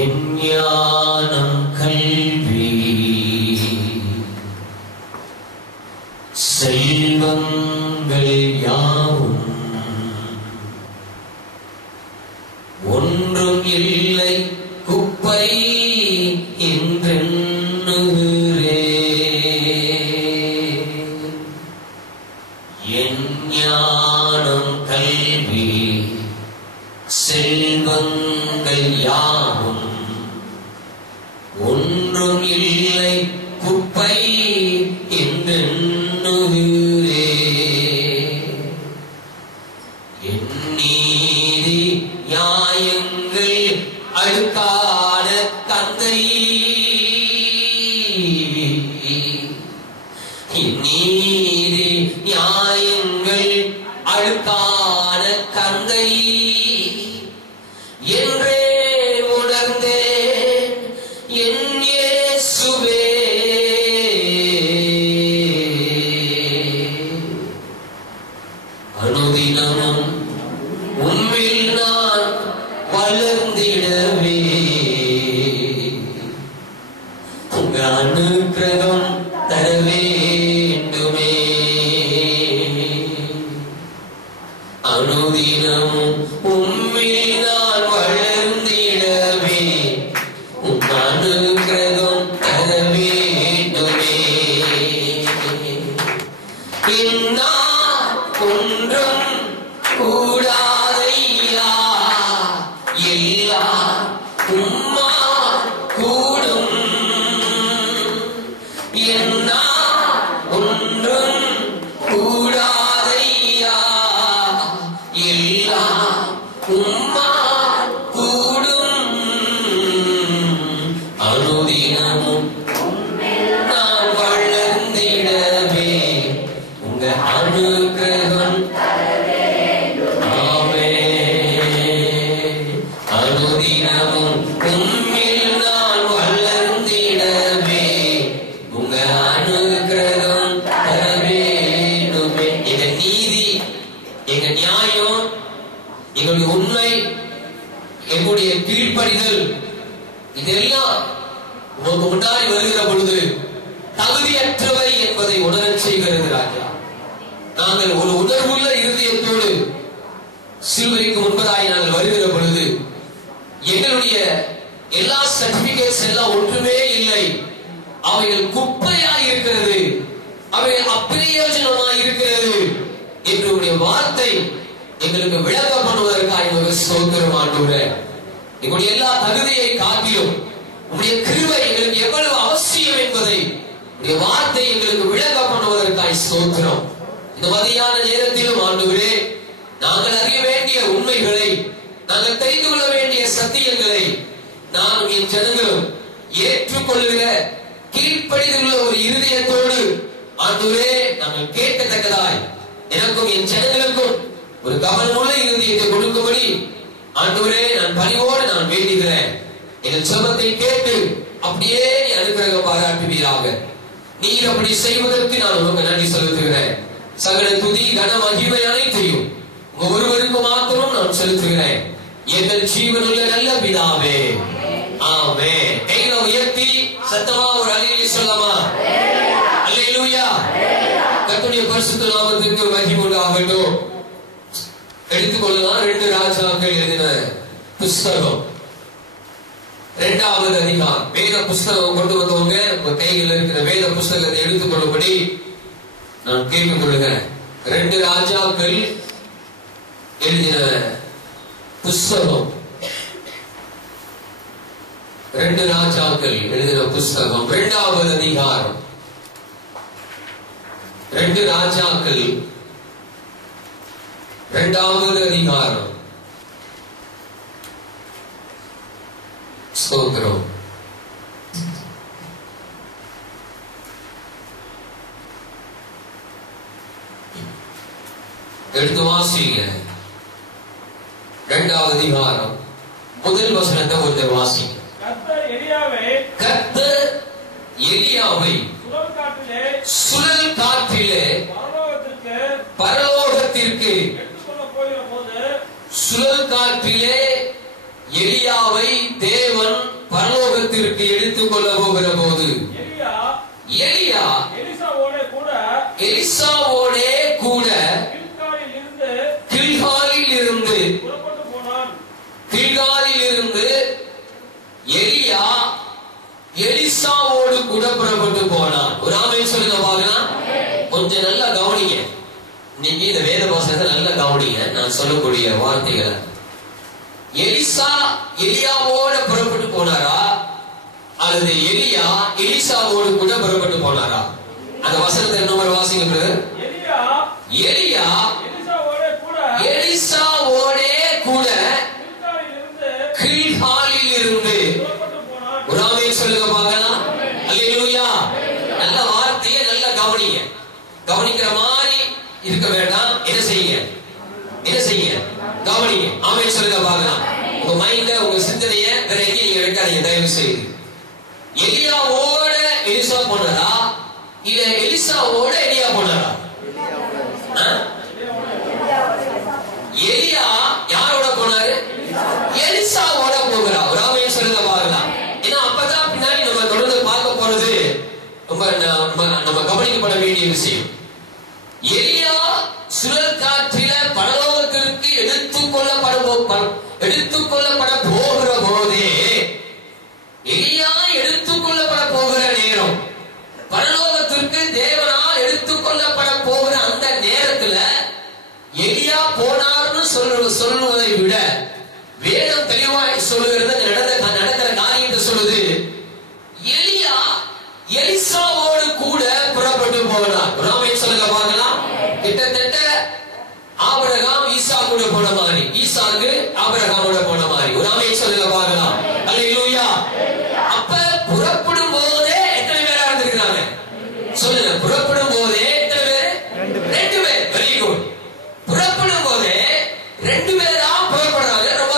என் ஞானம் கல்வி செல்வங்கள் யாவும் ஒன்றும் இல்லை குப்பை என்றெண்ணுகிறே. என் ஞானம் கல்வி செல்வங்கள் யாவும் ஒன்றும் இல்லை குப்பை என்றெண்ணுகிறே. என் நீதி நியாயங்கள் அழுக்கான கந்தை, என் நீதி நியாயங்கள் அழுக்கான கந்தை என்றே உணர்ந்தேன் என் இயேசுவே. அனுதினமும் உம்மில் நான் வளர்ந்திடவே உங்க அனுக்கிரகம் தர வேண்டுமே. அனுதினமும் உம்மில் நான் வளர்ந்திடவே உங்க அனுக்கிரகம் தர வேண்டுமே. ஒன்றும் கூடாதையா எல்லாம் உம்மா கூடும். என்ன ஒன்றும் கூடாதையா எல்லாம் உம்மா கூடும். அனுதினமும் நான் வளர்ந்திடவே உங்க அனுக்கிரகம் அனுதினமும் உம்மில் நான் வளர்ந்திடவே உங்க அனுக்கிரகம் தர வேண்டுமே. எங்க நீதி, எங்க நியாயம், எங்களுடைய உண்மை, எங்களுடைய கீழ்ப்படிதல் இதெல்லாம் உமக்கு முன்னாடி வருகிற பொழுது தகுதியற்றவை என்பதை உணரச் செய்கிறது ராஜா. நாங்கள் ஒரு உணர்வுள்ள இருதயத்தோடு சிலுவைக்கு முன்பதாய் நாங்கள் வருகிற பொழுது எங்களுடைய எல்லா சர்டிபிகேட்ஸ் எல்லாம் ஒன்றுமே இல்லை, அவைகள் குப்பையாய் இருக்கிறது, அவைகள் அப்பிரயோஜனமாய் இருக்கிறது என்று வார்த்தை எங்களுக்கு விளக்கப்படுவதற்காக எங்களுக்கு ஸ்தோத்திரம் ஆண்டவரே. எங்களுடைய எல்லா தகுதியை காட்டிலும் உங்களுடைய கிருபை எங்களுக்கு எவ்வளவு அவசியம் என்பதை உங்களுடைய வார்த்தை எங்களுக்கு விளக்கப்படுவதற்காக ஸ்தோத்திரம். இந்த மதியான நேரத்திலும் ஆண்டவரே நாங்கள் அறிய வேண்டிய உண்மைகளை, நாங்கள் தெரிந்து கொள்ள வேண்டிய சத்தியங்களை நானும் என் ஜனங்களும் ஏற்றுக்கொள்ளுகிற கீழ்ப்படிந்துள்ள ஒரு இருதயத்தோடு ஆண்டவரே நாங்கள் கேட்கத்தக்கதாய் எனக்கும் என் ஜனங்களுக்கும் ஒரு கவனமுள்ள இருதயத்தை கொடுக்கும்படி ஆண்டவரே நான் பணிவோடு நான் வேண்டுகிறேன். எங்கள் ஜெபத்தை கேட்டு அப்படியே அனுக்கிரகம் பாராட்டுவீராக. நீர் அப்படி செய்வதற்கு நான் உமக்கு நன்றி செலுத்துகிறேன். சகல துதி கன மகிமை அனைத்தையும் ஒருவருக்கு மாத்திரம் நான் செலுத்துகிறேன். எங்கள் ஜீவனுள்ள நல்ல பிதாவே, ஆமென். கைகளை உயர்த்தி சத்தமா ஒரு அல்லேலூயா சொல்லமா? அல்லேலூயா. கர்த்தருடைய பரிசுத்த நாமத்திற்கு மகிமை உண்டாகட்டும். எடுத்துக்கொள்ளலாம். 2 ராஜாக்கள் எழுதின புஸ்தகம் 2வது அதிகாரம். வேத புஸ்தகம் கொண்டு வந்தவங்க உங்க கையில் இருக்கிற வேத புஸ்தகத்தை எடுத்துக்கொள்ளும்படி நான் கேட்டுக்கொள்கிறேன். 2 ராஜாக்கள் எழுதின புஸ்தகம் 2 ராஜாக்கள் எழுதின புஸ்தகம் 2வது அதிகாரம். 2 ராஜாக்கள் 2வது அதிகாரம். ஸ்தோத்திரம். எடுத்து வாசிங்க. 2வது அதிகாரம் முதல் வசனத்தை ஒருத்தர் வாசிங்க. கர்த்தர் எலியாவை சுழல் காற்றிலே பரலோகத்திற்கு சுழல் காற்றிலே எலியாவை தேவன் எலிசாவோடு கூட புறப்பட்டு போனான். ஒரு ஆமென் சொல்லுங்க பார்க்கலாம். கொஞ்சம் நல்லா கவனிங்க. இன்னைக்கு இந்த வேத வசனத்தை நல்லா கவனிங்க. நான் சொல்லக்கூடிய வார்த்தைகளை. எலிசா எலியாவோட புறப்பட்டு போனாரா அல்லது எலியா எலிசாவோடு கூட புறப்பட்டு போனாரா? அந்த வசனத்தை இன்னொரு வாசிங்க. எலியா எலிசாவோட கூட கீழ்காலில் இருந்து ஒரு ஆமென் சொல்லுங்க பார்க்கலாம். அல்லேலூயா. நல்ல வார்த்தையை நல்லா கவனிங்க. கவனிக்கிற மாதிரி இருக்க வேண்டாம். என்ன செய்யுங்க கவனிங்க. ஆமென் சொல்லுங்க பார்க்கலாம். உங்க மைண்ட உங்க சிந்தனைய வேற எங்கேயும் நீங்க வைக்காதீங்க தயவு செய்து. எலியாவோட எலிசா போனாரா இல்ல எலிசாவோட எலியா போனாரா? எலியா யாரோட போனாரு? எலிசாவோட போகிறார். ஒரு ஆமென் சொல்லுங்க பார்க்கலாம். ஏன்னா அப்பதான் பின்னாடி நம்ம தொடர்ந்து பார்க்க போறது நம்ம கவனிக்கப்பட வேண்டிய விஷயம். எலியா சுழல் காற்றில பரலோகத்திற்கு எடுத்துக்கொள்ளப்பட போகிற போதே, எலியா எடுத்துக்கொள்ளப்பட போகிற நேரம், பரலோகத்திற்கு தேவனால் எடுத்துக்கொள்ளப்பட போகிற அந்த நேரத்துல எலியா போனார்னு சொல்லுவதை விட வேதம் தெளிவாய் சொல்லுகிறது. நடக்கிற காரியத்தை சொல்லுது. எலியா எலிசாவோடு கூட புறப்பட்டு போனார். ஆமென் சொல்லுங்க பார்க்கலாம். கிட்டத்தட்ட ஆபிரகாம் ஈசா கூட போன மாதிரி, ஈசாக்கு ஆபிரகாமோட போன மாதிரி. ஒரு ஆமென் சொல்லுங்க பார்க்கலாம். அல்லேலூயா. அப்ப புறப்படும் போதே எத்தனை பேரா இருந்திருக்காங்க சொல்லுங்க. புறப்படும் போதே எத்தனை பேர்? 2 பேர். Very good. புறப்படும் போதே 2 பேரா புறப்படுறாங்க. ரொம்ப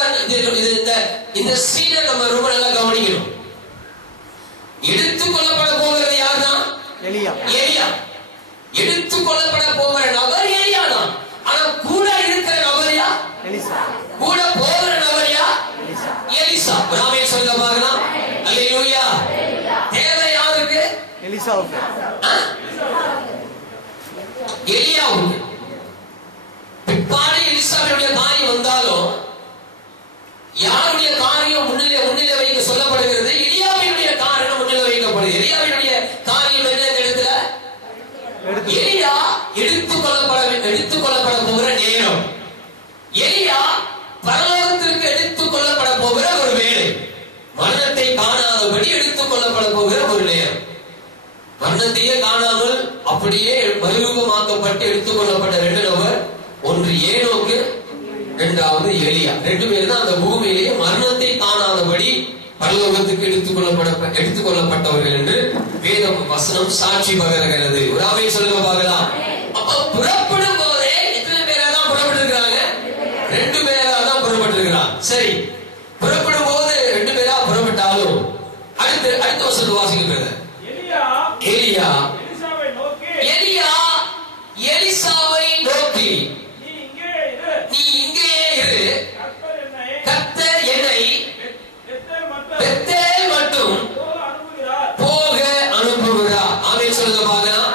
இந்த சீனை நம்ம ரொம்ப நல்லா கவனிக்கணும். எடுத்துக்கொள்ளப்பட போகிறது யார்தான்? எலியா. எடுத்துக்கொள்ளப்பட போகிற நபர் எலியா தான். ஆனா கூட இருக்கிற நபர் யார்? எலிசா. கூட போகிற நபர் யார்? எலிசா. ஆமென் சொல்லுங்க பார்க்கலாம். அல்லேலூயா. தேவை யாருக்கு? எலிசாவுக்கு. எலியாவுக்கு. பிற்பாடு எலிசாவுடைய காரியம் வந்தாலும் யாருடைய காரியம் முன்னிலை வைக்க சொல்லப்படுகிறது? எலியாவினுடைய காரணம் முன்னிலை வைக்கப்படுகிறது. எலியாவினுடைய காரியம் என்ன இடத்துல? எலியா எடுத்துக்கொள்ளப்பட போகிற நேரம், எலியா பரலோகத்திற்கு எடுத்துக்கொள்ளப்பட போகிற ஒரு வேலை, மரணத்தை காணாதபடி எடுத்துக்கொள்ளப்பட போகிற ஒரு நேரம். மரணத்தையே காணாமல் அப்படியே மறுரூபமாக்கப்பட்டு எடுத்துக்கொள்ளப்பட்ட 2 நபர். ஒன்று ஏனோக்கு, 2வது எலியா. 2 பேர் தான் அந்த பூமியிலேயே மரணத்தை காணாதபடி பரலோகத்துக்கு எடுத்துக்கொள்ளப்பட்டவர்கள் என்று வேதம் வசனம் சாட்சி பகர்கிறது. ஒரு ஆமென் சொல்லுங்க பார்க்கலாம். அப்ப புறப்படும் போதே எத்தனை பேரா தான் புறப்பட்டிருக்கிறாங்க? 2 பேரா தான் புறப்பட்டிருக்கிறாங்க. சரி, புறப்படும் போது 2 பேரா புறப்பட்டாலும் அடுத்த வசனம் வாசிக்கிறது. எலியா எலிசாவை நோக்கி நீ இங்கே இரு, கர்த்தர் என்னை பெத்தேல் மட்டும் போக அனுப்புகிறார். ஆமென் சொல்லுங்க பார்க்கலாம்.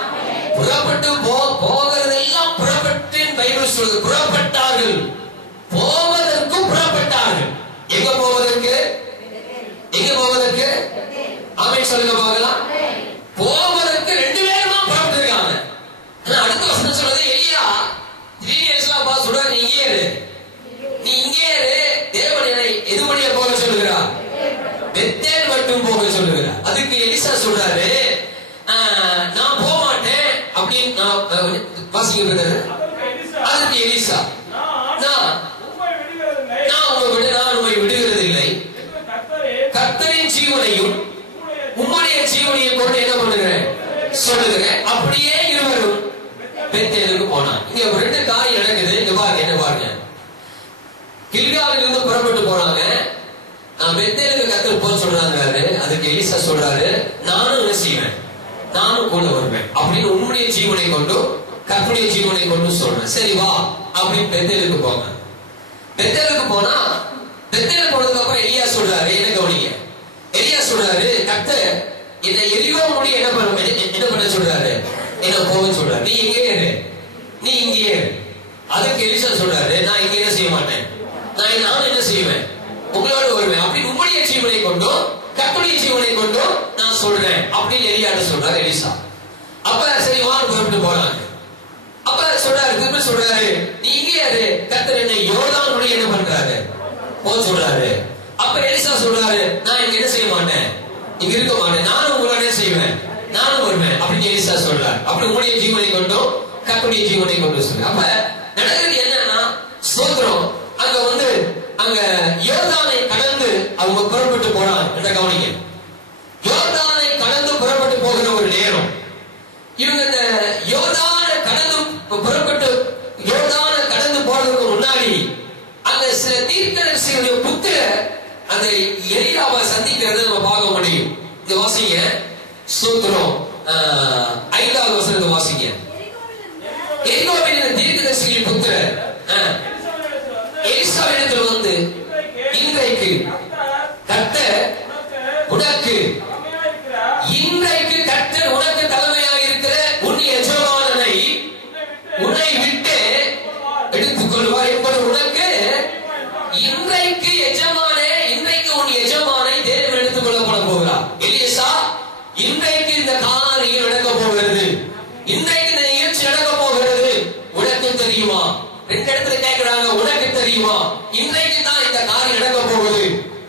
புறப்பட்டு போகிறதெல்லாம் புறப்பட்டு பைபிள் சொல்லுது. புறப்பட்டார்கள், போவதற்கும் புறப்பட்டார்கள். எங்க போவதற்கு? ஆமென் சொல்லுங்க பார்க்கலாம். போவதற்கு 2 பேருமா புறப்பட்டிருக்காங்க. அடுத்த வசனம் சொல்றது எலியா 3 இயர்ஸ்லாம் பாஸ் சொல்றாரு. நீ இங்கே இரு, தேவன் என்னை எது வழியா போக சொல்லுகிறார்? பெத்தேல் மட்டும் போக சொல்லுகிறார். அதுக்கு எலிசா சொல்றாரு, நான் போக மாட்டேன் அப்படின்னு வாசிக்கிறது. அதுக்கு எலிசா, நான் உம்மை விடுகிறதில்லை, கர்த்தரின் ஜீவனையும் உம்முடைய ஜீவனையும் கொண்டு என்ன பண்ணுகிறேன் சொல்லுகிறேன். அப்படியே இருவரும் பெத்தேலுக்கு போனான். இங்க 2 காரியம் நடக்குது. இங்க பாருங்க, என்ன பாருங்க. கில்காலில் இருந்து புறப்பட்டு போனாங்க. நான் பெத்தேலுக்கு கர்த்தர் போக சொல்றாரு. அதுக்கு எலிசா சொல்றாரு, நானும் என்ன செய்வேன்? நானும் கூட வருவேன் அப்படின்னு உம்முடைய ஜீவனை கொண்டு கர்த்தருடைய ஜீவனை கொண்டு சொல்றேன். சரி வா அப்படின்னு பெத்தேலுக்கு போங்க. பெத்தேலுக்கு போனா, பெத்தேலுக்கு போனதுக்கு அப்புறம் எலியா சொல்றாரு, என்ன கவனிங்க. எலியா சொல்றாரு, கர்த்தர் என்னை எலியோ முடி என்ன பண்ண சொல்றாரு? என்ன போக சொல்றாரு. நீ இங்கே இரு. அதுக்கு எலிசா சொல்றாரு, நான் இங்க என்ன செய்ய மாட்டேன், நானும் என்ன செய்வேன்? உங்களோட வருவேன் அப்படின்னு உம்முடைய ஜீவனை கொண்டும் கர்த்தருடைய ஜீவனை கொண்டும் நான் சொல்றேன் அப்படின்னு எலியாட்ட சொல்றாரு எலிசா. அப்ப சரி வான்னு புறப்பட்டு போறாங்க. அப்ப சொல்றாரு, திரும்ப சொல்றாரு, நீ இங்கே யாரு? கர்த்தர் என்னை யோர்தான் வழி என்ன பண்றாரு போ சொல்றாரு. அப்ப எலிசா சொல்றாரு, நான் இங்க என்ன செய்ய மாட்டேன், இங்க இருக்க மாட்டேன், நானும் உங்களோட செய்வேன், நானும் வருவேன் அப்படின்னு எலிசா சொல்றாரு. அப்படி உங்களுடைய ஜீவனை கொண்டும் கர்த்தருடைய ஜீவனை கொண்டு சொல்லு. அப்ப நடக்கிறது என்னன்னா, ஸ்தோத்திரம், அங்க யோர்தானை கடந்து அவங்க புறப்பட்டு போறாங்க. என்ன கவனிங்க, யோர்தானை கடந்து புறப்பட்டு போகிற ஒரு நேரம், இவங்க இந்த யோர்தானை கடந்து புறப்பட்டு யோர்தானை கடந்து போறதுக்கு முன்னாடி அந்த சில தீர்க்கதரிசிகளுடைய புத்திரர் அந்த எலியாவை சந்திக்கிறத நம்ம பார்க்க முடியும். இந்த வாசிங்க, ஸ்தோத்திரம், 5வது வசனத்தை வாசிங்க. எரிகோவின் தீர்க்கதரிசிகளின் புத்திரர் எலிசாவிடத்தில் வந்து, இன்றைக்கு கர்த்தர் உனக்கு தலைமையாக இருக்கிற உன் எஜமானனை உன்னை விட்டு எடுத்துக் கொள்வார் என்பது உனக்கு இன்றைக்கு உன் எஜமானை தேவன் எடுத்துக் கொள்ளப்பட போகிறார். எலிசா, இன்றைக்கு இந்த காரியம் நடக்க போகிறது, இன்றைக்கு இந்த நிகழ்ச்சி நடக்க போகிறது, உனக்கு தெரியுமா? 2 இடத்துல கேட்கிறாங்க, உனக்கு தெரியுமா? இன்றைக்கு தான் இந்த காரியம் நடக்க போகுது,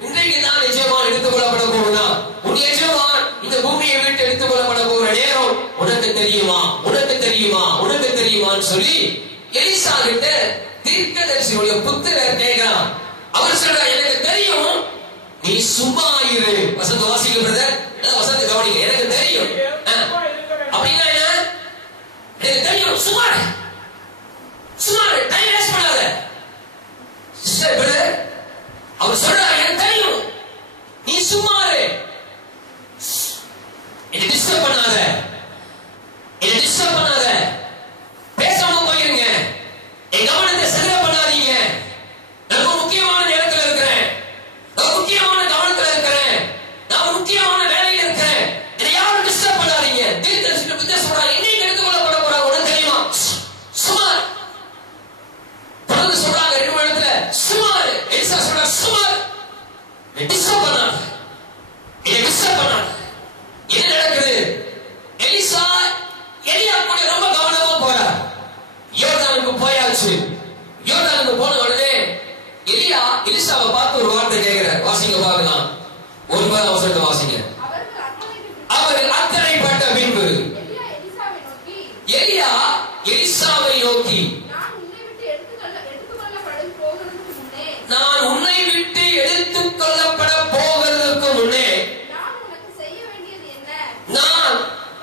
இன்றைக்கு தான் எஜமான் எடுத்துக் கொள்ளப்பட போகுதா, உன் எஜமான் இந்த பூமியை விட்டு எடுத்துக் கொள்ளப்பட போகிற நேரம் உனக்கு தெரியுமா, உனக்கு தெரியுமா, உனக்கு தெரியுமான்னு சொல்லி எலிசா கிட்ட தீர்க்கதரிசியுடைய புத்திரர் கேட்கிறான். அவர் சொல்றார், எனக்கு தெரியும், நீ சும்மா இரு. வசந்த வாசிக்க பிரதர், வசந்த கவனிங்க, எனக்கு தெரியும் அப்படின்னா எனக்கு தெரியும், சும்மா டைம் வேஸ்ட் பண்ணாத. சிஸ்டர் பிரதர், அவர் சொல்றாரு, எனக்கு தெரியும், நீ சும்மா இரு, என்ன டிஸ்டர்ப் பண்ணாத, பேசாம போயிருங்க, என் கவனத்தை சிதற பண்ணாதீங்க, நான் முக்கியமான நேரத்தில் இருக்கிறேன், நான் முக்கியமான கவனத்தில் இருக்கிறேன், நான் முக்கியமான வேலையில் இருக்கிறேன், என்னை யாரும் டிஸ்டர்ப் பண்ணாதீங்க. தீர்க்கதரிசி புத்திர சொல்றாங்க, இன்னைக்கு எடுத்துக் கொள்ளப்பட போறாங்க, உனக்கு தெரியுமா? சுமார் தொடர்ந்து சொல்றாங்க 2 இடத்துல, சுமார். எலிசா சொல்றார், சுமார், டிஸ்டர்ப் பண்ணாத, என்ன நடக்குது? எலியா கூட ரொம்ப கவனமா போறார். யோர்தானுக்கு போயாச்சு. யோர்தானுக்கு போன உடனே எலியா எலிசாவை பார்த்து ஒரு வார்த்தை கேட்கிறார். வாசிங்க பார்க்கலாம், 9வது வசனத்தை வாசிங்க. அவர் அத்தனைப்பட்ட பின்பு எலியா எலிசாவை நோக்கி, நான் உன்னை விட்டு எடுத்துக் கொள்ளப்பட போகிறதுக்கு முன்னே நான்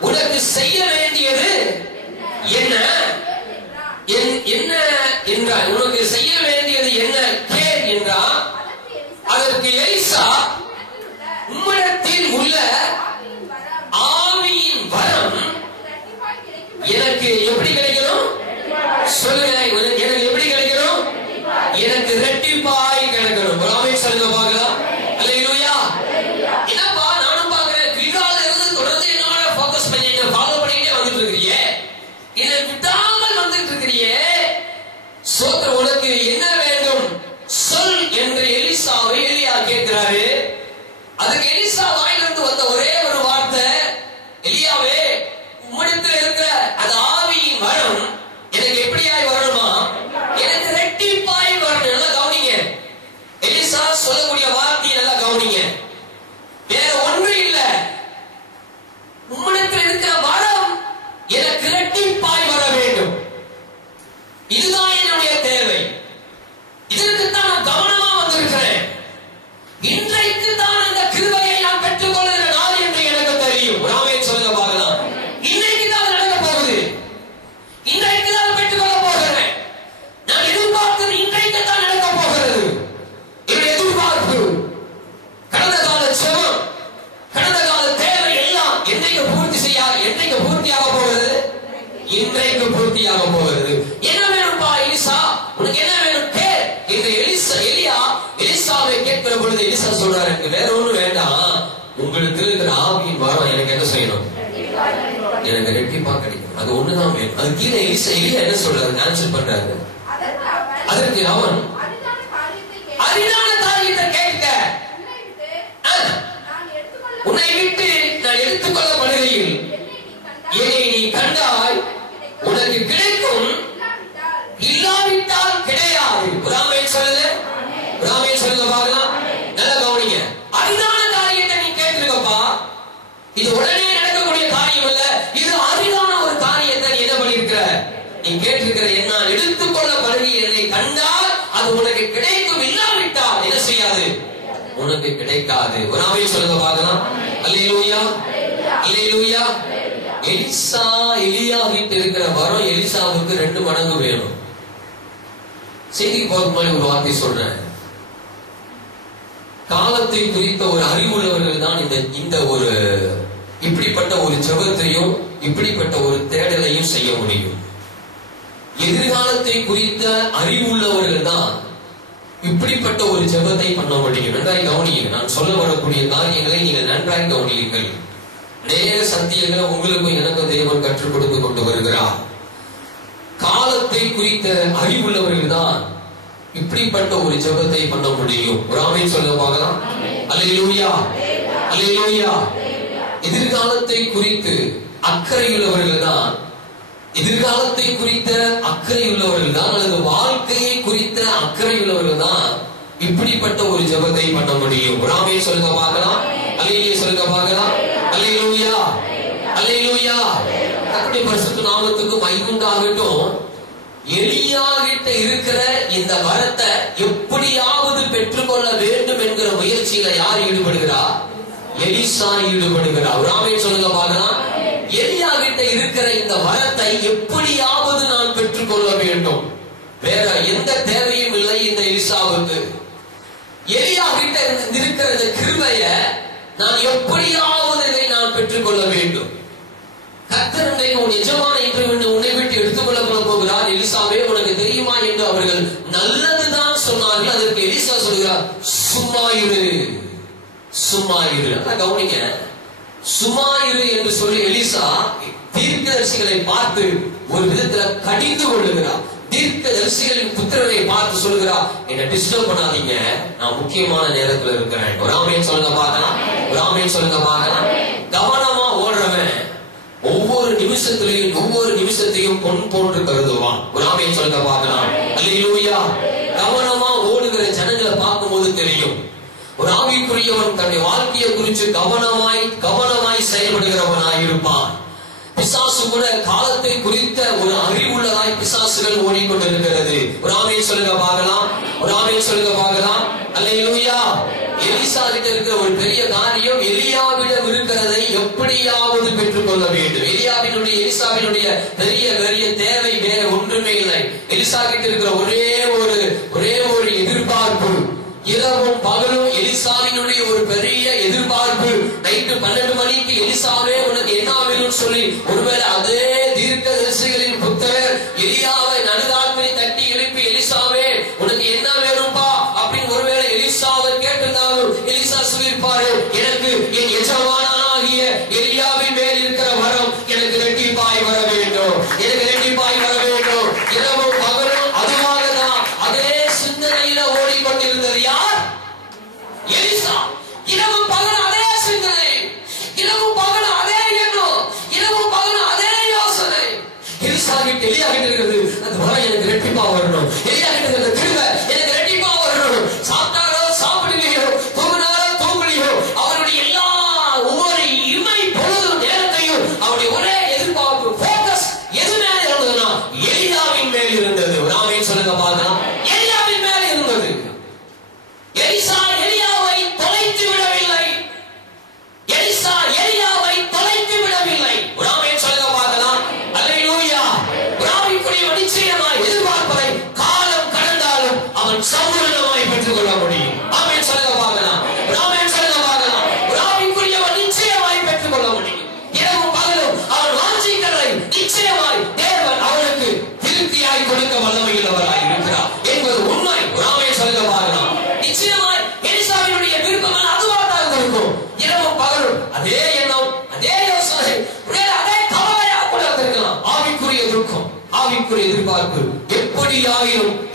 உனக்கு செய்ய வேண்டியது என்ன என்றார். உனக்கு செய்ய வேண்டியது என்ன கேள் என்றார். அதற்கு எலிசா, உம்மிடத்தில் உள்ள ஆவியின் வரம் எனக்கு எப்படி கிடைக்கணும் சொல்லுங்க, எனக்கு எப்படி கிடைக்கணும்? எனக்கு இரட்டிப்பாய் கிடைக்கணும். ஆமென் சொல்லுங்க பார்க்கலாம். அல்லேலூயா. என்னப்பா நானும் பார்க்கிறேன், கிரிகால இருந்து தொடர்ந்து என்னோட ஃபோக்கஸ் பண்ணி என்ன ஃபாலோ பண்ணிட்டே வந்துட்டு இருக்கீங்க, இதை விடாமல் வந்துட்டு இருக்கீங்க, சோத்திரம், உனக்கு என்ன வேண்டும் சொல் என்று எலிசாவை எலியா கேட்கிறாரு. அதுக்கு எலிசா வாயிலிருந்து வந்த ஒரே ஒரு வார்த்தை, எலியாவே, உம்மிடத்தில் இருக்கிற அந்த ஆவியின் வரம் எனக்கு எப்படியாய் வரணுமா? எனக்கு ரெட்டிப்பாய் வரணும். நல்லா கவனிங்க, எலிசா சொல்லக்கூடிய வார்த்தையை நல்லா கவனிங்க. வேற ஒன்று இல்ல, உம்மிடத்தில் இருக்கிற வரம் எனக்கு ரெட்டிப்பாய் வர வேண்டும். இதுதான் என்னுடைய தேவை. இதற்குத்தான் நான் கவனமா வந்திருக்கிறேன். இன்றைக்கு தான் அந்த கிருபையை நான் பெற்றுக் கொள்கிற நாள் என்று எனக்கு தெரியும். ஆமென் சொல்லுங்க பார்க்கலாம். இன்றைக்கு தான் நடக்க போகுது, இன்றைக்கு தான் பெற்றுக் கொள்ள போகிறேன். நான் எதிர்பார்த்தது இன்றைக்கு தான் நடக்க போகிறது. என்னுடைய எதிர்பார்ப்பு, கடந்த கால செவம், கடந்த கால தேவை எல்லாம் என்னைக்கு பூர்த்தியாக போகிறது? இன்றைக்கு பூர்த்தியாக போகிறது. என்ன வேணும்பா எலிசா, உனக்கு என்ன வேணும் கேள் என்று எலியா எலிசாவை கேட்கிற பொழுது எலிசா சொல்றாரு, எனக்கு வேற ஒண்ணும் வேண்டாம், உங்களுக்கு இருக்கிற ஆவியின் வரம் எனக்கு என்ன செய்யணும்? எனக்கு ரெட்டிப்பா கிடைக்கும். அது ஒண்ணுதான் வேணும். அது கீழே எலியா என்ன சொல்றாரு, ஆன்சர் பண்றாரு. அதற்கு அவன் அரிதான காரியத்தை கேட்க உன்னை விட்டு நான் எடுத்துக்கொள்ளப்படுகையில் என்னை நீ கண்டாய், உனக்கு கிடைக்கும், இல்லாவிட்டால் கிடையாது. ஆமென் சொல்லுங்க, ஆமென் சொல்லுங்க பார்க்கலாம். நல்லா கவனிங்க. அரிதான காரியத்தை நீ கேட்டிருக்கப்பா. இது உடனே நடக்கக்கூடிய காரியம் அல்ல. இது அரிதான ஒரு காரியத்தை நீ என்ன பண்ணிருக்கிற, நீ கேட்டிருக்கிற. என்ன எடுத்துக்கொள்ளப்படுகை என்னை கண்டால் அது உனக்கு கிடைக்கும், இல்லாவிட்டால் என்ன செய்யாது, உனக்கு கிடைக்காது. ஒரு ஆமென் சொல்லுங்க பார்க்கலாம். அல்லேலூயா, அல்லேலூயா. எலிசா எலியா கிட்ட இருக்கிற வரம் எலிசாவுக்கு 2 மடங்கு வேணும். செய்திக்கு போறதுக்கு முன்னாடி ஒரு வார்த்தை சொல்றேன். காலத்தை குறித்த ஒரு அறிவுள்ளவர்கள் தான் இந்த ஒரு இப்படிப்பட்ட ஒரு ஜெபத்தையும் இப்படிப்பட்ட ஒரு தேடலையும் செய்ய முடியும். எதிர்காலத்தை குறித்த அறிவுள்ளவர்கள் தான் இப்படிப்பட்ட ஒரு ஜெபத்தை பண்ண முடியும். நன்றாய் கவனியுங்கள். நான் சொல்ல வரக்கூடிய காரியங்களை நீங்கள் நன்றாய் கவனியுங்கள். நேர சத்தியங்களை உங்களுக்கும் எனக்கும் தேவன் கற்றுக் கொடுத்து கொண்டு வருகிறார். காலத்தை குறித்த அறிவுள்ளவர்கள் தான் இப்படிப்பட்ட ஒரு ஜெபத்தை பண்ண முடியும். ஒரு ஆமென் சொல்ல பார்க்கலாம். அல்லேலூயா, அல்லேலூயா. எதிர்காலத்தை குறித்து அக்கறையுள்ளவர்கள் தான், எதிர்காலத்தை குறித்த அக்கறையுள்ளவர்கள் தான், அல்லது வாழ்க்கையை குறித்த அக்கறையுள்ளவர்கள் தான் இப்படிப்பட்ட ஒரு ஜெபத்தை பண்ண முடியும். ஒரு ஆமென் சொல்லுங்க பார்க்கலாம். அல்லேலூயா சொல்லுங்க பார்க்கலாம். அல்லேலூயா, அல்லேலூயா. கர்த்தருடைய பரிசுத்த நாமத்துக்கு மகிமை உண்டாகட்டும். எலியா கிட்ட இருக்கிற இந்த வரத்தை எப்படியாவது பெற்றுக்கொள்ள வேண்டும் என்கிற முயற்சியில யார் ஈடுபடுகிறா? எலிசா ஈடுபடுகிறார். ஒரு ஆமென் சொல்லுங்க பார்க்கலாம். எலியா கிட்ட இருக்கிற இந்த வரத்தை எப்படியாவது நான் பெற்றுக்கொள்ள வேண்டும். வேற எந்த தேவையும் இல்லை இந்த எலிசாவுக்கு. எலியா கிட்ட இருக்கிற இந்த கிருபைய நான் எப்படியாவது இதை நான் பெற்றுக்கொள்ள வேண்டும். கர்த்தர் உன் எஜமான இன்று உன்னை விட்டு எடுத்துக்கொள்ள போகிறார். எலிசாவே உனக்கு தெரியுமா என்று அவர்கள் நல்லதுதான் சொன்னார்கள். அதற்கு எலிசா சொல்கிறார், சும்மா இரு, சும்மா இரு. கவனிங்க, சும்மா இரு என்று சொல்லி எலிசா தீர்க்கதரிசிகளை பார்த்து ஒரு விதத்துல கடிந்து கொள்ளுகிறார். தீர்க்கதரிசிகளின் புத்திரனை பார்த்து சொல்லுகிறார், என்ன டிஸ்டர்ப் பண்ணாதீங்க, நான் முக்கியமான நேரத்துல இருக்கிறேன். ஒரு ஆமென் சொல்லுங்க பார்க்கலாம். ஒரு ஆமென் சொல்லுங்க பார்க்கலாம். கவனமா ஓடுறவன் ஒவ்வொரு நிமிஷத்தையும் பொன் போன்று கருதுவான். ஒரு ஆமென் சொல்லுங்க பார்க்கலாம். அல்லேலூயா. கவனமா ஓடுகிற ஜனங்களை பார்க்கும்போது தெரியும். ஒரு ஆவிக்குரியவன் தன்னுடைய வாழ்க்கையை குறித்து கவனமாய் செயல்படுகிறவனாய் இருப்பான். பிசாசு கூட காலத்தை குறித்த ஒரு அறிவுள்ளதாய் பிசாசுகள் ஓடிக்கொண்டிருக்கிறது. ஒரு ஆமென் சொல்லுங்க பார்க்கலாம். ஒரு ஆமென் சொல்லுங்க பார்க்கலாம். அல்லேலூயா. எலிசா கிட்ட இருக்கிற ஒரு பெரிய காரியம், எலியாவிடம் இருக்கிறதை எப்படியாவது பெற்றுக்கொள்ள வேண்டும். எலிசாவினுடைய பெரிய தேவை வேற ஒன்றுமே இல்லை. எலிசா கிட்ட இருக்கிற ஒரே ஒரு எதிர்பார்ப்பு, இரவும் பகலும் எலிசாவினுடைய ஒரு பெரிய எதிர்பார்ப்பு. நைட்டு 12 மணிக்கு எலிசாவே உனக்கு என்ன வேணும்னு சொல்லி ஒருவேளை அதே தீர்க்கதரிசிகளின் புத்திரர் எலியாவை நடுராத்திரி தட்டி எழுப்பி, எலிசாவே உனக்கு என்ன வேணும்பா அப்படின்னு ஒருவேளை எலிசாவை கேட்டிருந்தாலும் எலிசா சொல்லியிருப்பாரு, எனக்கு என் எஜமானாகிய எலியாவின் மேல் இருக்கிற வரம் எனக்கு ரெட்டிப்பாய் வர வேண்டும், எனக்கு ரெட்டிப்பாய் வர வேண்டும். இரவும் பகலும் அதுவாக தான் அதே சிந்தனையில ஓடிக்கொண்டிருந்தது யார்? எலிசா. இரவும் பகலும் அதே சிந்தனை, இரவும் பகலும் அதே எண்ணம், இரவும் பகலும் அதே யோசனை. எலியா கிட்ட இருக்கிறது அந்த வரம் எனக்கு ரெட்டிப்பா வரணும், எலியா கிட்ட இருக்கிற கிருபை எனக்கு ரெட்டிப்பா வரணும். சாப்பிட்டாரோ சாப்பிடலையோ, தூங்கினாரோ தூங்கலையோ, அவருடைய எல்லா ஒவ்வொரு இமை பொழுதும் நேரத்தையும் அவருடைய ஒரே எதிர்பார்ப்பு, போக்கஸ் எது மேல இருந்ததுன்னா எலியாவின் மேல் இருந்தது. ஒரு ஆமென் சொல்லுங்க பார்க்கலாம். எலியாவின் மேல இருந்தது. எலிசா எலியாவை தொலைத்து விடவில்லை. எலிசா எலியாவை தொலைத்து விடவில்லை. ஒரு ஆமென் சொல்லுங்க பார்க்கலாம். அல்லேலூயா. ஒரு ஆவிக்குரிய நிச்சயமாய் எதிர்பார்ப்பதை காலம் கடந்தாலும் அவன் சம்பூர்ணமாய் பெற்றுக்கொள்ள முடியும். ஆமென் சொல்லுங்க பார்க்கலாம். ஒரு ஆமென் சொல்லுங்க பார்க்கலாம். ஒரு ஆவிக்குரிய நிச்சயமாய் பெற்றுக்கொள்ள முடியும். இரவும் பகலும் அவன் வாஞ்சிக்கிறதை நிச்சயமாய் தேவன் அவனுக்கு திருப்தியாய் கொடுக்க வல்லமையுள்ளவராய் இருக்கிறார் என்பது உண்மை. ஒரு ஆமென் சொல்லுங்க பார்க்கலாம். நிச்சயமாய் எலிசாவினுடைய விருப்பம் அதுவாக தான் இருக்கும். இரவும் பகலும் அதே எண்ணம், அதே யோசனை, அதே கவலையா கூட இருக்கலாம். ஆவிக்குரிய துக்கம், ஆவிக்குரிய எதிர்பார்ப்பு.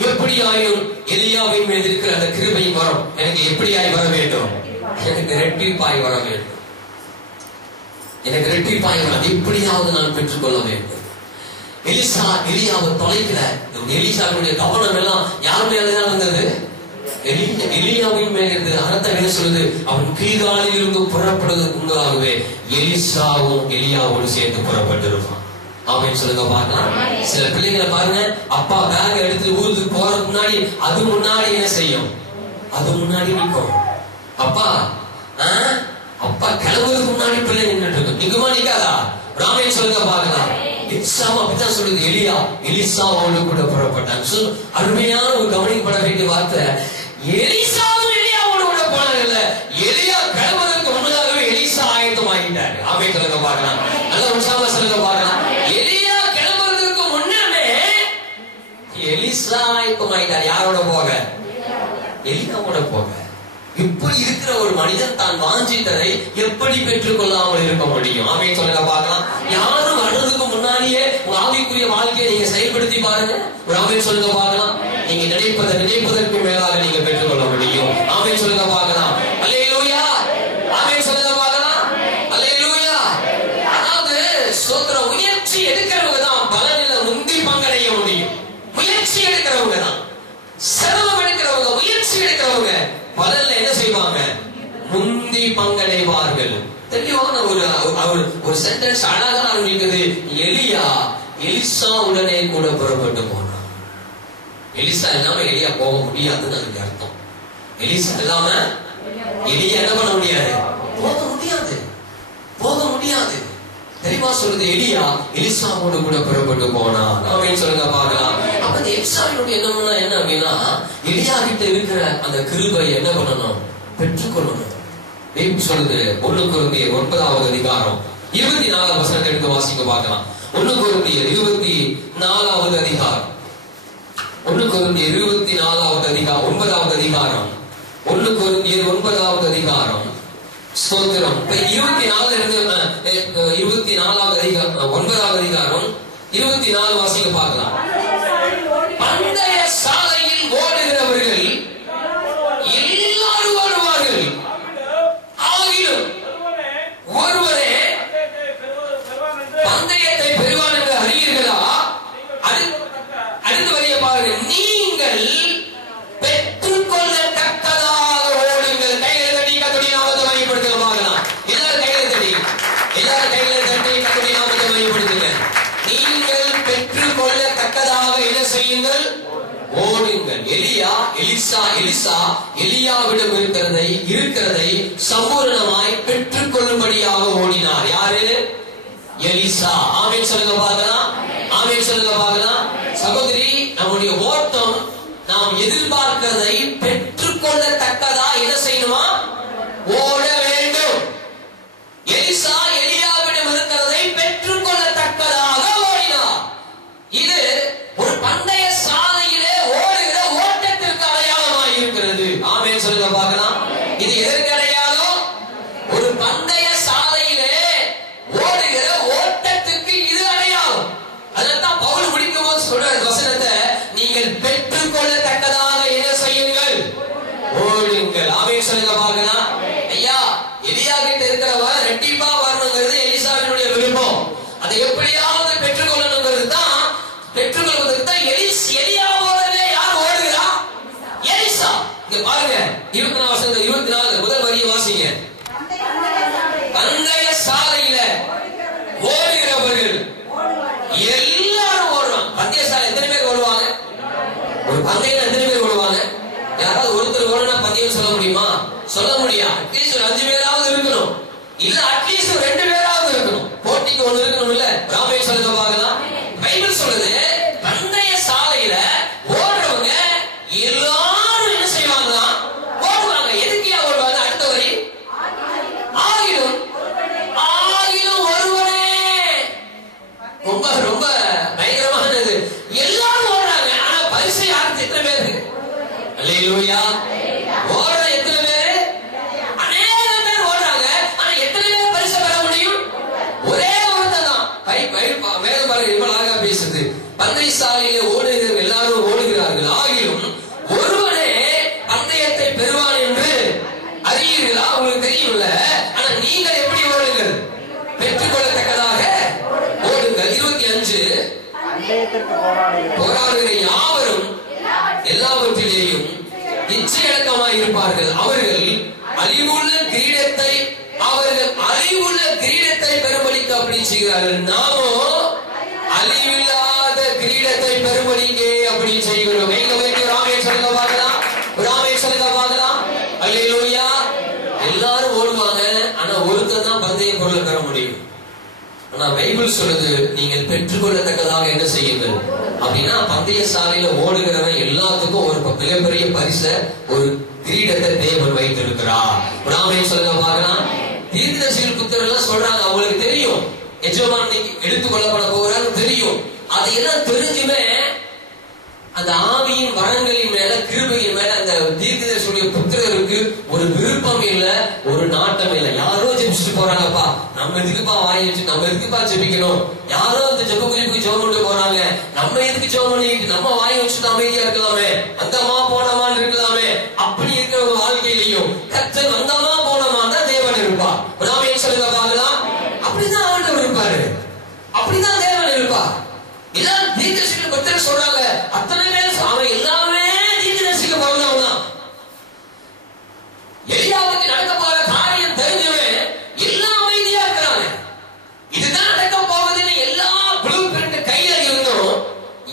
எப்படியாயிரும் எலியாவின் மீது இருக்கிற அந்த கிருபை வரம் எனக்கு எப்படியாய் வர வேண்டும், எனக்கு ரெட்டிப்பாய் வர வேண்டும். எனக்கு ரெட்டிப்பாய் அது எப்படியாவது நான் பெற்றுக்கொள்ள வேண்டும். எலியாவை தொலைக்கிற எலிசாவுடைய கவனம் எல்லாம் யார் மேலதான் இருந்தது? எலியாவின் மேல இருந்தது. அர்த்தம் என்ன சொல்லுது? அவன் கீழ்காலில் இருந்து புறப்படுவதற்கு முன்னதாகவே எலிசாவும் எலியாவோடு சேர்ந்து புறப்பட்டிருப்பான். அவன் சொல்லுங்க பார்க்கலாம். சில பிள்ளைங்களை பாருங்க, அப்பா பேக் எடுத்து ஊருக்கு போறதுக்கு முன்னாடி அது முன்னாடி என்ன செய்யும்? அது முன்னாடி நிற்கும். அப்பா அப்பா கிளம்புறதுக்கு முன்னாடி பிள்ளை நின்றுட்டு இருக்கும். நிக்குமா நிக்காதா? ராமன் சொல்லுங்க பார்க்கலாம். அப்படித்தான் சொல்லுது. எலிசாவோடு கூட புறப்பட்டாங்க. அருமையான ஒரு கவனிக்கப்பட வேண்டிய வார்த்தை. எலிசாவும் எலியாவோடு கூட போனாங்கல்ல, எலியா கிளம்புறதுக்கு முன்னதாகவே எலிசா ஆயத்தம் ஆகிட்டாரு. ஆமென் சொல்லுங்க பார்க்கலாம். நல்ல உற்சாகமா சொல்லுங்க பார்க்கலாம். எலியா கிளம்புறதுக்கு முன்னே எலிசா ஆயத்தம் ஆகிட்டார். யாரோட போக? எலியாவோட போக. இப்படி இருக்கிற ஒரு மனிதன் தான் வாஞ்சித்ததை எப்படி பெற்றுக் கொள்ளாமல் இருக்க முடியும்? ஆமென் சொல்லுங்க பார்க்கலாம். யாரும் வர்றதுக்கு முன்னாடியே உங்க ஆவிக்குரிய வாழ்க்கையை நீங்க செயல்படுத்தி பாருங்க. ஒரு ஆமென் சொல்லுங்க பார்க்கலாம். நீங்க நினைப்பதற்கு மேலாக நீங்க பெற்றுக்கொள்ள முடியும். ஆமென் சொல்லுங்க பார்க்கலாம். அல்லேலூயா. ஆமென் சொல்லுங்க பார்க்கலாம். அல்லேலூயா. அதாவது சோதர முயற்சி எடுக்கிறவங்க தான் பலனில முந்தி பங்கடைய முடியும். முயற்சி எடுக்கிறவங்க தான், சிரமம் எடுக்கிறவங்க, முயற்சி எடுக்கிறவங்க பலன்ல என்ன செய்வாங்க? முந்தி பங்கடைவார்கள். தெளிவான ஒரு சென்டென்ஸ் அழகா ஆரம்பிக்குது. எலிசா உடனே கூட புறப்பட்டு போனான். எலிசா இல்லாம எலியா போக முடியாதுன்னு அதுக்கு அர்த்தம். எலிசா இல்லாம எலியா என்ன பண்ண முடியாது? போக முடியாது. தெரியுமா சொல்லுது? எலிசாவோடு கூட புறப்பட்டு போனா. நாம சொல்லுங்க பார்க்கலாம். அப்ப இந்த எலிசாவினுடைய எண்ணம்னா என்ன அப்படின்னா, எலியா கிட்ட இருக்கிற அந்த கிருபை என்ன பண்ணணும்? பெற்றுக்கொள்ளணும். சொல்லுது 1 கொரிந்தியர் 9வது அதிகாரம் 24வது வசனத்தை எடுத்து வாசிக்க பார்க்கலாம். 1 கொரிந்தியர் 24வது அதிகாரம் 1 கொரிந்தியர் 24வது அதிகாரம் 9வது அதிகாரம் 1 கொரிந்தியர் 9வது அதிகாரம் ஸ்தோத்திரம். 24வது அதிகாரம் 9வது அதிகாரம் 24 வாசிக்க பார்க்கலாம். பந்தய சாலையில் ஓடுகிறவர்கள் எல்லாரும் வருவார்கள், ஆகிலும் ஒருவரே பந்தயத்தை பெறுவான் என்று அறியீர்களா? அடுத்த வரிய பாருங்க. நீங்கள் பெற்றுக்கொள்ளத்தக்கதாக ஓடுங்கள். கைகளை தட்டி கர்த்தருடைய நாமத்தை மகிமைப்படுத்துங்க பார்க்கலாம். எல்லாரும் கைகளை தட்டி கர்த்தருடைய நாமத்தை மகிமைப்படுத்துங்க. நீங்கள் பெற்றுக்கொள்ளத்தக்கதாக என்ன செய்யுங்கள்? ஓடுங்கள். எலிசா எலியாவிடம் இருக்கிறதை சம்பூர்ணமாய் பெற்றுக்கொள்ளும்படியாக ஓடினார். யாரு? எலிசா. ஆமென் சொல்லுங்க பார்க்கலாம். ஆமென் சொல்லுங்க பார்க்கலாம். சகோதரி, நம்முடைய ஓட்டம் நாம் எதிர்பார்க்கிறதை பெற்றுக்கொள்ளத்தக்கதா என்ன செய்யணுமா? ஓட வேண்டும். எலிசா எலியாவிடம் இருக்கிறதை பெற்றுக்கொள்ளத்தக்கதாக ஓடினார். இது ஒரு பந்தய சாலையிலே ஓடுகிற ஓட்டத்திற்கு அடையாளமாக இருக்கிறது. ஆமென் சொல்லுங்க பார்க்கலாம். இது எதற்கு அடையாளம்? ஒரு பந்தய சாலையிலே ஓடுகிற ஓட்டத்துக்கு இது அடையாளம். அதான் பவுல் முடிக்கும் போது சொல்ற வசனத்தை, நீங்கள் பெற்றுக்கொள்ளத்தக்கதாக என்ன செய்யுங்கள்? ஓடுங்கள். ஆமென் சொல்லுங்க பார்க்கலாம். ஐயா, எலியா கிட்ட இருக்கிறவன் ரெட்டிப்பா வரணுங்கிறது எலிசாவினுடைய விருப்பம். அதை எப்படியாவது பெற்றுக்கொள்ளணுங்கிறது தான், பெற்றுக்கொள்வதற்கு தான் எலியாவோடவே யார் ஓடுகிறா? எலிசா. இங்க பாருங்க 24 முதல் வரியை வாசிங்க. பந்தய சாலையில ஓடுகிறவர்கள் எல்லாரும் ஓடுவாங்க. பந்தய சாலை எத்தனை பேர் ஓடுவாங்க? ஒரு பந்தயம் எத்தனை பேர் ஓடுவாங்க? யாராவது ஒருத்தர் ஓடுனா பந்தயம் சொல்ல முடியுமா? சொல்ல முடியாது. அட்லீஸ்ட் ஒரு 5 பேராவது இருக்கணும், இல்ல அட்லீஸ்ட் ஒரு 2 பேராவது இருக்கணும். போட்டிக்கு ஒண்ணு இருக்கணும். இல்ல ராமேஸ்வரம் சொல்லுங்க பார்க்கலாம். பைபிள் சொல்லுது, பந்தய சாலையில ஓடுறவங்க எல்லாரும் என்ன செய்வாங்கன்னா ஓடுவாங்க. எதுக்கியா ஓடுவாங்க? அடுத்த வரி, ஆகிலும் ஒருவனே. ரொம்ப ரொம்ப பயங்கரமானது. எல்லாரும் ஓடுறாங்க, ஆனா பரிசு யாருக்கு? எத்தனை பேருக்கு? அல்லேலூயா. ஓடுற எத்தனை பேரு? அநேக பேர் ஓடுறாங்க, ஆனா எத்தனை பேர் பரிசு பெற முடியும்? ஒரே ஒருத்தன் தான். மேலும் பாருங்க, இவ்வளவு அழகா பேசுது. பந்தய சாலையில ஓடுகிற எல்லாரும் ஓடுகிறார்கள், ஆகிலும் ஒருவனே பந்தயத்தை பெறுவான் என்று அறியீர்களா? உங்களுக்கு தெரியும்ல. ஆனா நீங்கள் எப்படி ஓடுங்கள்? பெற்றுக்கொள்ளத்தக்கதாக ஓடுங்கள். 25 போராடுகிற யாவரும் எல்லாவற்றிலேயும் இச்சையடக்கமாய் இருப்பார்கள். அவர்கள் அழிவுள்ள கிரீடத்தை பெரும்படிக்கு அப்படி செய்கிறார்கள். நாமோ அழிவில்லாத கிரீடத்தை பெரும்படிக்கு அப்படி செய்கிறோம். எங்க வைத்து ராமே சொல்லுங்க பார்க்கலாம். ராமே சொல்லுங்க பார்க்கலாம். அல்லேலூயா. எல்லாரும் ஓடுவாங்க, ஆனா ஒருத்தர் தான் பந்தய பொருளை பெற முடியும். ஆனா பைபிள் சொல்லுது, நீங்கள் பெற்றுக்கொள்ளத்தக்கதாக என்ன செய்யுங்கள் அப்படின்னா, பந்தய சாலையில ஓடுகிறவன் எல்லாத்துக்கும் ஒரு மிகப்பெரிய பரிச, ஒரு கிரீடத்தை தேவன் வைத்திருக்கிறார். ராமே சொல்லுங்க பார்க்கலாம். தீர்க்கதரிசிகள் புத்தர் எல்லாம் சொல்றாங்க, அவங்களுக்கு தெரியும் எஜமான் எடுத்துக்கொள்ளப்பட போறான்னு தெரியும். அதையெல்லாம் தெரிஞ்சுமே அந்த ஆவியின் வரங்களின் மேல, கிருபையின் மேல அந்த தீர்க்கதரிசியுடைய புத்திரருக்கு ஒரு விருப்பம் இல்ல, ஒரு நாட்டம் இல்ல. யாரோ ஜெபிச்சுட்டு போறாங்கப்பா, நம்ம எதுக்குப்பா வாங்கி வச்சு நம்ம எதுக்குப்பா ஜெபிக்கணும்? யாரோ அந்த ஜெப குறிப்புக்கு ஜெபம் பண்ணிட்டு போறாங்க, நம்ம எதுக்கு ஜெபம் பண்ணிட்டு நம்ம வாங்கி வச்சுட்டு அமைதியா இருக்கலாமே, வந்தமா போனமான்னு இருக்கலாமே. அப்படி இருக்கிற ஒரு வாழ்க்கையிலையும் கர்த்தர் வந்தமா போனமா தான் தேவன் இருப்பா. நாம சொல்லுங்க பார்க்கலாம். அப்படிதான் ஆண்டவர் இருப்பாரு, அப்படிதான் தேவன் இருப்பா. இதான் தீர்க்கதரிசிகள் புத்தர் சொல்றாங்க. அத்தனை பேர் அவன் எல்லாமே தீர்க்கதரிசிக்கு பிறந்தவங்க தான். எலியாவுக்கு நடக்க போற காரியம் தெரிஞ்சவன் எல்லாம் அமைதியா இருக்கிறாங்க. இதுதான் நடக்க போவதுன்னு எல்லா ப்ளூ பிரிண்ட் கையில இருந்தோம்.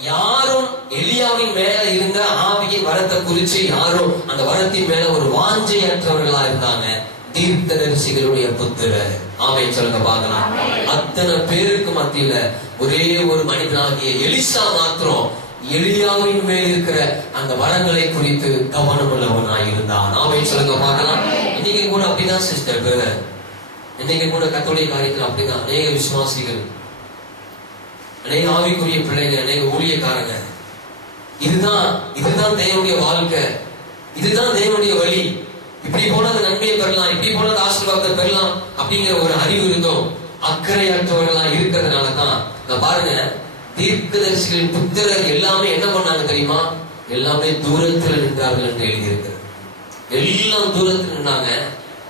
யாரும் எலியாவின் மேல இருந்த ஆவியின் வரத்தை குறிச்சு யாரும் அந்த வரத்தின் மேல ஒரு வாஞ்சையற்றவர்களா இருந்தாங்க. தீர்க்கதரிசிகளுடைய புத்திரர். ஆமென் சொல்லுங்க பார்க்கலாம். அத்தனை பேருக்கு மத்தியில ஒரே ஒரு மனிதனாகிய எலிசா மாத்திரம் எலியாவின் மேல் இருக்கிற அந்த வரங்களை குறித்து கவனம் உள்ளவனாய் இருந்தான். ஆமென் சொல்லுங்க பார்க்கலாம். இன்னைக்கு கூட அப்படிதான் சிஸ்டர் பேர், இன்னைக்கு கூட கத்தோலிக்க காரியத்தில் அப்படிதான் அநேக விசுவாசிகள், அநேக ஆவிக்குரிய பிள்ளைங்க, அநேக ஊழியக்காரங்க. இதுதான் தேவனுடைய வாழ்க்கை, இதுதான் தேவனுடைய வழி. இப்படி போனது நன்மையை பெறலாம், இப்படி போனது ஆசீர்வாதத்தை பெறலாம் அப்படிங்கிற ஒரு அறிவு இருந்தோம். அக்கறையற்றவர்களா இருக்கிறதுனாலதான் பாருங்க, தீர்க்கதரிசிகளின் புத்திரர் எல்லாமே என்ன பண்ணாங்க தெரியுமா? எல்லாமே தூரத்தில் நின்றார்கள் என்று எழுதியிருக்கிறது. எல்லாம் தூரத்தில் நின்றாங்க.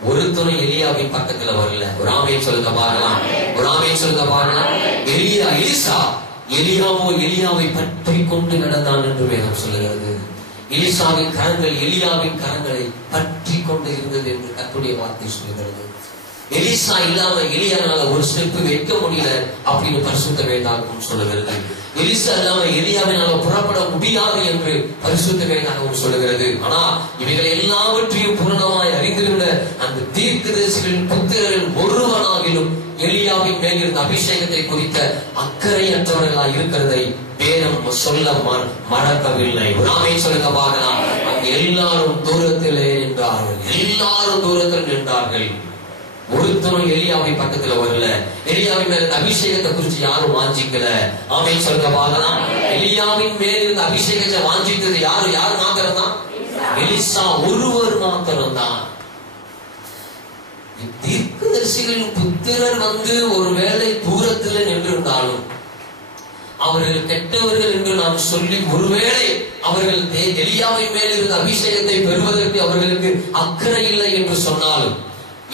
ஒரு துணை எலியாவின் பக்கத்துல வரல. ஒரு ஆமையை சொல்லுங்க பார்க்கலாம். ஒரு ஆமையை சொல்லுங்க பார்க்கலாம். எலிசா எலியாவை பற்றி கொண்டு நடந்தான் என்று வேதம் சொல்லுகிறது. எலிசாவின் கரங்கள் எலியாவின் கரங்களை பற்றி கொண்டு இருந்தது என்று கர்த்தருடைய வார்த்தை சொல்லுகிறது. எலிசா இல்லாம எலியானால ஒரு ஸ்டெப் வைக்க முடியல அப்படின்னு பரிசுத்த வேதாகமம் சொல்லுகிறது. எலிசா இல்லாம எலியாவினால புறப்பட முடியாது என்று பரிசுத்த வேதாகமம் சொல்லுகிறது. ஆனா இவைகள் எல்லாவற்றையும் பூரணமாய் அறிந்திருந்த அந்த தீர்க்கதரிசிகளின் புத்திரரில் ஒருவனாகிலும் எலியாவின் மேல் இருந்த அபிஷேகத்தை குறித்த அக்கறையற்றவர்களாய் இருக்கிறதை வேதம் சொல்ல மறக்கவில்லை. நாமே சொல்லுங்க பார்க்கலாம். அங்க எல்லாரும் தூரத்திலே நின்றார்கள், எல்லாரும் தூரத்தில் நின்றார்கள். ஒருத்தரும் எலியாவை பக்கத்துல வரல. எலியாவின் மேல அபிஷேகத்தை குறிச்சு யாரும் வாஞ்சிக்கல. ஆமே சொல்லுங்க பார்க்கலாம். எலியாவின் மேல் இருந்த அபிஷேகத்தை வாஞ்சித்தது யாரு மாத்திரம் தான்? எலிசா ஒருவர் மாத்திரம் தான். தீர்க்கதரிசிகளின் புத்திரர் ஒருவேளை தூரத்தில் நின்றிருந்தாலும் அவர்கள் கெட்டவர்கள் என்று நாம் சொல்லி, ஒருவேளை அவர்கள் எலியாவை மேல் இருந்த அபிஷேகத்தை பெறுவதற்கு அவர்களுக்கு அக்கறை இல்லை என்று சொன்னாலும்,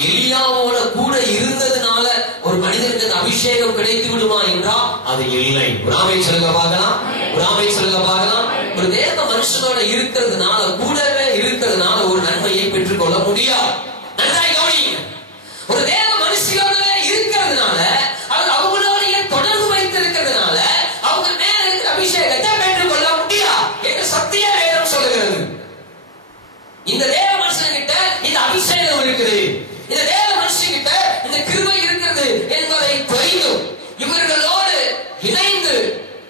எலியாவோட கூட இருந்ததுனால ஒரு மனிதனுக்கு அபிஷேகம் கிடைத்து விடுமா என்றால் அது இல்லை. ராமை சொல்லுங்க பார்க்கலாம். ராமை சொல்லுங்க பார்க்கலாம். ஒரு தேவ மனுஷனோட இருக்கிறதுனால, கூடவே இருக்கிறதுனால ஒரு நன்மையை பெற்றுக் கொள்ள முடியாது. நன்றாய் கவனிங்க. ஒரு தேவ மனுஷனோட இருக்கிறதுனால, அவங்களோட தொடர்பு வைத்திருக்கிறதுனால அவங்க மேல இருக்கிற அபிஷேகத்தை பெற்றுக் கொள்ள முடியாது என்று சத்திய வேதம் சொல்லுகிறது. இந்த தேவ மனுஷன்கிட்ட இந்த அபிஷேகம் இருக்குது, இந்த தேவ மனுஷன்கிட்ட இந்த கிருபை இருக்கிறது என்பதை தெரிந்தும் இவர்களோடு இணைந்து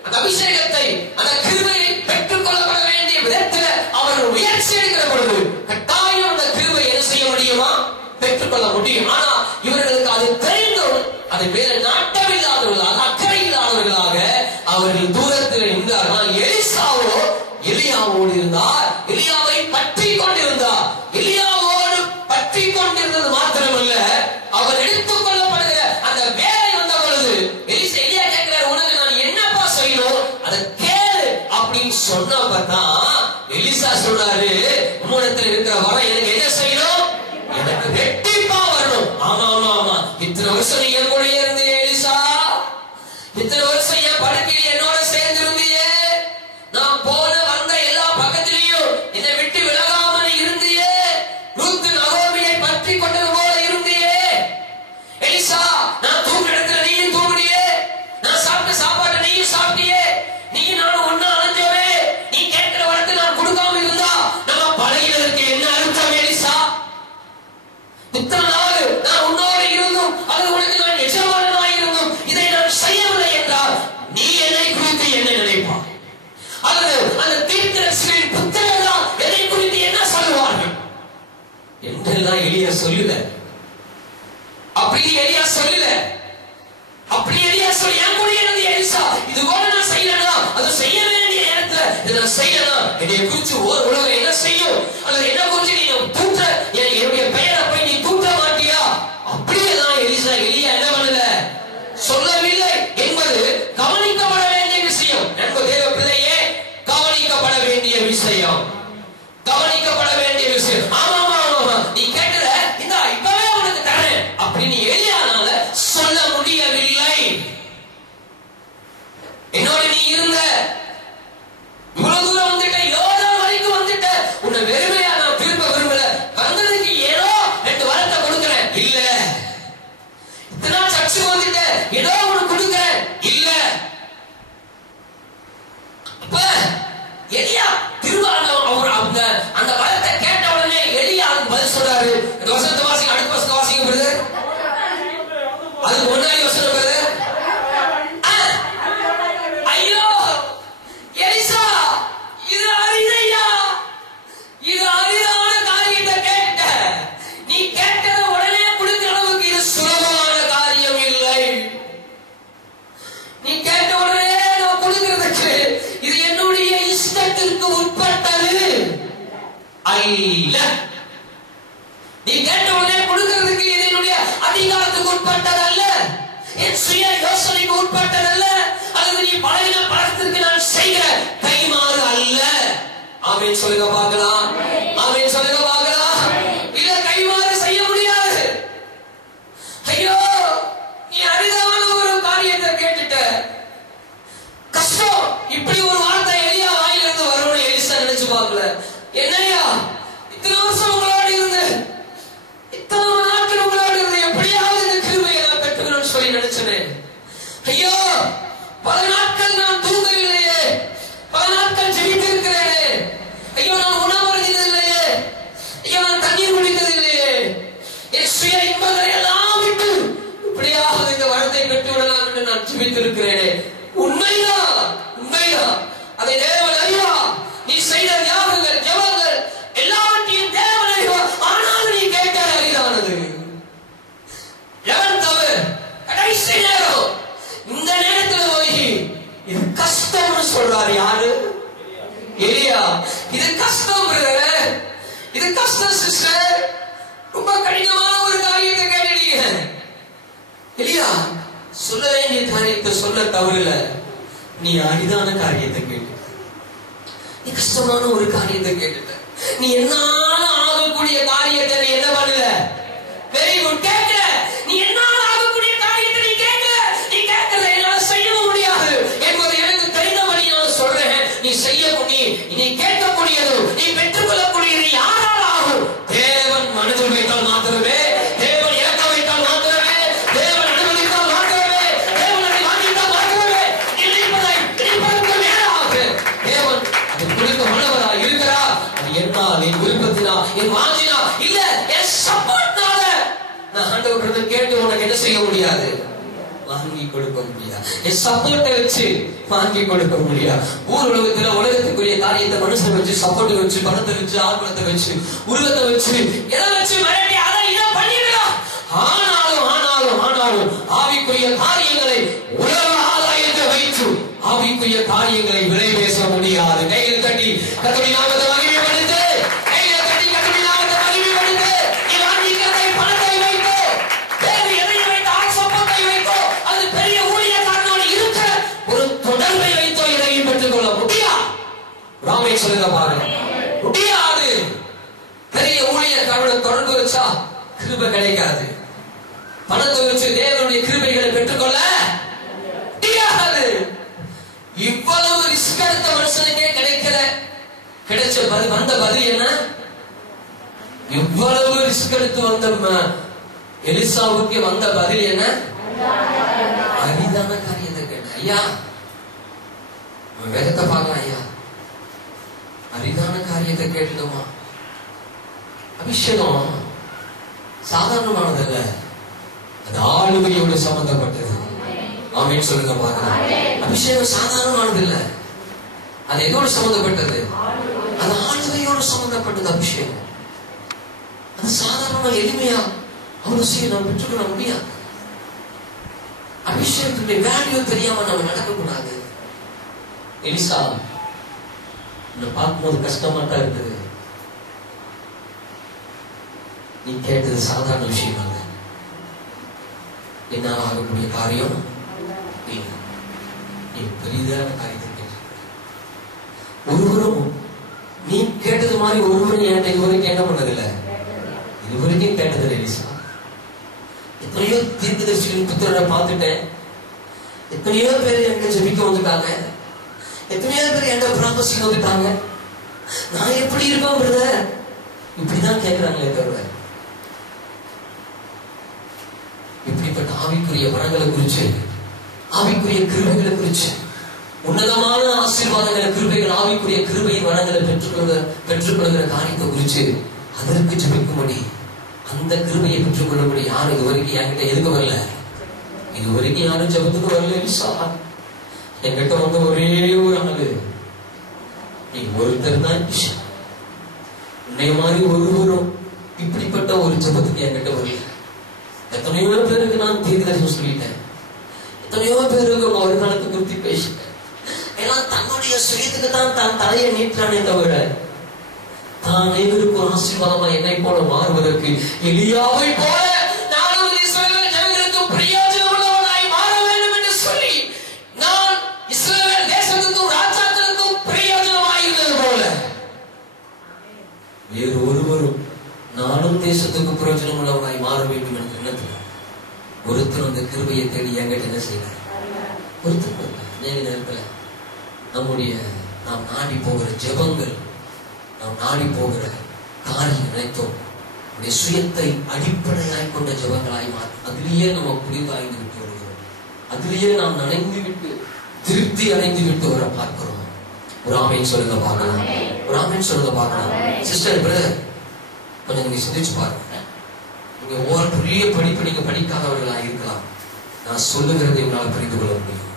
அந்த அபிஷேகத்தை, அந்த கிருபையை பெற்றுக் கொள்ளப்பட வேண்டிய விதத்தில் அவர்கள் முயற்சி எடுக்கிற பொழுது கட்டாயம் அந்த கிருபை என்ன செய்ய முடியுமா? பெற்றுக்கொள்ள முடியும். ஆனா இவர்களுக்கு அது தெரிந்தும் அதை மேல நாட்டம் இல்லாதவர்களாக, அக்கறை இல்லாதவர்களாக அவர்கள் தூரத்தில் நின்றார்கள். எலிசாவோ எலியாவோடு இருந்தார், எலியாவை பற்றி கொண்டிருந்தார். எலியாவோடு பற்றி கொண்டிருந்தது மாத்திரமல்ல, அவர் எடுத்துக் கொள்ளப்படுகிற அந்த வேலை வந்த பொழுது எலியா கேட்கிறார், உனக்கு நான் என்னப்பா செய்யணும், அதை கேளு அப்படின்னு சொன்னப்பதான் எலிசா சொல்றாரு, உன்னிடத்தில் இருக்கிற வரம் எனக்கு என்ன செய்யணும்? எனக்கு ரெட்டிப்பா வரணும். ஆமா ஆமா ஆமா, இத்தனை வருஷம் நீ என் கூட இருந்து அப்படின்னு எலியா சொல்லல. அப்படி எலியா சொல்லி என் கூட இருந்து எலிசா இது கூட நான் செய்யலனா, அது செய்ய வேண்டிய நேரத்துல இதை நான் செய்யலனா என்னை குறிச்சு உலகம் என்ன செய்யும், அல்லது என்ன குறிச்சு நீ தூற்ற என்னுடைய பெயரை போய் நீ தூற்ற மாட்டியா, அப்படியேதான் எலியா என்ன பண்ணல, சொல்லவில்லை என்பது கவனிக்கப்பட வேண்டிய விஷயம். நண்பு தேவ பிள்ளையே, கவனிக்கப்பட வேண்டிய விஷயம், கவனிக்கப்பட வேண்டிய விஷயம். ஆமா ஆமா ஆமா, நீ கேட்கல இந்த இப்பவே உனக்கு தரேன் அப்படின்னு எலியானால சொல்ல முடியவில்லை. என்னோட நீ இருந்த இவ்வளவு தூரம் வந்துட்ட, யோர்தான் வரைக்கும் வந்துட்ட, உன்னை வெறுமையா நான் திரும்ப விரும்பல, வந்ததுக்கு ஏதோ 2 வரத்தை கொடுக்கிறேன் இல்ல, இத்தனை சர்ச்சுக்கு வந்துட்ட ஏதோ ஒண்ணு கொடுக்கிறேன் இல்ல. அப்ப எலியா திரும்ப அவர் அந்த வரத்தை கேட்ட உடனே எலியா பதில் சொல்றாரு. இந்த வசனத்தை வாசிங்க, அடுத்த வசனத்தை வாசிங்க பிரதர். அது ஒன்னாடி வசனம் பிரதர். ஐயோ எலிசா, இது அரிதையா, இது அரிதான காரியத்தை கேட்ட, நீ கேட்டத உடனே கொடுக்கிற அளவுக்கு இது சுலபமான காரியம் இல்லை. நீ கேட்ட உடனே நான் கொடுக்கிறதுக்கு இது என்னுடைய இஷ்டத்திற்கு உட்பட்டது அல்ல. நீ கேட்ட உடனே கொடுக்கிறதுக்கு இது என்னுடைய அதிகாரத்துக்கு உட்பட்டது அல்ல, என் சுய யோசனைக்கு உட்பட்டது அல்ல, அல்லது நீ பழகின பழக்கத்திற்கு நான் செய்கிற கைமாறு அல்ல. ஆமென் சொல்லுங்க பார்க்கலாம். ஆமென் சொல்லுங்க பார்க்கலாம். இல்ல கைமாறு செய்ய முடியாது. ஐயோ நீ அரிதான ஒரு காரியத்தை கேட்டுட்ட, கஷ்டம். இப்படி ஒரு வார்த்தை எலியா வாயிலிருந்து வரும்னு எலிசா நினைச்சு பார்க்கல. என்னையா இத்தனை வருஷம் உங்களோட இருந்து, இத்தனை நாட்கள் உங்களோட இருந்து, எப்படியாவது இந்த கிருபையை நான் பெற்றுக்கணும்னு சொல்லி நினைச்சேன். ஐயோ பல நாட்கள் நான் தூங்கவில்லையே, பல நாட்கள் ஜெபித்திருக்கிறேனே, ஐயோ நான் உணவு அருந்தினதில்லையே, ஐயோ நான் தண்ணீர் குடித்ததில்லையே, என் சுய இன்பங்களை எல்லாம் விட்டு இப்படியாவது இந்த வரத்தை பெற்றுவிடலாம் என்று நான் ஜெபித்திருக்கிறேனே. உண்மைதான், உண்மைதான். அதை தேவன் அறிவார். நீ செய்த தியாகங்கள், ஜெபங்கள் எல்லாவற்றையும் தேவன் அறிவார். ஆனால் நீ கேட்டது அரிதானது. எவன் தவறு? கடைசி நேரம், இந்த நேரத்தில் போய் இது கஷ்டம்னு சொல்றாரு. யாரு? எலியா. இது கஷ்டம் பிரதர், இது கஷ்டம் சிஸ்டர், ரொம்ப கடினமான ஒரு காரியத்தை கேட்டீங்க. எலியா சொல்ல வேண்டிய காரியத்தை சொல்ல தவறில்ல, நீ அரிதான காரியத்தை கேட்டு, நீ கஷ்டமான ஒரு காரியத்தை கேட்டுட்ட, நீ என்னால ஆகக்கூடிய காரியத்தை நீ என்ன பண்ணல, வெரி குட் கேட்கல. நீ என்னால ஆகக்கூடிய காரியத்தை நீ கேட்கல, நீ கேட்கல, என்னால செய்யவும் முடியாது என்பது எனக்கு தெரிந்தபடி நான் சொல்றேன். நீ செய்ய நீ கேட்கக்கூடியது, நீ பெற்றுக்கொள்ளக்கூடியது யாரால் ஆகும்? தேவன் மனதில் வைத்தால் மாத்திரமே, தேவன் இறக்க வைத்தால் மாத்திரமே, தேவன் அனுமதித்தால் மாத்திரமே, தேவன் அதை வாங்கித்தால் மாத்திரமே, நினைப்பதற்கு மேலாக தேவன் அது குறித்த மனவராய் இருக்கிறார். அது என்னால், என் விருப்பத்தினா, என் வாஞ்சினா இல்ல, என் சப்போர்ட்னால நான் ஆண்டவரிடம் கேட்டு உனக்கு என்ன செய்ய முடியாது, வாங்கி கொடுக்க முடியாது. என் சப்போர்ட்டை வச்சு வாங்கி கொடுக்க முடியாது. ஊர் உலகத்துல உலகத்துக்குரிய காரியத்தை மனுஷன் வச்சு, சப்போர்ட்டை வச்சு, பணத்தை வச்சு, ஆத்மத்தை வச்சு, உருவத்தை வச்சு, எதை வச்சு மிரட்டி அதை இதை பண்ணிடலாம். ஆனாலும் ஆனாலும் ஆனாலும் ஆவிக்குரிய காரியங்களை உலக ஆதாயத்தை வைத்து ஆவிக்குரிய காரியங்களை விலை பேச முடியாது. கையில் கட்டி கர்த்தருடைய நாமத்தை மகிமைப்படுத்து, கையில கட்டி கர்த்தருடைய நாமத்தை மகிமைப்படுத்து. நீ வாங்கிக்கிறதை பணத்தை வைத்தோ, வேறு எதையும் வைத்து, சப்போர்ட்டை வைத்தோ, அது பெரிய ஊழியக்காரனோடு இருக்க ஒரு தொடர்பை வைத்தோ எதையும் பெற்றுக்கொள்ள முடியாது. ராமே சொல்லுங்க பாருங்க, முடியாது. பெரிய ஊழியக்காரனோட தொடர்பு வச்சா கிருபை கிடைக்காது. பணத்தை வச்சு தேவனுடைய கிருபைகளை பெற்றுக்கொள்ள முடியாது. இவ்வளவு ரிஸ்க் எடுத்த மனுஷனுக்கே கிடைக்கல. கிடைச்ச வந்த பதில் என்ன? இவ்வளவு ரிஸ்க் எடுத்து வந்த எலிசாவுக்கு வந்த பதில் என்ன? அரிதான காரியத்தை கேட்ட. ஐயா வேதத்தை பார்க்கலாம். ஐயா அரிதான காரியத்தை கேட்டுமா? அபிஷேகம் சாதாரணமானதல்ல, அது ஆளுமையோடு சம்பந்தப்பட்டது. ஆமென் சொல்லுங்க பார்க்கலாம். அபிஷேகம் சாதாரணமானது இல்ல, அது எதோடு சம்பந்தப்பட்டது? அது ஆளுமையோடு சம்பந்தப்பட்டது. அபிஷேகம் அது சாதாரணமா எளிமையா அவர் ருசியை நாம் பெற்றுக்கொள்ள முடியாது. அபிஷேகத்துடைய வேல்யூ தெரியாம நம்ம நடக்கக்கூடாது. எலிசா பார்க்கும்போது கஷ்டமா தான் இருக்குது. நீ கேட்டது சாதாரண விஷயம் அல்ல. என்னால் ஆகக்கூடிய காரியம் நீ பெரிதான காரியத்தை கேட்ட. ஒருவரும் நீ கேட்டது மாதிரி ஒருவரும் என்கிட்ட இதுவரைக்கும் என்ன பண்ணதில்லை, இதுவரைக்கும் கேட்டதில்லை. எலிசா எத்தனையோ தீர்க்கதரிசிகளின் புத்திரரை பார்த்துட்டேன். எத்தனையோ பேர் என்கிட்ட ஜெபிக்க வந்துட்டாங்க. எத்தனையோ பேர் என்கிட்ட ப்ராபஸிங் வந்துட்டாங்க. நான் எப்படி இருப்பேன் பிரதர் இப்படிதான் கேட்கிறாங்களே தவிர இப்படிப்பட்ட ஆவிக்குரிய வரங்களை குறிச்சு, ஆவிக்குரிய கிருபைகளை குறிச்சு, உன்னதமான ஆசீர்வாதங்களை, கிருபைகள், ஆவிக்குரிய கிருபையின் வரங்களை பெற்றுக்கொள்கிற காரியத்தை குறிச்சு அதற்கு ஜெபிக்கும்படி, அந்த கிருபையை பெற்றுக்கொள்ளும்படி யாரும் இதுவரைக்கும் என்கிட்ட எதுக்கு வரல, இதுவரைக்கும் யாரும் ஜெபத்துக்கு வரல. எலிசா என்கிட்ட வந்து ஒரே ஒரு ஆளு, நீ ஒருத்தர் தான். உன்னை மாதிரி ஒருவரும் இப்படிப்பட்ட ஒரு ஜெபத்துக்கு என்கிட்ட வரல. எத்தனையோ பேருக்கு நான் தீர்க்கதரிசனம் சொல்லிட்டேன். எத்தனையோ பேருக்கு வருங்காலத்தை குறித்து பேசிட்டேன். எல்லாம் தன்னுடைய சுயத்துக்கு தான் தன் தலையை நீட்டானே தவிர தான் அனைவருக்கு ஒரு ஆசீர்வாதமா என்னை போல மாறுவதற்கு எலியாவை போல நானும் இஸ்ரவேல் ஜனங்களுக்கு பிரயோஜனம் உள்ளவனாய் மாற வேண்டும் என்று சொல்லி நான் இஸ்ரவேல் தேசத்துக்கும் ராஜாக்களுக்கும் பிரயோஜனமாய் இருந்தது போல வேறு ஒருவரும் நானும் தேசத்துக்கு பிரயோஜனம் உள்ளவனாய் மாற வேண்டும் என்ற எண்ணத்தில் ஒருத்தர் அந்த கிருபையை தேடி என்கிட்ட என்ன செய்யறார், ஒருத்தர் நேரத்தில் நம்முடைய நாம் நாடி போகிற ஜெபங்கள், நாம் நாடி போகிற காரியம் நினைத்தோம் சுயத்தை அடிப்படையாய் கொண்ட ஜெபங்களாய் மாறும். அதிலேயே நம்ம புரிதாய்ந்து விட்டு வருகிறோம். அதிலேயே நாம் நனைந்து விட்டு திருப்தி அடைந்து விட்டு வர பார்க்கிறோம். ஒரு ஆமேன் சொல்லுங்க பார்க்கலாம், ஒரு ஆமேன் சொல்லுங்க பார்க்கலாம். சிஸ்டர் பிரதர் கொஞ்சம் நீங்க சிந்திச்சு பாருங்க. நீங்க ஒவ்வொரு பெரிய படிப்பு நீங்க படிக்காதவர்களா இருக்கலாம். நான் சொல்லுகிறதை உங்களால் புரிந்து கொள்ள முடியும்.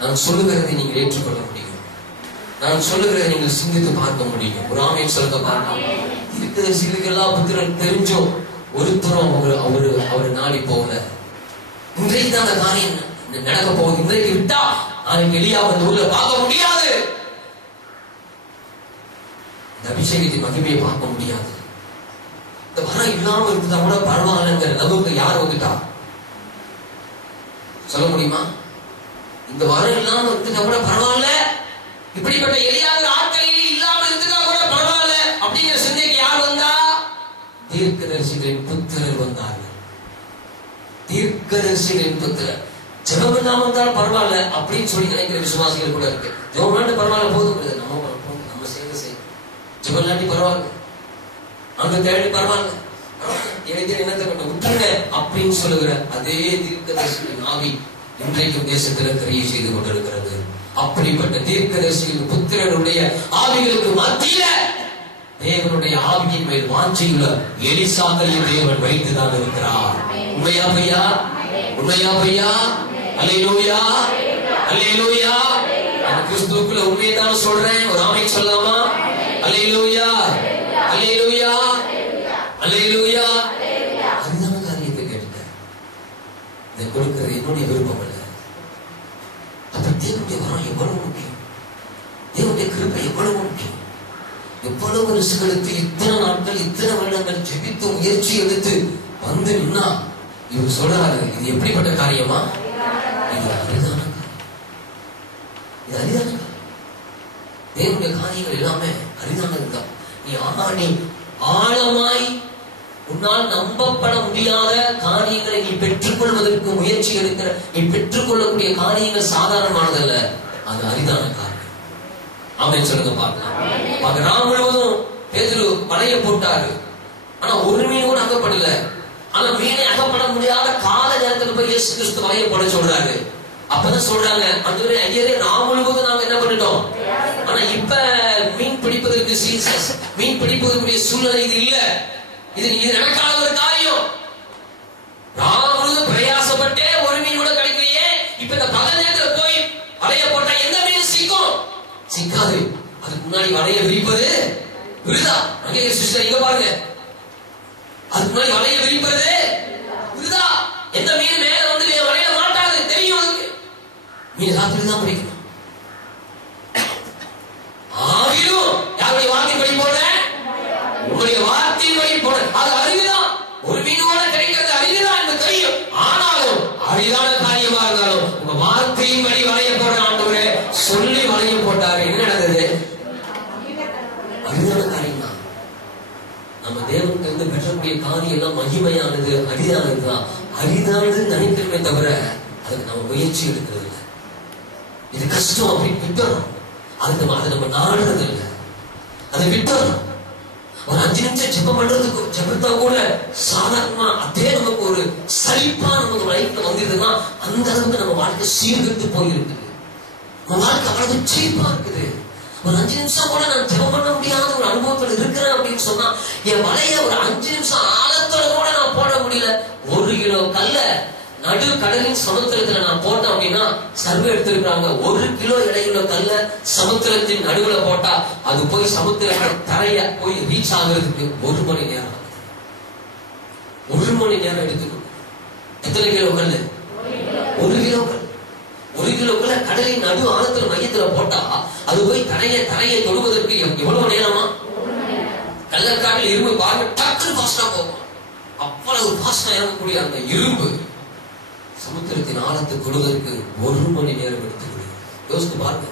நான் சொல்லுகிறதை நீங்கள் ஏற்றுக்கொள்ள முடியும். நான் சொல்லுகிறதை நீங்கள் சிந்தித்து பார்க்க முடியும். ஒரு ஆமேன் சொல்லுங்க பார்க்கலாம். இருக்கிற சிறுகெல்லாம் புத்திரன் தெரிஞ்சோம் ஒருத்தரும் அவரு நாடி போகல. இன்றைக்கு தான் அந்த காரியம் நடக்க போகுது. இன்றைக்கு விட்டா நாளைக்கு எலியா வந்து ஊர்ல பார்க்க முடியாது. இந்த அபிஷேகத்தின் மகிமையை பார்க்க முடியாது. இந்த வரம் இல்லாம இருக்குதா கூட பரவாயில்லைங்கிற அளவுக்கு யார் வந்துட்டா சொல்ல முடியுமா? இந்த வரம் இல்லாம இருக்குதா கூட பரவாயில்ல, இப்படிப்பட்ட எளியாத ஆட்கள் இல்லாம இருக்குதா கூட பரவாயில்ல அப்படிங்கிற சிந்தைக்கு யார் வந்தா? தீர்க்கதரிசிகளின் புத்திரர் வந்தார்கள். தீர்க்கதரிசிகளின் புத்திரர். ஜெபம் இல்லாம இருந்தாலும் பரவாயில்ல அப்படின்னு சொல்லி நினைக்கிற விசுவாசிகள் கூட இருக்கு. ஜெபம் இல்லாட்டி பரவாயில்ல, போதும் நம்ம செய்ய ஜெபம் இல்லாட்டி பரவாயில்ல, அங்க தேடி பரவாயில்ல, என்னத்தை கொண்டு விட்டுருங்க அப்படின்னு சொல்லுகிற அதே தீர்க்கதரிசிகளின் ஆவி இன்றைக்கும் தேசத்தில் கிரியை செய்து கொண்டிருக்கிறது. அப்படிப்பட்ட தீர்க்கதரிசிகளின் புத்திரனுடைய ஆவிகளுக்கு மத்தியில தேவனுடைய ஆவியின் மேல் வாஞ்சையுள்ள எலிசாக்களையும் தேவன் வைத்துதான் இருக்கிறார். உண்மையா பையா? உண்மையா பையா? அல்லேலூயா, அல்லேலூயா. நான் கிறிஸ்துவுக்குள்ள உண்மையை தான் சொல்றேன். ஒரு ஆமென் சொல்லாமா? அல்லேலூயா, அல்லேலூயா, அல்லேலூயா. அதுதான காரியத்தை கேட்டுட்டேன். இதை கொடுக்கிறது என்னுடைய விருப்பம் அல்ல. அப்ப தேவனுடைய வரம் எவ்வளவு முக்கியம், தேவனுடைய கிருபை எவ்வளவு முக்கியம். எவ்வளவு வருஷங்களுக்கு இத்தனை நாட்கள் இத்தனை வருடங்கள் ஜெபித்து முயற்சி எடுத்து வந்து நின்னா இவர் சொல்றாரு, இது எப்படிப்பட்ட காரியமா? இது அரிதான காரியம். இது அரிதான காரியம். தேவனுடைய காரியங்கள் எல்லாமே அரிதானதுதான். நீ ஆழமாய் உன்னால் நம்பப்பட முடியாத காரியங்களை நீ பெற்றுக்கொள்வதற்கு முயற்சி எடுக்கிற, நீ பெற்றுக்கொள்ளக்கூடிய காரியங்கள் சாதாரணமானதல்ல, அது அரிதான காரியம். ஆமென் சொல்லுங்க பார்க்கலாம். நாள் முழுவதும் பேதுரு வலைய போட்டாரு, ஆனா ஒரு மீன் கூட அகப்படல. ஆனா மீனை அகப்பட முடியாத கால நேரத்துல போய் இயேசு கிறிஸ்து வலைய போட சொல்றாரு. அப்பதான் சொல்றாங்க, அதுவரை ஐயரே நாள் முழுவதும் நாங்க என்ன பண்ணிட்டோம், ஆனா இப்ப மீன் பிடிப்பதற்கு சீசஸ், மீன் பிடிப்பதற்குரிய சூழ்நிலை இது இல்ல. இது நடக்காத ஒரு காரியம். நாள் முழுவதும் பிரயாசப்பட்டே ஒரு மீன் கூட கிடைக்கலையே. இப்ப இந்த பகல் நேரத்துல போய் வலைய போட்டா எந்த மீன் சிக்கும்? சிக்காது. அதுக்கு முன்னாடி வலைய விரிப்பது விருதா. அங்கே சிஸ்டர் இங்க பாருங்க, அது அதுக்கு முன்னாடி வலையை விரிப்பது இதுதான். எந்த மீன் மேல வந்து என் வலையில மாட்டாது தெரியும். அதுக்கு மீன் ராத்திரி தான் பிடிக்கணும். ஆகிலும் யாருடைய வார்த்தைப்படி போன, உங்களுடைய வார்த்தைப்படி போன, அது அறிவுதான். ஒரு மீனோட கிடைக்கிறது அறிவுதான் என்று தெரியும். ஆனாலும் அரிதான காரியமா இருந்தாலும் உங்க வார்த்தையின் வழி வளைய போட ஆண்டவரே சொல்லி வளைய போட்டாரு. என்ன நடந்தது? அரிதான காரியம் தான். நம்ம தேவனுக்கு இருந்து பெற்றக்கூடிய காரியம் எல்லாம் மகிமையானது, அரிதானதுதான். அரிதானது நினைக்கிறமே தவிர அதுக்கு நம்ம முயற்சி எடுக்கிறது இல்லை. இது கஷ்டம் அப்படின்னு விட்டுறோம். அதை நம்ம நாடுறது இல்லை, அதை விட்டுறோம். ஒரு 5 நிமிஷம் ஜெபம் பண்றதுக்கு ஜெபத்தா கூட சாதாரணமா அதே நமக்கு ஒரு சலிப்பா நமக்கு லைஃப்ல வந்துருதுன்னா அந்த அளவுக்கு நம்ம வாழ்க்கை சீர்கெட்டு போயிருக்குது. நம்ம வாழ்க்கை அவ்வளவு சீப்பா இருக்குது. ஒரு 5 நிமிஷம் கூட நான் ஜெபம் பண்ண முடியாத ஒரு அனுபவத்துல இருக்கிறேன் அப்படின்னு சொன்னா என் வலைய ஒரு 5 நிமிஷம் ஆழத்துல கூட நான் போட முடியல. 1 கிலோ கல்ல நடு கடலின் சமுத்திரத்துல நான் போட்டேன் அப்படின்னா சர்வே எடுத்திருக்காங்க. 1 கிலோ எடையுள்ள கல்ல சமுத்திரத்தின் நடுவுல போட்டா அது போய் சமுத்திரத்தை தரைய போய் ரீச் ஆகுறதுக்கு 1 மணி நேரம். 1 மணி நேரம் எடுத்துக்கணும். எத்தனை கிலோ கல்லு? 1 கிலோ கல். 1 கிலோ கல்ல கடலின் நடு ஆழத்துல மையத்துல போட்டா அது போய் தரையை தொடுவதற்கு எவ்வளவு நேரமா? கள்ளக்காட்டில் இரும்பு பாருங்க டக்குன்னு ஃபாஸ்டா போகும். அவ்வளவு ஃபாஸ்டா இறங்கக்கூடிய அந்த இரும்பு சமுத்திரத்தின் ஆழத்தை கொடுவதற்கு 1 மணி நேரம் எடுத்துக்கொள்ள. யோசித்து பாருங்க,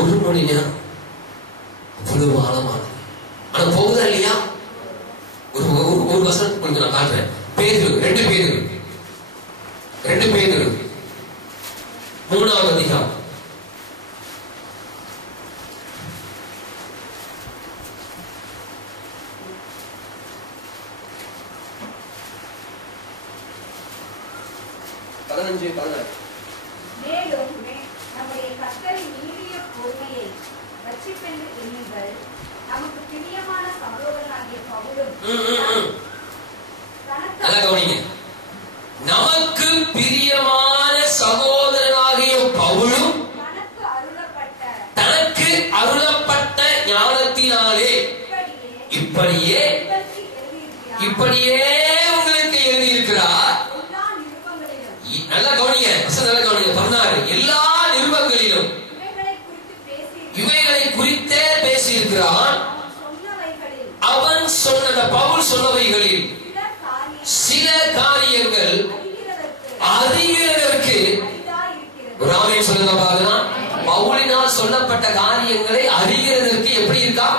1 மணி நேரம் அவ்வளவு ஆழமானது. ஆனா போகுதா இல்லையா? ஒரு வசனத்தை கொஞ்சம் நான் காட்டுறேன். பேதுரு 2 பேதுரு 3ஆம் அதிகாரம். மேலும் நம்முடைய கர்த்தரின் நீடிய பொறுமையை ரட்சிப்பென்று எண்ணுங்கள். நமக்கு பிரியமான சகோதரனாகிய பவுலும் நமக்கு பிரியமான சகோதரனாகிய பவுலும் தனக்கு அருளப்பட்ட ஞானத்தினாலே இப்படியே உங்களுக்கு எழுதியிருக்கிறார். நல்லா கவனிங்க, நல்லா கவனிங்க. 16 எல்லா நிருபங்களிலும் இவைகளை குறித்தே பேசியிருக்கிறான். அவன் சொன்ன பவுல் சொன்னவைகளில் சில காரியங்கள் அறிகிறதற்கு ராமே சொல்லுங்க பாக்கலாம். பவுலினால் சொல்லப்பட்ட காரியங்களை அறிகிறதற்கு எப்படி இருக்கா?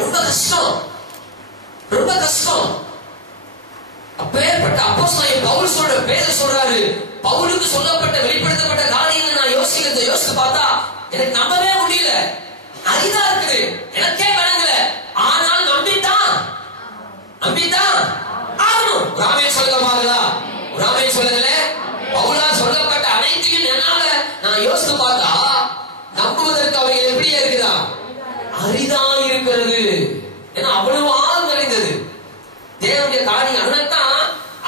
ரொம்ப கஷ்டம், ரொம்ப கஷ்டம். அப்பேற்பட்ட அப்போஸ்தலன் பவுல் சொல்ற பேர சொல்றாரு. பவுலுக்கு சொல்லப்பட்ட வெளிப்படுத்தப்பட்ட காரியங்களை நான் யோசித்து பார்த்தா எனக்கு நம்பவே முடியல. அரிதா இருக்குது, எனக்கே விளங்கல. ஆனால் நம்பித்தான் ஆகணும். ராமே சொல்லுங்க பாக்கலாம். ராமே சொல்லுங்கள பவுலா சொல்லப்பட்ட அனைத்தையும் என்னால நான் யோசித்து பார்த்தா நம்புவதற்கு அவைகள் எப்படியே இருக்குதா? அரிதா இருக்கிறது. ஏன்னா அவ்வளவு ஆழம் நிறைந்தது தேவனுடைய காரியம். அதனால்தான்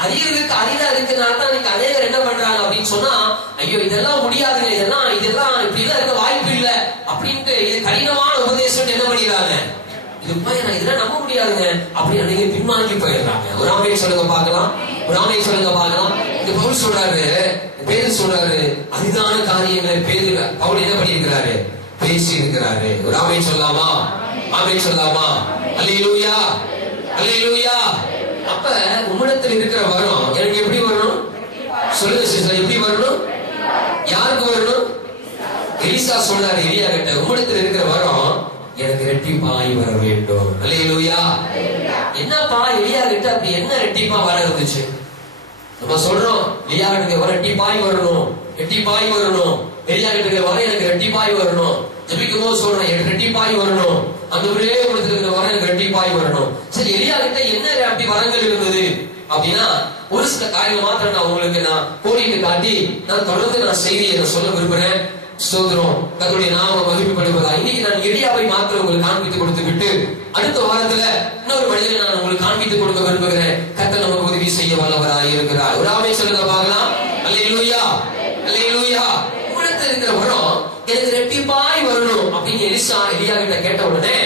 அறியறதுக்கு அரிதா இருக்குனால தான் இன்னைக்கு அநேகர் என்ன பண்றாங்க அப்படின்னு சொன்னா, ஐயோ இதெல்லாம் முடியாதுங்க, இதெல்லாம் இப்படி எல்லாம் இருக்க வாய்ப்பு இல்ல அப்படின்ட்டு இது கடினமான உபதேசம் என்ன பண்ணிடுறாங்க. இது நான் இதெல்லாம் நம்ப முடியாதுங்க அப்படின்னு நீங்க பின்வாங்கி போயிடுறாங்க. ஒரு ஆமையை சொல்லுங்க பாக்கலாம், ஒரு ஆமையை சொல்லுங்க பாக்கலாம். இந்த பவுல் சொல்றாரு, பேர் சொல்றாரு, அரிதான காரியங்களை பவுல் என்ன பண்ணியிருக்கிறாரு? பேசி இருக்கிறாரு. ஒரு ஆமையை சொல்லாமா? ஆமையை சொல்லாமா? அல்லேலூயா, அல்லேலூயா. அப்ப உம்மிடத்தில் இருக்கிற வரம் எனக்கு எப்படி வரணும்? சொல்லுங்க சிஸ்டர், எப்படி வரணும்? யாருக்கு வரணும்? எலிசா சொல்றாரு எலியா கிட்ட, உம்மிடத்தில் இருக்கிற வரம் எனக்கு ரெட்டிப்பாய் வர வேண்டும். அல்லேலூயா. என்னப்பா எலியா கிட்ட அப்படி என்ன ரெட்டிப்பா வர இருந்துச்சு? நம்ம சொல்றோம் எலியா கிட்ட வர ரெட்டிப்பாய் வரணும், ரெட்டிப்பாய் வரணும். எலியா கிட்ட வர எனக்கு ரெட்டிப்பாய் வரணும். ஜெபிக்கும் போது சொல்றேன் எனக்கு ரெட்டிப்பாய் வரணும். அந்த ஒரே கொடுத்திருக்கிற வர எனக்கு ரெட்டிப்பாய் வரணும். சரி, எலியா கிட்ட என்ன அப்படி வரங்கள் இருந்தது அப்படின்னா ஒரு சில காரியங்கள் மாத்திரம் நான் உங்களுக்கு கோடிட்டு காட்டி நான் தொடர்ந்து செய்தியை சொல்ல விரும்புறேன். ஸ்தோத்திரம், கர்த்தருடைய நாமம் மகிமைப்படுவதா. இன்னைக்கு நான் எலியாவை மாத்திரம் உங்களுக்கு காண்பித்து கொடுத்து விட்டு அடுத்த வாரத்துல இன்னொரு மனிதனை நான் உங்களுக்கு காண்பித்து கொடுக்க விரும்புகிறேன். கர்த்தர் நமக்கு உதவி செய்ய வல்லவராய் இருக்கிறார். ஒரு ஆமென் சொல்லுங்க பார்க்கலாம். அல்லேலூயா, அல்லேலூயா. உலகத்தில் இருக்கிற வரம் எனக்கு ரெட்டிப்பாய் வரணும் அப்படின்னு எலியா கிட்ட கேட்ட உடனே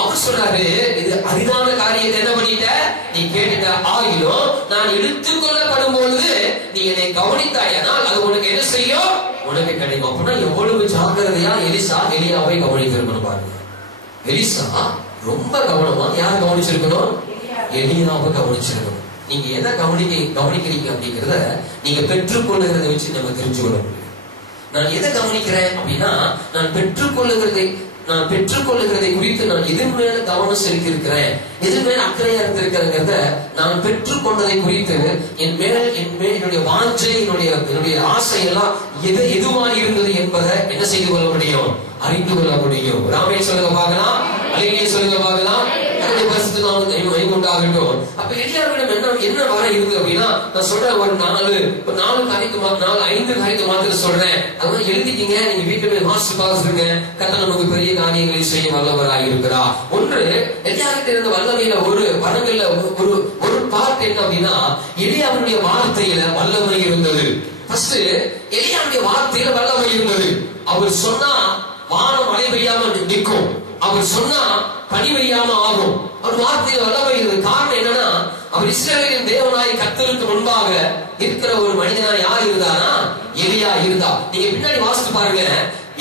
அவர் சொல்றாரு, இது அரிதான காரியத்தை என்ன பண்ணிட்ட? நீ கேட்டுட்ட. ஆகிலும் நான் எடுத்துக்கொள்ளப்படும் பொழுது நீ என்னை கவனித்தாயானால் அது உனக்கு என்ன செய்யும்? உனக்கு கிடைக்கும். அப்படின்னா எவ்வளவு ஜாக்கிரதையா எலியாவை கவனித்திருக்கணும் பாருங்க. எலிசா ரொம்ப கவனமா யார் கவனிச்சிருக்கணும்? எலியாவை கவனிச்சிருக்கணும். நீங்க எதை கவனிக்கிறீங்க அப்படிங்கறத நீங்க பெற்றுக்கொள்ளுகிறத வச்சு நம்ம தெரிஞ்சுக்கொள்ள முடியும். நான் எதை கவனிக்கிறேன் அப்படின்னா, நான் பெற்றுக்கொள்ளுகிறதை குறித்து நான் எதன் மேல கவனம் செலுத்தியிருக்கிறேன், எதன் மேல அக்கறையா இருந்திருக்கிறத நான் பெற்றுக்கொண்டதை குறித்து என் மேல் என்னுடைய வாஞ்சை, என்னுடைய ஆசை எல்லாம் எதுவா இருந்தது என்பதை என்ன செய்து கொள்ள முடியும்? அறிந்து கொள்ள முடியும். ராமே சொல்லுங்க பார்க்கலாம், அழகிய சொல்லுங்க பார்க்கலாம். அப்ப எலியாவிடம் என்ன வர இருக்கு அப்படின்னா, நான் சொல்றேன் ஒரு 4 5 காரியத்தை மாத்திரம் சொல்றேன். அதெல்லாம் எழுதிட்டீங்க, நீங்க வீட்டுல போய் மாஸ்டர் பாருங்க. கர்த்தர் நமக்கு பெரிய காரியங்களை செய்ய வல்லவராக இருக்கிறார். ஒன்று, எலியாவிட்ட இருந்த வல்லமையில ஒரு வரங்கள்ல ஒரு பார்ட் என்ன அப்படின்னா, எலியாவுடைய வார்த்தையில வல்லமை இருந்தது. ஃபர்ஸ்ட் எலியாவுடைய வார்த்தையில வல்லமை இருந்தது. அவர் சொன்னா வானம் மழை பெய்யாம நிற்கும், அவர் சொன்னா பனி பெய்யாம ஆகும். அவர் வார்த்தையில வல்லமை இருந்தது. காரணம் என்னன்னா, அவர் இஸ்ரவேலின் தேவனாய் கர்த்தருக்கு முன்பாக இருக்கிற ஒரு மனிதனாய் யார் இருந்தானா? எலியா இருந்தா. நீங்க பின்னாடி வாசித்து பாருங்க.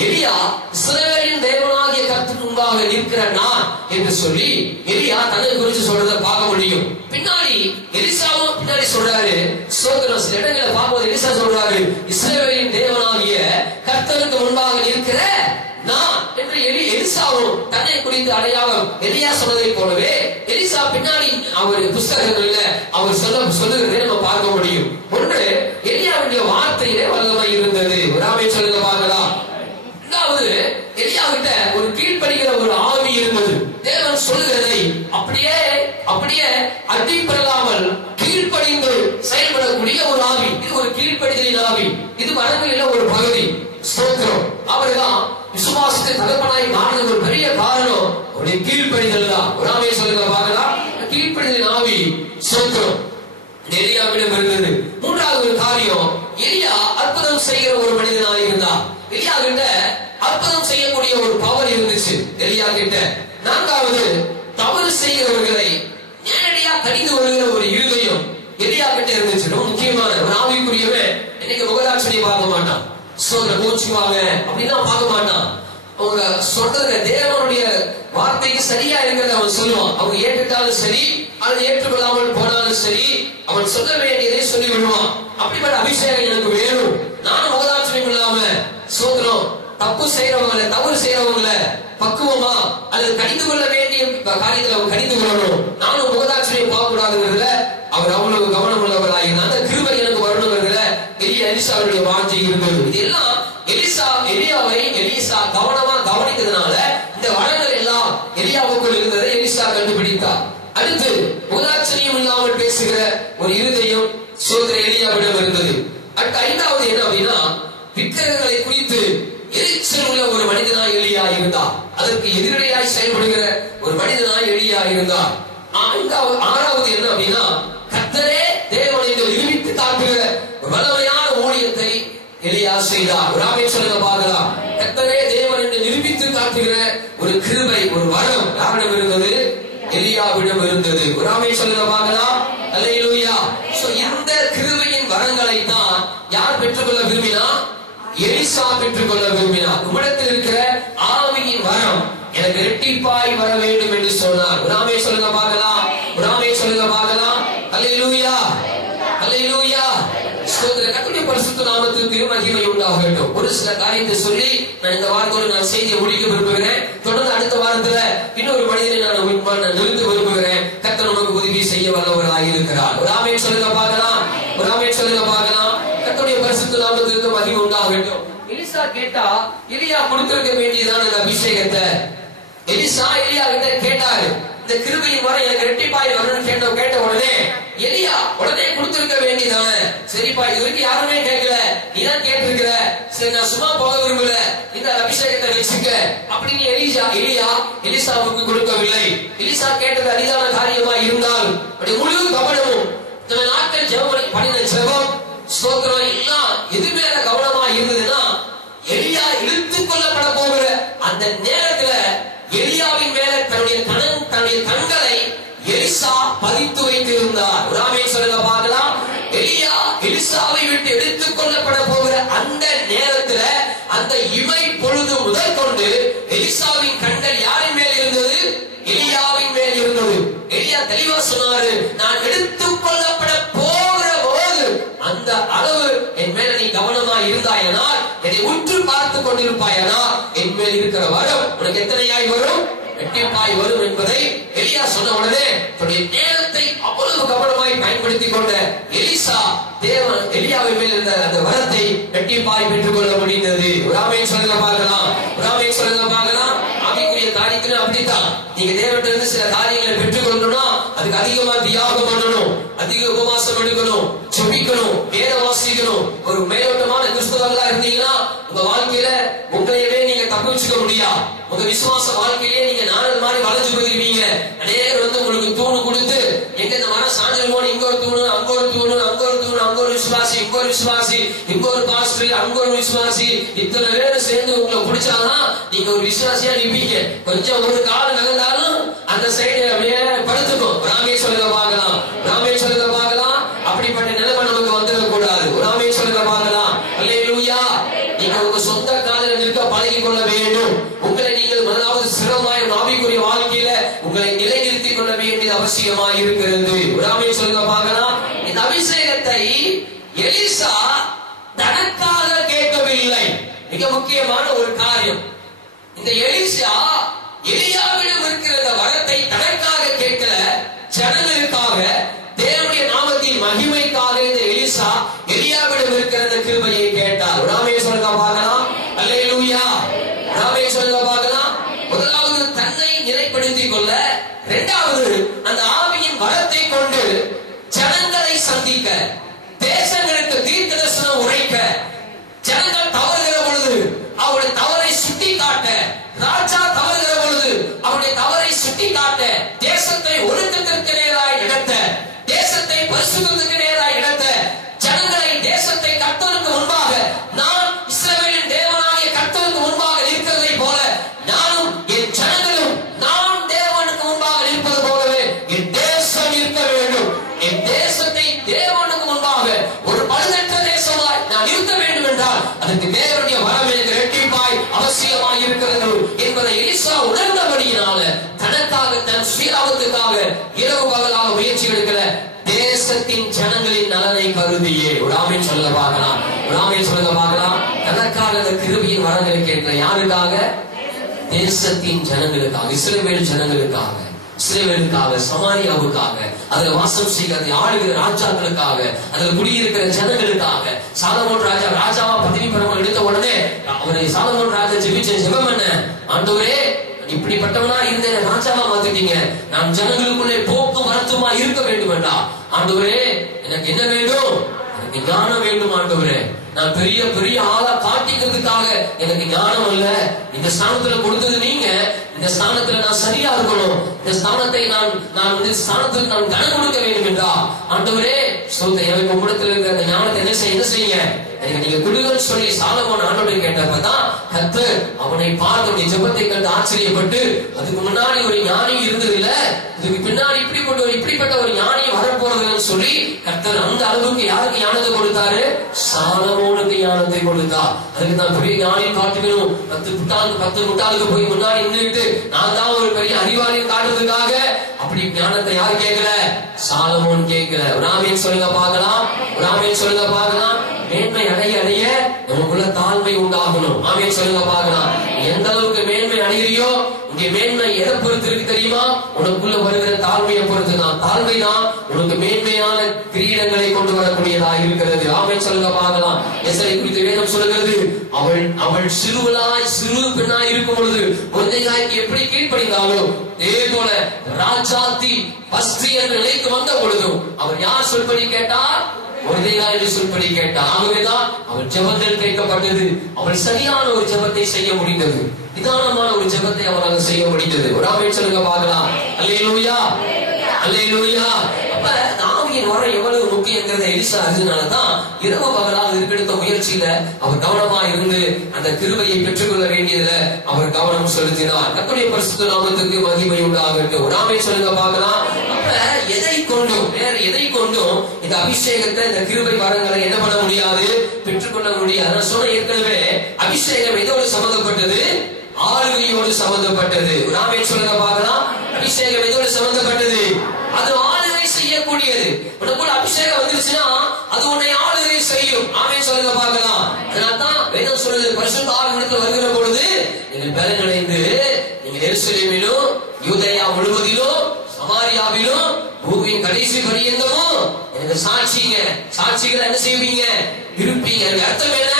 எலியா இஸ்ரவேலின் தேவனாகிய கர்த்தருக்கு முன்பாக நிற்கிற நான் என்று சொல்லி எலியா தன்னை குறித்து சொல்றதை பார்க்க முடியும். பின்னாடி எலிசாவும் பின்னாடி சொல்றாரு. சோதரம் சில இடங்களை பார்க்கும்போது எலிசா சொல்றாரு, இஸ்ரவேலின் தேவனாகிய கர்த்தருக்கு முன்பாக நிற்கிற நான் என்று எலிசாவும் தன்னை குறித்து அடையாளம் எலியா சொன்னதை போலவே எலிசா பின்னாடி அவர் புஸ்தகங்கள்ல அவர் சொல்லுகிறதை நம்ம பார்க்க முடியும். ஒன்று, எலியாவுடைய வார்த்தையிலே வல்லமை இருந்தது. ராமே சொல்லுங்க பார்க்கலாம். இரண்டாவது, எலியாவிட்ட ஒரு கீழ்ப்படிக்கிற ஒரு ஆவி இருந்தது. தேவன் சொல்லுகிறதை அப்படியே அடிப்படையாமல் கீழ்ப்படிந்து செயல்படக்கூடிய ஒரு ஆவி. இது ஒரு கீழ்ப்படிதலின் ஆவி. இது வரங்களில் ஒரு பகுதி. ஸ்தோத்திரம். அவர்தான் விசுவாசத்தை தகப்பனாய் மாறின ஒரு பெரிய காரணம் அவருடைய கீழ்ப்படிதல் தான். ராமே சொல்லுங்க பார்க்கலாம். கீழ்ப்படிதலின் ஆவி ஸ்தோத்திரம் எலியாவிடம் இருந்தது. மூன்றாவது ஒரு காரியம், எலியா அற்புதம் செய்கிற ஒரு மனிதனாக இருந்தார். எலியா கிட்ட அற்புதம் செய்யக்கூடிய ஒரு பவர் இருந்துச்சு எலியா கிட்ட. நான்காவது, தவறு செய்கிறவர்களை நேரடியா கடிந்து வருகிற ஒரு இருதயம் எலியா கிட்ட இருந்துச்சு. ரொம்ப முக்கியமான ஒரு ஆவிக்குரியவன் இன்னைக்கு முகதாட்சணியை பார்க்க மாட்டான், கோச்சுவாங்க அப்படின்னா பார்க்க மாட்டான். அவங்க சொல்றது தேவனுடைய வார்த்தைக்கு சரியா இருக்கிறத அவன் சொல்லுவான். அவங்க ஏற்றுட்டாலும் சரி அல்லது ஏற்றுக்கொள்ளாமல் போனாலும் சரி அவன் சொல்ல வேண்டியதை சொல்லி விடுவான். அப்படிப்பட்ட அபிஷேகம் எனக்கு வேணும். நானும் முகதாட்சணியம் இல்லாம சோதனம் தப்பு செய்யறவங்கள தவறு செய்யறவங்கள பக்குவமா அல்லது கடிந்து கொள்ள வேண்டிய காரியத்தில் அவங்க கடிந்து கொள்ளணும். நானும் முகதாட்சணியம் பார்க்க கூடாதுங்கிறதுல அவர் அவ்வளவு கவனம் உள்ளவராக அந்த கிருபை எனக்கு வரணுங்கிறதுல எலிசாவுடைய வாஞ்சை இருந்தது. இதெல்லாம் எலிசா கவனமா கவனித்ததுனால இந்த வளங்கள் எல்லாம் எலியாவுக்குள் இருந்ததை எலிசா கண்டுபிடித்தார். அடுத்து, முகதாட்சணியம் இல்லாமல் பேசுகிற ஒரு இருதயம் சோதர எலியாவிடம் இருந்தது. அடுத்து ஐந்தாவது என்ன அப்படின்னா, விக்கிரகங்களை குறித்து எரிச்சல் உள்ள ஒரு மனிதனாய் எலியா இருந்தார். அதற்கு எதிரடையாய் செயல்படுகிற ஒரு மனிதனாய் எலியா இருந்தார். ஆறாவது என்ன அப்படின்னா, கர்த்தரே தேவனை நிரூபித்து காட்டுகிற வல்லமையான ஊழியத்தை எலியா செய்தார். ராமே சொல்லுங்க பார்க்கலாம். கர்த்தரே தேவன் என்று நிரூபித்து காட்டுகிற ஒரு கிருபை, ஒரு வரம் யாரிடம் இருந்தது? எலியாவிடம் இருந்தது. ராமே சொல்லுங்க பார்க்கலாம். அல்லேலூயா. இந்த கிருபையின் வரங்களை தான் யார் பெற்றுக்கொள்ள விரும்பினா? எலிசா பெற்றுக்கொள்ள விரும்பினார். உம்மிடத்தில் இருக்கிற ஆவியின் வரம் எனக்கு இரட்டிப்பாய் வர வேண்டும் என்று சொன்னார். ராமே சொல்லுங்க பார்க்கலாம். ராமே சொல்லுங்க பார்க்கலாம். அல்லேலூயா, அல்லேலூயா. கர்த்தருடைய பரிசுத்த நாமத்திற்கு மகிமை உண்டாகட்டும். ஒரு சில காரியத்தை சொல்லி நான் இந்த வாரத்தோடு நான் செய்தியை முடிக்க விரும்புகிறேன். தொடர்ந்து அடுத்த வாரத்துல இன்னொரு மனிதனை நான் நிறுத்த விரும்புகிறேன். கர்த்தர் நமக்கு உதவி செய்ய வல்லவராக இருக்கிறார். ராமே சொல்லுங்க பார்க்கலாம். ராமே சொல்லுங்க பார்க்கலாம். கர்த்தருடைய பரிசுத்த நாமத்திற்கு மகிமை உண்டாகட்டும். எலிசா கேட்டா எலியா கொடுத்திருக்க வேண்டியதான இந்த அபிஷேகத்தை எலிசா எலியா கிட்ட கேட்டாரு. இந்த கிருபையின் வர எனக்கு இரட்டிப்பாய் வரணும்னு கேட்ட உடனே எலியா உடனே கொடுத்திருக்க வேண்டியதானே. சரிப்பா, இது வரைக்கும் யாருமே கேட்கல, நீதான் கேட்டிருக்கிற, சரி நான் சும்மா போக விரும்பல, இந்த அபிஷேகத்தை வச்சுக்க அப்படின்னு எலியா எலிசாவுக்கு கொடுக்கவில்லை. எலிசா கேட்டது அரிதான காரியமா இருந்தால் முழு கவனமும் இத்தனை நாட்கள் ஜெபம் பண்ணின ஜெபம் ஸ்தோத்திரம் எல்லாம் எது மேல கவனமா இருந்ததுன்னா, எலியா இழுத்துக் கொள்ளப்பட போகிற அந்த நேரத்துல எலியாவின் மேல தன்னுடைய கண்களை எலிசா பதித்து வைத்திருந்தார். ராமே எலிசாவை விட்டு எடுத்துக் கொள்ளப்பட போகிற அந்த நேரத்துல அந்த இமை பொழுது முதல் கொண்டு எலிசாவின் கண்கள் யாரின் மேல் இருந்தது? எலியாவின் மேல் இருந்தது. எலியா தெளிவா சொன்னாரு, நான் எடுத்துக் கொள்ளப்பட போகிற போது அந்த அளவு என் மேல நீ கவனமா இருந்தாயனால், என்னை உற்று பார்த்து கொண்டிருப்பாயனால், என் மேல் இருக்கிற வரம் உனக்கு எத்தனையாய் வரும்? இரட்டிப்பாய் வரும் என்பதை எலியா சொன்ன உடனே தன்னுடைய நேரத்தை அவ்வளவு கவனமாய் பயன்படுத்திக் கொண்ட எலிசா தேவன் எலியாவின் மேல் இருந்த அந்த வரத்தை இரட்டிப்பாய் பெற்றுக் கொள்ள முடிந்தது. ஆமென் சொல்லுங்க பார்க்கலாம். ஆமென் சொல்லுங்க பார்க்கலாம். ஆவிக்குரிய காரியத்துல அப்படித்தான். நீங்க தேவன்கிட்ட இருந்து சில காரியங்களை பெற்றுக் கொள்ளணும்னா அதுக்கு அதிகமா தியாகம் பண்ணணும், அதிக உபவாசம் எடுக்கணும், ஜெபிக்கணும், வேதம் வாசிக்கணும். ஒரு மேலோட்டமான கிறிஸ்தவர்களா இருந்தீங்கன்னா உங்க வாழ்க்கையில உங்களையவே நீங்க தப்பு வச்சுக்க முடியாது. உங்க விசுவாச வாழ்க்கையிலேயே நீங்க நாடல் மாதிரி வளைஞ்சு போயிருவீங்க. அநேகர் உங்களுக்கு தூணு கொடுத்து எங்க இந்த மரம் சாஞ்சிருமோன்னு இங்க ஒரு தூணு, அங்க ஒரு தூணு, அங்க ஒரு தூணு, அங்க ஒரு விசுவாசி, இங்க ஒரு விசுவாசி, இங்க ஒரு பாஸ்டர், அங்க ஒரு விசுவாசி, இத்தனை பேரும் சேர்ந்து உங்களை பிடிச்சாதான் நீங்க ஒரு விசுவாசியா நிப்பீங்க. கொஞ்சம் ஒரு கால் நகர்ந்தாலும் அந்த சைடு அப்படியே படுத்துக்கும். ராமே சொல்லுங்க பார்க்கலாம். ராமே சொல்லுங்க பார்க்கலாம். அப்படிப்பட்ட நிலைமை நமக்கு வந்துடக்கூடாது. ராமே சொல்லுங்க பார்க்கலாம். அல்லேலூயா. நீங்க உங்க சொந்த காலில் நிற்க பழகிக் கொள்ள வேண்டும். உங்களை நீங்கள் முதலாவது சிரமமாய் ஆவிக்குரிய வாழ்க்கையில உங்களை நிலைநிறுத்திக் கொள்ள வேண்டியது அவசியமாக இருக்கிறது. ராமே சொல்லுங்க பார்க்கலாம். இந்த அபிஷேகத்தை எலிசா தனக்காக கேட்கவில்லை. மிக முக்கியமான ஒரு காரியம். இந்த எலிசா எலியாவிடம் இருக்கிற வரத்தை தனக்காக கேட்கல, ஜனங்களுக்காக, தேவனுடைய நாமத்தின் மகிமைக்காக இந்த எலிசா எலியாவிடம் இருக்கிற கிருபையை கேட்டார். ராமே சொல்லுங்க பார்க்கலாம். அல்லேலூயா. ராமே சொல்லுங்க பார்க்கலாம். முதலாவது தன்னை நிலைப்படுத்திக் கொள்ள, இரண்டாவது அந்த ஆவியின் வரத்தை கொண்டு ஜனங்களை சந்திக்க, தேசங்களுக்கு தீர்க்க தரிசனம் உரைக்க, ஜனங்கள் தவறுகிற பொழுது அவருடைய தவறை சுட்டி காட்ட, ராஜா தவறுகிற பொழுது அவருடைய தவறை சுட்டி காட்ட, தேசத்தை ஒழுக்கத்திற்கு நேராய் நடத்த, தேசத்தை பரிசுத்தத்துக்கு நேராய் நடத்த, ஜனங்களை தேசத்தை கர்த்தருக்கு முன்பாக, நான் இஸ்ரவேலின் தேவனாகிய கர்த்தருக்கு முன்பாக நிற்கிறதை போல நானும் என் ஜனங்களும் நான் தேவனுக்கு முன்பாக நிற்பது போலவே என் தேசம் இருக்க வேண்டும். என் தேசத்தை தேவனுக்கு முன்பாக ஒரு பழுதற்ற தேசமாய் நான் இருக்க வேண்டும் என்றால் அதற்கு தேவனுடைய வரம் எனக்கு இரட்டிப்பாய் அவசியமாய் இருக்கிறது என்பதை எலிசா உணர்ந்தபடியினால தனக்காக, தன் சுயலாபத்துக்காக இரவு பகலாக முயற்சி எடுக்கல, தேசத்தின் ஜனங்களின் நலனை கருதியே. ஒரு ஆமென் சொல்ல பார்க்கலாம். ஒரு ஆமென் சொல்ல பார்க்கலாம். தனக்காக அந்த கிருபையின் வரங்களை கேட்கல. யாருக்காக? தேசத்தின் ஜனங்களுக்காக, இஸ்ரவேல் ஜனங்களுக்காக, இஸ்ரவேலுக்காக, சமாரியாவுக்காக, அதுல வாசம் செய்கிற ஆளுகிற ராஜாக்களுக்காக, அதுல குடியிருக்கிற ஜனங்களுக்காக. சாலமோன் ராஜா ராஜாவா பதவி பெறமா எடுத்த உடனே அவரை சாலமோன் ராஜா ஜெபிச்ச ஜெபம் என்ன? ஆண்டவரே, இப்படிப்பட்டவனா இருந்த ராஜாவா மாத்திட்டீங்க, நான் ஜனங்களுக்குள்ளே போக்கும் வரத்துமா இருக்க வேண்டும் என்றா. ஆண்டவரே, எனக்கு என்ன வேண்டும்? எனக்கு ஞானம் வேண்டும் ஆண்டவரே. நான் பெரிய பெரிய ஆளா காட்டிக்கிறதுக்காக எனக்கு ஞானம் அல்ல. இந்த ஸ்தானத்துல கொடுத்தது நீங்க. இந்த ஸ்தானத்துல நான் சரியா இருக்கணும். இந்த ஸ்தானத்தை நான் ஸ்தானத்துக்கு நான் கடன் கொடுக்க வேண்டும் என்றா. ஆண்டவரே, எனக்கு உங்களிடத்தில் இருக்கிற அந்த ஞானத்தை என்ன செய்யுங்க, எனக்கு நீங்க கொடுங்கன்னு சொல்லி சாலமோன் ஆண்டவரை கேட்டப்பதான் கர்த்தர் அவனை பார்த்து ஜெபத்தை கண்டு ஆச்சரியப்பட்டு, அதுக்கு முன்னாடி ஒரு ஞானி இருந்தது இல்ல, இதுக்கு பின்னாடி இப்படிப்பட்ட ஒரு ஞானி வரப்போறதுன்னு சொல்லி கர்த்தர் அந்த அளவுக்கு யாருக்கு ஞானத்தை கொடுத்தாரு? சாலமோனுக்கு ஞானத்தை கொடுத்தார். அதுக்கு நான் பெரிய ஞானி காட்டுக்கணும், 10 முட்டாளுக்கு போய் முன்னாடி நின்றுட்டு நான் தான் ஒரு பெரிய அறிவாளியை காட்டுறதுக்காக அப்படி ஞானத்தை யார் கேட்கல? சாலமோன் கேட்கல. ஒரு ஆமென் சொல்லுங்க பார்க்கலாம். ஒரு ஆமென் சொல்லுங்க பார்க்கலாம். மேன்மை அடைய அடைய நமக்குள்ள தாழ்மை உண்டாகணும். ஆமென் சொல்லுங்க பார்க்கலாம். எந்த அளவுக்கு மேன்மை அடைகிறியோ, இங்கே மேன்மை எதை பொறுத்து இருக்கு தெரியுமா? உனக்குள்ள வருகிற தாழ்மையை பொறுத்து தான். தாழ்மை தான் உனக்கு மேன்மையான கிரீடங்களை கொண்டு வரக்கூடியதா இருக்கிறது. ஆமென் சொல்லுங்க பார்க்கலாம். எஸ்ஐ குறித்து வேதம் சொல்லுகிறது, அவள் சிறு பெண்ணாய் இருக்கும் பொழுது குழந்தையாய்க்கு எப்படி கீழ்ப்படிந்தாலும் அதே போல ராஜாத்தி பஸ்தி என்ற நிலைக்கு வந்த பொழுதும் அவர் யார் சொல்படி கேட்டார்? என்று சொல்படி கேட்டார். ஆகவேதான் அவள் ஜெபத்தில் கேட்கப்பட்டது. அவள் சரியான ஒரு ஜெபத்தை செய்ய முடிந்தது. நிதானமான ஒரு ஜெபத்தை அவரால் செய்ய முடிந்தது. ஒரு ஆமென் சொல்லுங்க பார்க்கலாம். அல்லேலூயா, அல்லேலூயா. அப்ப ஆவியின் வரம் எவ்வளவு முக்கியங்கிறத எலிசா அறிஞ்சனாலதான் இரவு பகலாக இருக்கெடுத்த முயற்சியில அவர் கவனமா இருந்து அந்த கிருபையை பெற்றுக்கொள்ள வேண்டியதுல அவர் கவனம் செலுத்தினார். கர்த்தருடைய பரிசுத்த நாமத்துக்கு மகிமை உண்டாகட்டும். நாமே சொல்லுங்க பார்க்கலாம். அப்ப எதை கொண்டும் வேற எதை கொண்டும் இந்த அபிஷேகத்தை இந்த கிருபை வரங்களை என்ன பண்ண முடியாது, பெற்றுக்கொள்ள முடியாது. நான் சொன்ன ஏற்கனவே அபிஷேகம் எதோடு சம்பந்தப்பட்டது? ஆளுகையோடு சம்பந்தப்பட்டது. நாமே சொல்லுங்க பார்க்கலாம். அபிஷேகம் எதோடு சம்பந்தப்பட்டது? அது ஆளுகை செய்யக்கூடியது. உனக்குள்ள அபிஷேகம் வந்துருச்சுன்னா அது உன்னை ஆளுகை செய்யும். ஆமே சொல்லுங்க பார்க்கலாம். அதனால்தான் வேதம் சொல்லுது, பரிசுத்த ஆவியிடத்தில் வருகிற பொழுது நீங்கள் பலனடைந்து நீங்கள் எருசலேமிலும் யூதேயா முழுவதிலும் சமாரியாவிலும் பூமியின் கடைசி பரியந்தமும் எனக்கு சாட்சிகள் என்ன செய்வீங்க? இருப்பீங்க. அர்த்தம் என்ன?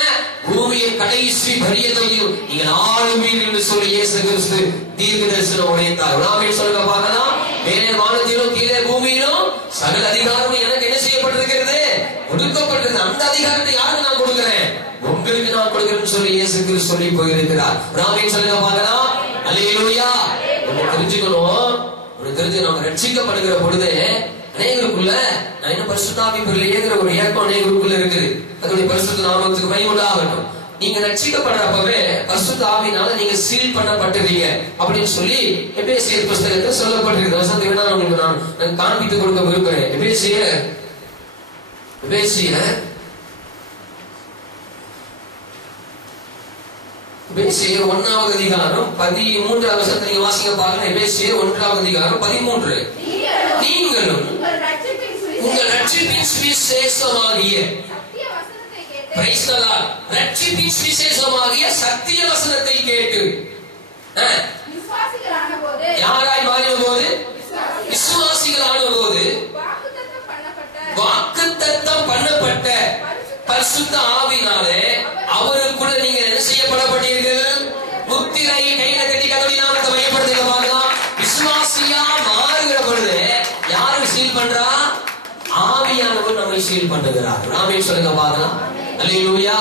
பூமியின் கடைசி பரியந்தமும் நீங்கள் ஆளுவீர்கள் என்று சொல்லி இயேசு கிறிஸ்து தீர்க்க தரிசனம் உரைத்தார். நாமே சொல்லுங்க பார்க்கலாம். மேலே வானத்திலும் கீழே பூமியிலும் சகல அதிகாரமும் எனக்கு என்ன செய்யப்பட்டிருக்கிறது? கொடுக்கப்பட்டிருக்கிறது. அந்த அதிகாரத்தை யாருக்கு நான் கொடுக்கிறேன்? உங்களுக்கு நான் கொடுக்கிறேன்னு சொல்லி இயேசு கிறிஸ்து சொல்லி போயிருக்கிறார். நாமே சொல்லுங்க பார்க்கலாம். அல்லேலூயா. தெரிஞ்சுக்கணும். தெரிஞ்சு நம்ம ரட்சிக்கப்படுகிற பொழுது அநேகருக்குள்ள நான் இன்னும் பரிசுத்த ஆவி பெறலையேங்கிற ஒரு ஏக்கம் அநேகருக்குள்ள இருக்குது. அதனுடைய பரிசுத்த நாமத்துக்கு மகிமை உண்டாகட்டும். நீங்க ரட்சிக்கப்படுறப்பவே பரிசுத்த ஆவியினால நீங்க சீல் பண்ணப்பட்டிருக்கீங்க அப்படின்னு சொல்லி எபேசியர் புஸ்தகத்தில் சொல்லப்பட்டிருக்கு. வசனத்தை வேணா உங்களுக்கு நான் காண்பித்து கொடுக்க விரும்புகிறேன். எபேசியர் 1வது அதிகாரம் 13வது வசனத்தை நீங்க வாசிங்க பாருங்க. எபேசியர் 1வது அதிகாரம் 13. நீங்களும் உங்கள் ரட்சிப்பின் சுவிசேஷமாகிய ரட்சிப்பின் சுவிசேஷமாகிய சத்திய வசனத்தை கேட்டு யாராய் மாறின போது? விசுவாசிகளான போது வாக்குத்தத்தம் பண்ணப்பட்ட பரிசுத்த ஆவியினாலே அவருக்குள்ள நீங்க என்ன செய்யப்படப்பட்டீர்கள்? முத்திரை. கையில கட்டி கதவி நாமத்தை மையப்படுத்துங்க பார்க்கலாம். விசுவாசியா மாறுகிற பொழுது யாரு சீல் பண்றா? ஆவியானவர் நம்மை சீல் பண்ணுகிறார். நாமே சொல்லுங்க பார்க்கலாம். அல்லேலூயா.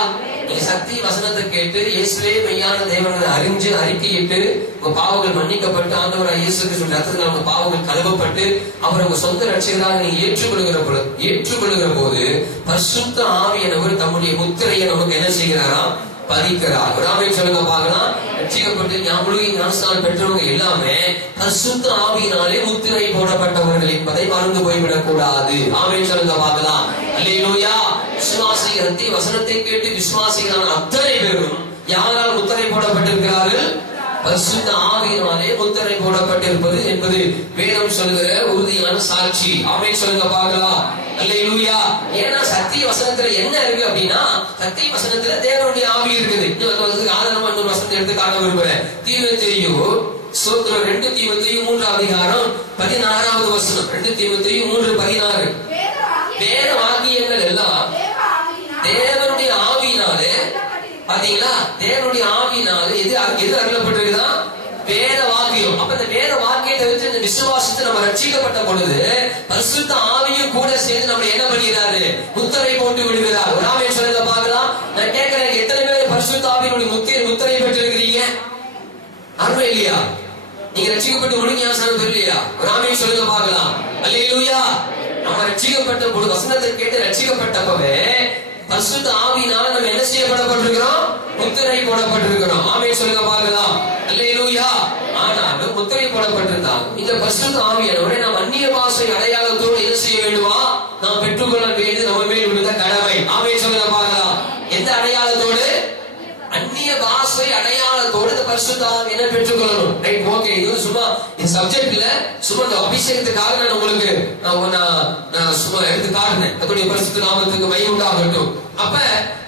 நீங்க சத்திய வசனத்தை கேட்டு இயேசுவே மெய்யான தேவனை அறிஞ்சு அறிக்கையிட்டு உங்க பாவங்கள் மன்னிக்கப்பட்டு ஆண்டவராக இயேசு கிறிஸ்துவின் ரத்தத்தினால் உங்க பாவங்கள் கழுவப்பட்டு அவர் உங்க சொந்த ரட்சகராக நீங்க ஏற்றுக்கொள்ளுகிற போது பரிசுத்த ஆவியானவர் தம்முடைய முத்திரையை நமக்கு என்ன செய்கிறாராம்? பதிக்கிறார். நாமே சொல்லுங்க பார்க்கலாம். ரட்சிக்கப்பட்டு ஞானஸ்நானம் பெற்றவங்க எல்லாமே பரிசுத்த ஆவியினாலே முத்திரை போடப்பட்டவர்கள் என்பதை மறந்து போய்விடக் கூடாது. ஆமே சொல்லுங்க பார்க்கலாம். அல்லேலூயா. விசுவாசிகளை வசனத்தை கேட்டு விசுவாசிகளான அத்தனை பேரும் யாரால் முத்திரை போடப்பட்டிருக்கிறார்கள்? பரிசுத்த ஆவியினாலே முத்திரை போடப்பட்டிருப்பது என்பது வேதம் சொல்லுகிற உறுதியான சாட்சி. ஆமே சொல்லுங்க பார்க்கலாம். அல்லேலூயா. ஏன்னா சத்திய வசனத்துல என்ன இருக்கு அப்படின்னா, சத்திய வசனத்துல தேவனுடைய ஆவி இருக்குது. ஆதாரமா இன்னொரு வசனத்தை எடுத்து காட்ட விரும்புறேன். தீமோத்தேயு 2 தீமோத்தேயு 3வது அதிகாரம் 16வது வசனம். 2 தீமோத்தேயு 3:16. வேத வாக்கியங்கள் எல்லாம் தேவனுடைய ஆவியினாலே, பாத்தீங்களா? தேவனுடைய ஆவியினாலே எது அருளப்பட்டிருக்குதா? வேத வாக்கியம். அப்ப இந்த வேத வாக்கியத்தை வச்சு இந்த விசுவாசத்தை நம்ம ரட்சிக்கப்பட்ட பொழுது பரிசுத்த ஆவியும் கூட சேர்ந்து நம்ம என்ன பண்ணுகிறாரு? முத்திரை போட்டு விடுகிறார். நாமே சொல்லுங்க பார்க்கலாம். நான் கேட்கிறேன், எத்தனை பேர் பரிசுத்த ஆவியினுடைய முத்திரை பெற்றிருக்கிறீங்க? அருமை இல்லையா? நீங்க ரட்சிக்கப்பட்டு ஒழுங்கு ஞானஸ்நானம் பெறலையா? நாமே சொல்லுங்க பார்க்கலாம். அல்லேலூயா. நம்ம ரட்சிக்கப்பட்ட பொழுது வசனத்தை கேட்டு ரட்சிக்கப்பட்டப்பவே பரிசுத்த ஆவியினால நம்ம என்ன செய்யப்பட்டிருக்கிறோம்? முத்திரை போடப்பட்டிருக்கிறோம். ஆமே சொல்லுங்க பார்க்கலாம். அல்லேலூயா. ஆனாலும் முத்திரை போடப்பட்டிருந்தாலும் இந்த பரிசுத்த ஆவியானவரை நாம் அந்நிய பாஷை அடையாளத்தோடு என்ன செய்ய வேண்டுமா? நாம் பெற்றுக்கொள்ள வேண்டியது நம்ம மேல் விழுந்த கடமை. ஆமே சொல்லுங்க பார்க்கலாம். எந்த அடையாளத்தோடு? அந்நிய பாஷை அடையாளத்தோடு இந்த பரிசுத்த ஆவியை என்ன பெற்றுக்கொள்ளணும். Right, okay. இது சும்மா இந்த சப்ஜெக்ட்ல சும்மா இந்த அபிஷேகத்துக்காக நான் உங்களுக்கு நான் சும்மா எடுத்து காட்டினேன். அதனுடைய பரிசுத்த நாமத்துக்கு மகிமை உண்டாகட்டும். அப்ப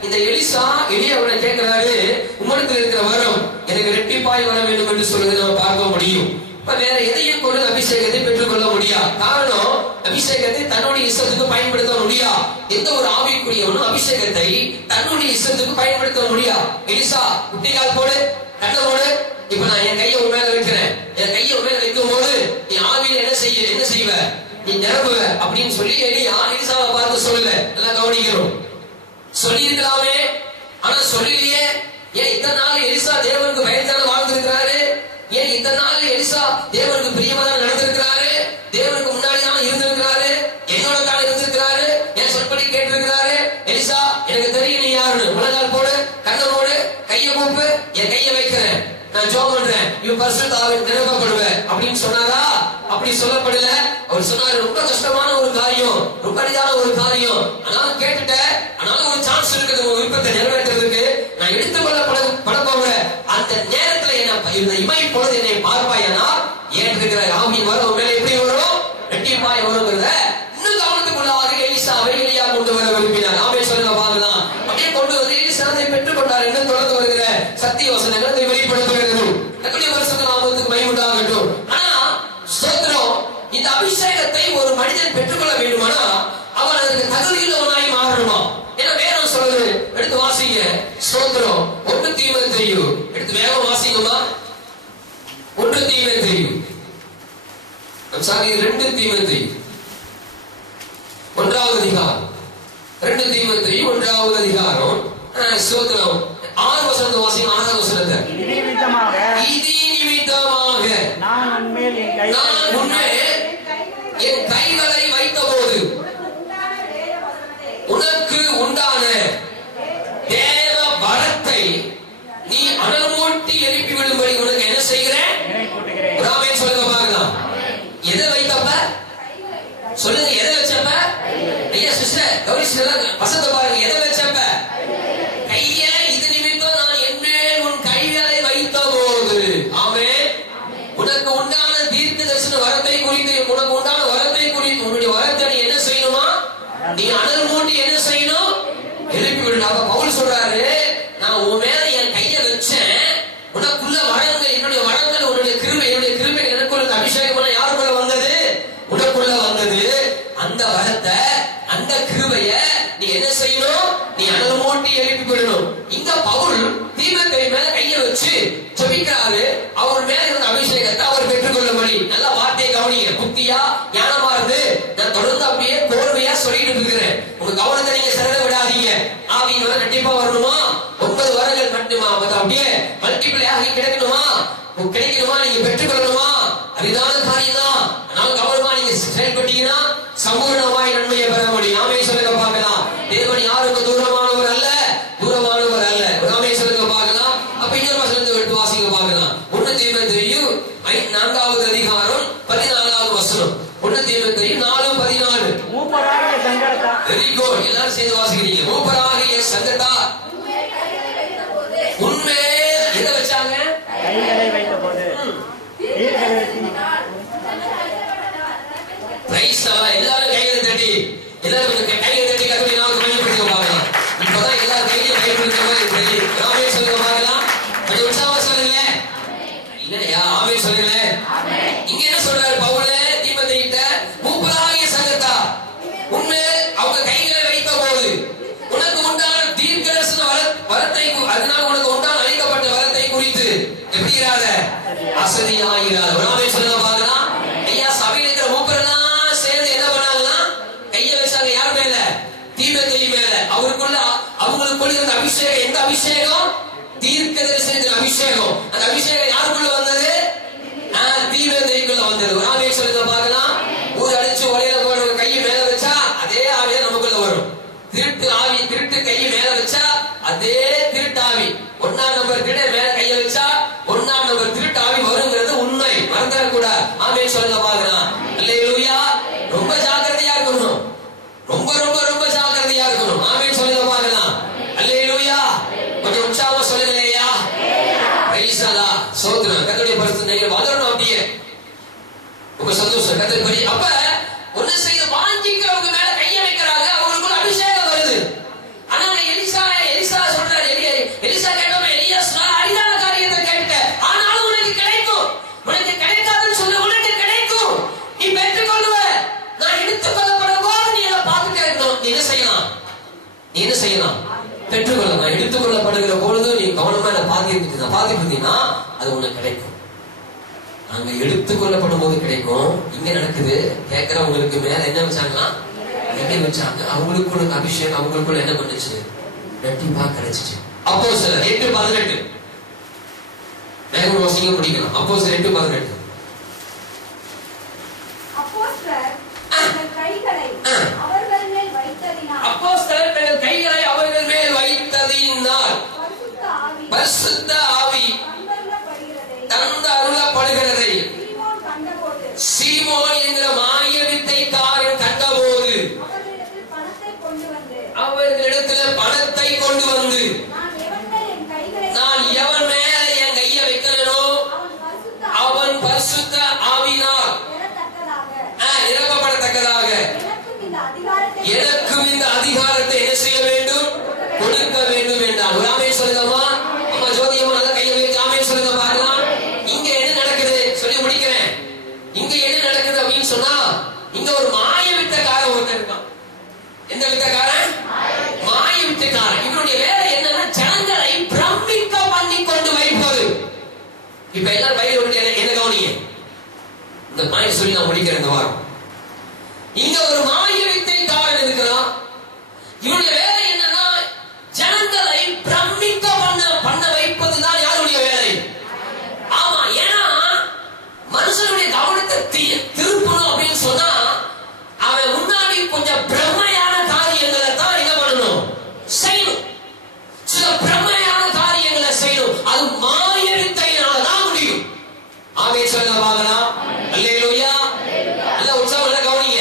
இந்த எலியாவை கேட்கிறாரு, உம்மிடத்தில் இருக்கிற வரம் எனக்கு இரட்டிப்பாய் வர வேண்டும் என்று சொல்லுவதை நம்ம பார்க்க முடியும். இப்ப வேற எதையும் கொண்டு அபிஷேகத்தை பெற்றுக்கொள்ள முடியாது. காரணம், அபிஷேகத்தை தன்னுடைய இஷ்டத்துக்கு பயன்படுத்த முடியாது. எந்த ஒரு ஆவிக்குரியவனும் அபிஷேகத்தை தன்னுடைய இஷ்டத்துக்கு பயன்படுத்த முடியாது. எலிசா, குட்டிகால் போடு, கண்ண போடு. இப்ப நான் என் கையை உண்மையில வைக்கிறேன். என் கையை உண்மையில வைக்கும் போது நீ ஆவியில என்ன செய்வ? நீ நிரம்புவ அப்படின்னு சொல்லி எலிசாவை பார்த்து சொல்லல. நல்லா கவனிக்கணும். சொல்லி இருக்கலாமே, ஆனா சொல்லலையே. ஏன் இத்தனை நாள் எலிசா தேவனுக்கு பயந்தான வாழ்ந்திருக்கிறாரு? ஏன் இத்தனை நாள் எலிசா தேவனுக்கு பிரியமாக நடந்திருக்கிறாரு? தேவனுக்கு முன்னாடிதான் இருந்திருக்கிறாரு. என்னோட காலம் பரிசுத்த ஆவியால் நிரப்பப்படுவேன் அப்படின்னு சொன்னாரா? அப்படி சொல்லப்படல. அவர் சொன்னாரு ரொம்ப கஷ்டமான ஒரு காரியம், ரொம்ப அரிதான ஒரு காரியம், ஆனாலும் கேட்டுட்டேன், ஆனாலும் ஒரு சான்ஸ் இருக்குது உங்க விருப்பத்தை நிறைவேற்றுறதுக்கு. நான் எடுத்துக்கொள்ள பட போகிறேன். அந்த நேரத்துல என்ன இமை பொழுது என்னை பார்ப்பாயனா ஏன் இருக்கிற ஆவியின் வரும் மேல எப்படி வரும்? ரெட்டிப்பாய் வருங்கிறத இன்னும் கவனத்துக்குள்ளாக எலிசாவை எலியா கொண்டு வர விரும்பினார். ஆமென் சொல்லுங்க பார்க்கலாம். அப்படியே கொண்டு வந்து எலிசாவை பெற்றுக் கொண்டார் என்று தொடர்ந்து வருகிற சத்திய வசனங்கள் அதை வெளிப்படுத்துகிறது. கர்த்தருடைய பரிசுத்த நாமத்துக்கு மகிமை உண்டாகட்டும். ஆனா ஸ்தோத்திரம், இந்த அபிஷேகத்தை ஒரு மனிதன் பெற்றுக்கொள்ள வேண்டுமானா அவன் அதற்கு தகுதியுள்ளவனாய் மாறணுமா? ஏன்னா வேதம் சொல்லுது, எடுத்து வாசிங்க. ஸ்தோத்திரம் 1 தீமோத்தேயு எடுத்து வேகம் வாசிங்கம்மா. 1 தீமோத்தேயு 2 தீமோத்தேயு 1வது அதிகாரம். 2 தீமோத்தேயு 1வது அதிகாரம். ஸ்தோத்திரம் 6 வசனத்தை வாசிங்க. 6வது வசனத்தை இதி நிமித்தமாக நான் உன்மேல் என் கைகளை வைத்தபோது உனக்கு உண்டான தேவ வரத்தை நீ அனல்மூட்டி எழுப்பி விடும்படி உனக்கு என்ன செய்கிறேன்? ஆமென் சொல்லுங்க பார்க்கலாம். எதை வைத்தப்ப சொல்லுங்க, எதை வச்சப்ப? ஐயா சிஸ்டர் கௌரி சிஸ்டர் வசந்த பாருங்க, எதை வச்சப்ப? கைய இது நிமித்தம் நான் என்மேல் உன் கைகளை வைத்த போது. ஆமென். உனக்கு உண்டான தீர்க்க தரிசன வரத்தை குறித்து, உனக்கு உண்டான வரத்தை குறித்து, உன்னுடைய வரத்தை நீ என்ன செய்யணுமா? நீ அனல் மூட்டி என்ன செய்யணும்? எழுப்பி விடணும். அப்ப பவுல் சொல்றாரு, நான் உன் மேல என் கையை வச்சேன், உனக்குள்ள வரங்கள், என்னுடைய வரங்கள், உன்னுடைய கிருபை, என்னுடைய கிருபை எனக்குள்ள அபிஷேகம் யாருக்குள்ள வந்தது? உனக்குள்ள வந்தது. அந்த வரத்தை, அந்த கிருபைய நீ என்ன செய்யணும்? நீ அனல் மூட்டி எழுப்பி விடணும். இங்க பவுல் தீமோத்தேயு மேல கையை வச்சு ஜெபிக்கிறாரு. அவர் மேல இருந்த அபிஷேகத்தை அவர் பெற்றுக்கொள்ளும்படி. நல்ல வார்த்தையை கவனிங்க, புத்தியா ஞானமா இருந்து நான் தொடர்ந்து அப்படியே கோர்வையா சொல்லிட்டு இருக்கிறேன். உங்க கவனத்தை நீங்க சிறத விடாதீங்க. ஆவியின் வர கண்டிப்பா வரணுமா? 9 வரங்கள் மட்டுமா அப்படியே மல்டிபிளை ஆகி கிடைக்கணுமா? நீங்க பெற்றுக்கொள்ளணுமா? அரிதான காரியம் தான். நான் கவனமா நீங்க செயல்பட்டீங்கன்னா சம்பூர்ணமாய் நன்மையை பெற முடியும். ஆமென் சொல்லுங்க பார்க்கலாம். தேவன் யாருக்கு தூரமானவர் அல்ல, தூரமானவர் அல்ல. ஆமென் சொல்லுங்க பார்க்கலாம். அப்ப இன்னொரு வசனத்தை எடுத்து வாசிங்க பார்க்கலாம். 1 தீமோத்தேயு 4வது அதிகாரம் 14வது வசனம். 1 தீமோத்தேயு 4:14. மூப்பராகிய சங்கத்தா. Very good. எல்லாரும் சேர்ந்து வாசிக்கிறீங்க. மூப்பராகிய சங்கத்தா உன்மேல் எதை வச்சாங்க? கைகளை வைத்தபோது. எல்லாரும் கைகளை தட்டி, எல்லாரும் கைகளை தட்டி கருவி நாமத்தை மகிமைப்படுத்த பார்க்கலாம். இப்பதான் எல்லாரும் கையிலையும் கைப்படுத்த மாதிரி தெரியும். ஆமென் சொல்லுங்க பார்க்கலாம். கொஞ்சம் உற்சாகமா சொல்லுங்க. இல்லையா? ஆமென் சொல்லுங்க. இங்க என்ன சொல்றாரு பவுல் தீமோத்தேயுட்ட? மூப்பராகிய சங்கத்தா உன்மேல் அவங்க கைகளை வைத்த போது உனக்கு உண்டான தீர்க்க தரிசன வரத்தை, அதனால உனக்கு உண்டான அளிக்கப்பட்ட வரத்தை குறித்து எப்படி இராத? அசதியாயிராத. ஆமென் சொல்லுங்க பார்க்கலாம். ஐயா சபையில் இருக்கிற மூப்பரெல்லாம் சேர்ந்து என்ன பண்ணாங்கன்னா கையை வச்சாங்க. யார் மேல? தீமோத்தேயு மேல. அவங்களுக்குள்ள இருந்த அபிஷேகம் எந்த அபிஷேகம்? தீர்க்க தரிசனத்தின் அபிஷேகம். அந்த அபிஷேகம் யாருக்குள்ள வந்தது? தீமோத்தேயுக்குள்ள வந்தது. ஆமென் சொல்லுங்க பார்க்கலாம். ஊர் அடிச்சு ஒலையில போடுற கையை மேல வச்சா அதே ஆவியே நமக்குள்ள வரும். திருட்டு ஆவி, திருட்டு கையை மேல வச்சா அதே திருட்டு ஆவி 1ஆம் நம்பர் கிட்ட மேல கையை வச்சா 1ஆம் நம்பர் திருட்டு ஆவி வருங்கிறது உண்மை, மறந்துடக்கூடாது. ஆமென் சொல்லுங்க பார்க்கலாம். அல்லேலூயா. ரொம்ப ஜாக்கிரதையா இருக்கணும். ரொம்ப ரொம்ப ரொம்ப ஜாக்கிரதையா இருக்கணும். ஆமென் சொல்லுங்க பார்க்கலாம். அல்லேலூயா. கொஞ்சம் உற்சாகமா சொல்லுங்களையா. பிரைஸ் அல்லாஹ். சோதரம் கர்த்தருடைய பரிசுத்த நாமத்தில் வளரணும். அப்படியே ரொம்ப சந்தோஷம். கர்த்தர் பரி அப்ப ஒண்ணு செய்து வாங்கிக்கிறவங்க மேல கையை வைக்கிறாங்க, அவங்களுக்குள்ள அபிஷேகம் வருது. ஆனா எலிசா சொல்றாரு, எலிசா கேட்டவன் எலியாஸ் அரிதான காரியத்தை கேட்ட, ஆனாலும் உனக்கு கிடைக்கும். உனக்கு கிடைக்காதுன்னு சொல்ல, உனக்கு கிடைக்கும். நீ பெற்றுக்கொள்ளுவ. நான் எடுத்துக்கொள்ளப்பட போது நீ அதை பார்த்துட்டே இருக்கணும். நீ என்ன செய்யலாம்? நீ என்ன செய்யலாம்? பெற்றுக்கொள்ள. நான் எடுத்துக்கொள்ளப்படுகிற பொழுது நீ கவனமா என்ன பார்த்துட்டு இருந்தீங்கன்னா அது உனக்கு கிடைக்கும். அங்க எடுத்துக்கொள்ளப்படும் போது கிடைக்கும். இங்க நடக்குது, கேட்கிறவங்களுக்கு மேல என்ன வச்சாங்களா? எங்க வச்சாங்க? அவங்களுக்குள்ள அபிஷேகம் அவங்களுக்குள்ள என்ன பண்ணுச்சு? ரெட்டிப்பா கிடைச்சிச்சு. அப்போஸ்தலர் 8:18 வேகம் வாசிங்க படிக்கலாம். அப்போஸ்தலர் 8:18. அப்போஸ்தலர் தங்கள் கைகளை அவர்கள் மேல் வைத்ததினால், அப்போஸ்தலர் தங்கள் கைகளை அவர்கள் மேல் வைத்ததினால் பரிசுத்த ஆவி தந்த அருள சுருக்கமாய் சொல்லி நான் முடிக்கிறேன் இந்த வாரம். இங்க ஒரு மாய வித்தைக்காரன் இருக்கிறான். இவனுடைய வேலை என்னன்னா ஜனங்களை பிரமிக்க பண்ண வைப்பதுதான் யாருடைய வேலை? ஆமா. ஏன்னா மனுஷனுடைய கவனத்தை திருப்பணும் அப்படின்னு சொன்னா அவன் முன்னாடி கொஞ்சம் பிரம்மையான காரியங்களை தான் என்ன பண்ணணும்? செய்யணும். சில பிரம்மையான காரியங்களை செய்யணும். அது மாய வித்தையினாலதான் முடியும். ஆமென் சொல்லுங்க பார்க்கலாம். அல்லேலூயா. நல்ல உற்சாகம். நல்ல கவனிங்க,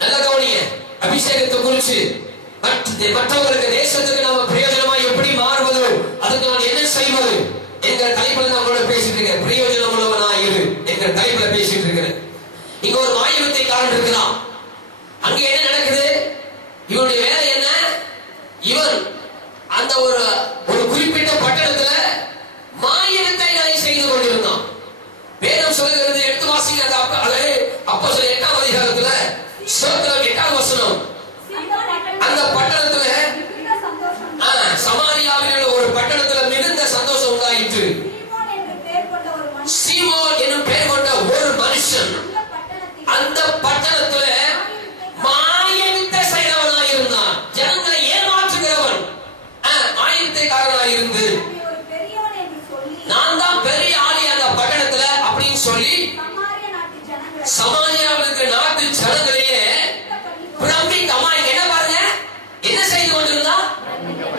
நல்ல கவனிங்க. அபிஷேகத்தை குறிச்சு மற்றவர்களுக்கு தேசத்துக்கு நாம பிரயோஜனமா எப்படி மாறுவது, அதுக்கு நான் என்ன செய்வது என்கிற தலைப்புல நான் உங்களோட பேசிட்டு இருக்கேன். பிரயோஜனம் உள்ளவனா இரு என்கிற தலைப்புல பேசிட்டு இருக்கிறேன். இங்க ஒரு மாய வித்தைக்காரன் இருக்கிறான். அங்க என்ன நடக்குது? இவனுடைய வேலை என்ன? இவன் அந்த ஒரு குறிப்பிட்ட பட்டணத்துல மாய வித்தைகளை செய்து கொண்டிருந்தான். வேதம் சொல்லுகிறது, எடுத்து வாசிங்க. அப்போஸ்தலர் 8ஆம் அதிகாரத்துல 8ஆம் வசனம். அந்த பட்டணத்துல சமாரியாவில் ஒரு பட்டணத்துல மிகுந்த சந்தோஷம் உண்டாயிற்று. சீமோன் என்னும் பெயர் கொண்ட ஒரு மனுஷன் அந்த பட்டணத்துல மாய வித்தை செய்கிறவனாய் இருந்தான். ஜனங்களை ஏமாற்றுகிறவன், மாய வித்தைக்காரனாய் இருந்து நான் தான் பெரிய ஆளி அந்த பட்டணத்துல அப்படின்னு சொல்லி சமாரியாவுக்கு நாட்டு ஜனங்களையே பிரமிக்க. அம்மா இங்க என்ன பாருங்க, என்ன செய்து கொண்டிருந்தான்?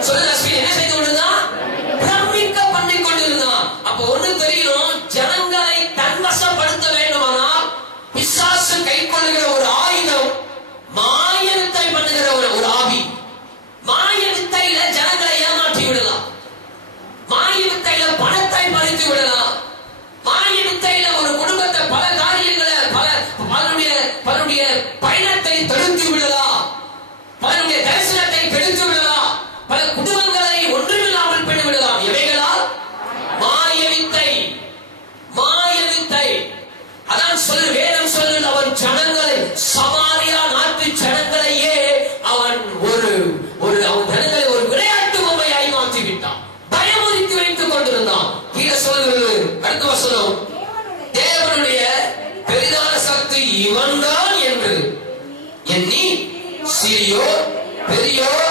சொல்லுங்க அஸ்வின், என்ன செய்து கொண்டிருந்தான்? பிரமிக்க பண்ணி கொண்டிருந்தான். அப்ப ஒண்ணு தெரியணும், ஜனங்களை தன்வசப்படுத்த வேண்டுமானால் பிசாசு கை கொள்ளுகிற ஒரு ஆயுதம் மாய வித்தை பண்ணுகிற ஒரு ஆவி. மாய வித்தையில ஜனங்களை ஏமாற்றி விடலாம். மாய வித்தையில பணத்தை பறித்து விடலாம். மாய வித்தையில ஒரு குடும்பத்தை பல காரியங்களை பலருடைய பயணத்தை தடுத்து விடலாம். பலருடைய தரிசனத்தை கெடுத்து விடலாம். பல குடும்பங்களை ஒன்றுமில்லாமல் பண்ணி விடலாம். எவைகளால்? மாய வித்தை. மாய வித்தை. அதான் வேதம் சொல்லுது, அவன் ஜனங்களை, சமாரியா நாட்டு ஜனங்களையே அவன் அவன் ஜனங்களை ஒரு விளையாட்டு பொம்மையாய் மாற்றி விட்டான். பயமுறுத்தி வைத்துக் கொண்டிருந்தான். கீழே சொல்லுகிறது அடுத்த வசனம், தேவனுடைய பெரிதான சக்தி இவன்தான் என்று எண்ணி சிறியோர் பெரியோர்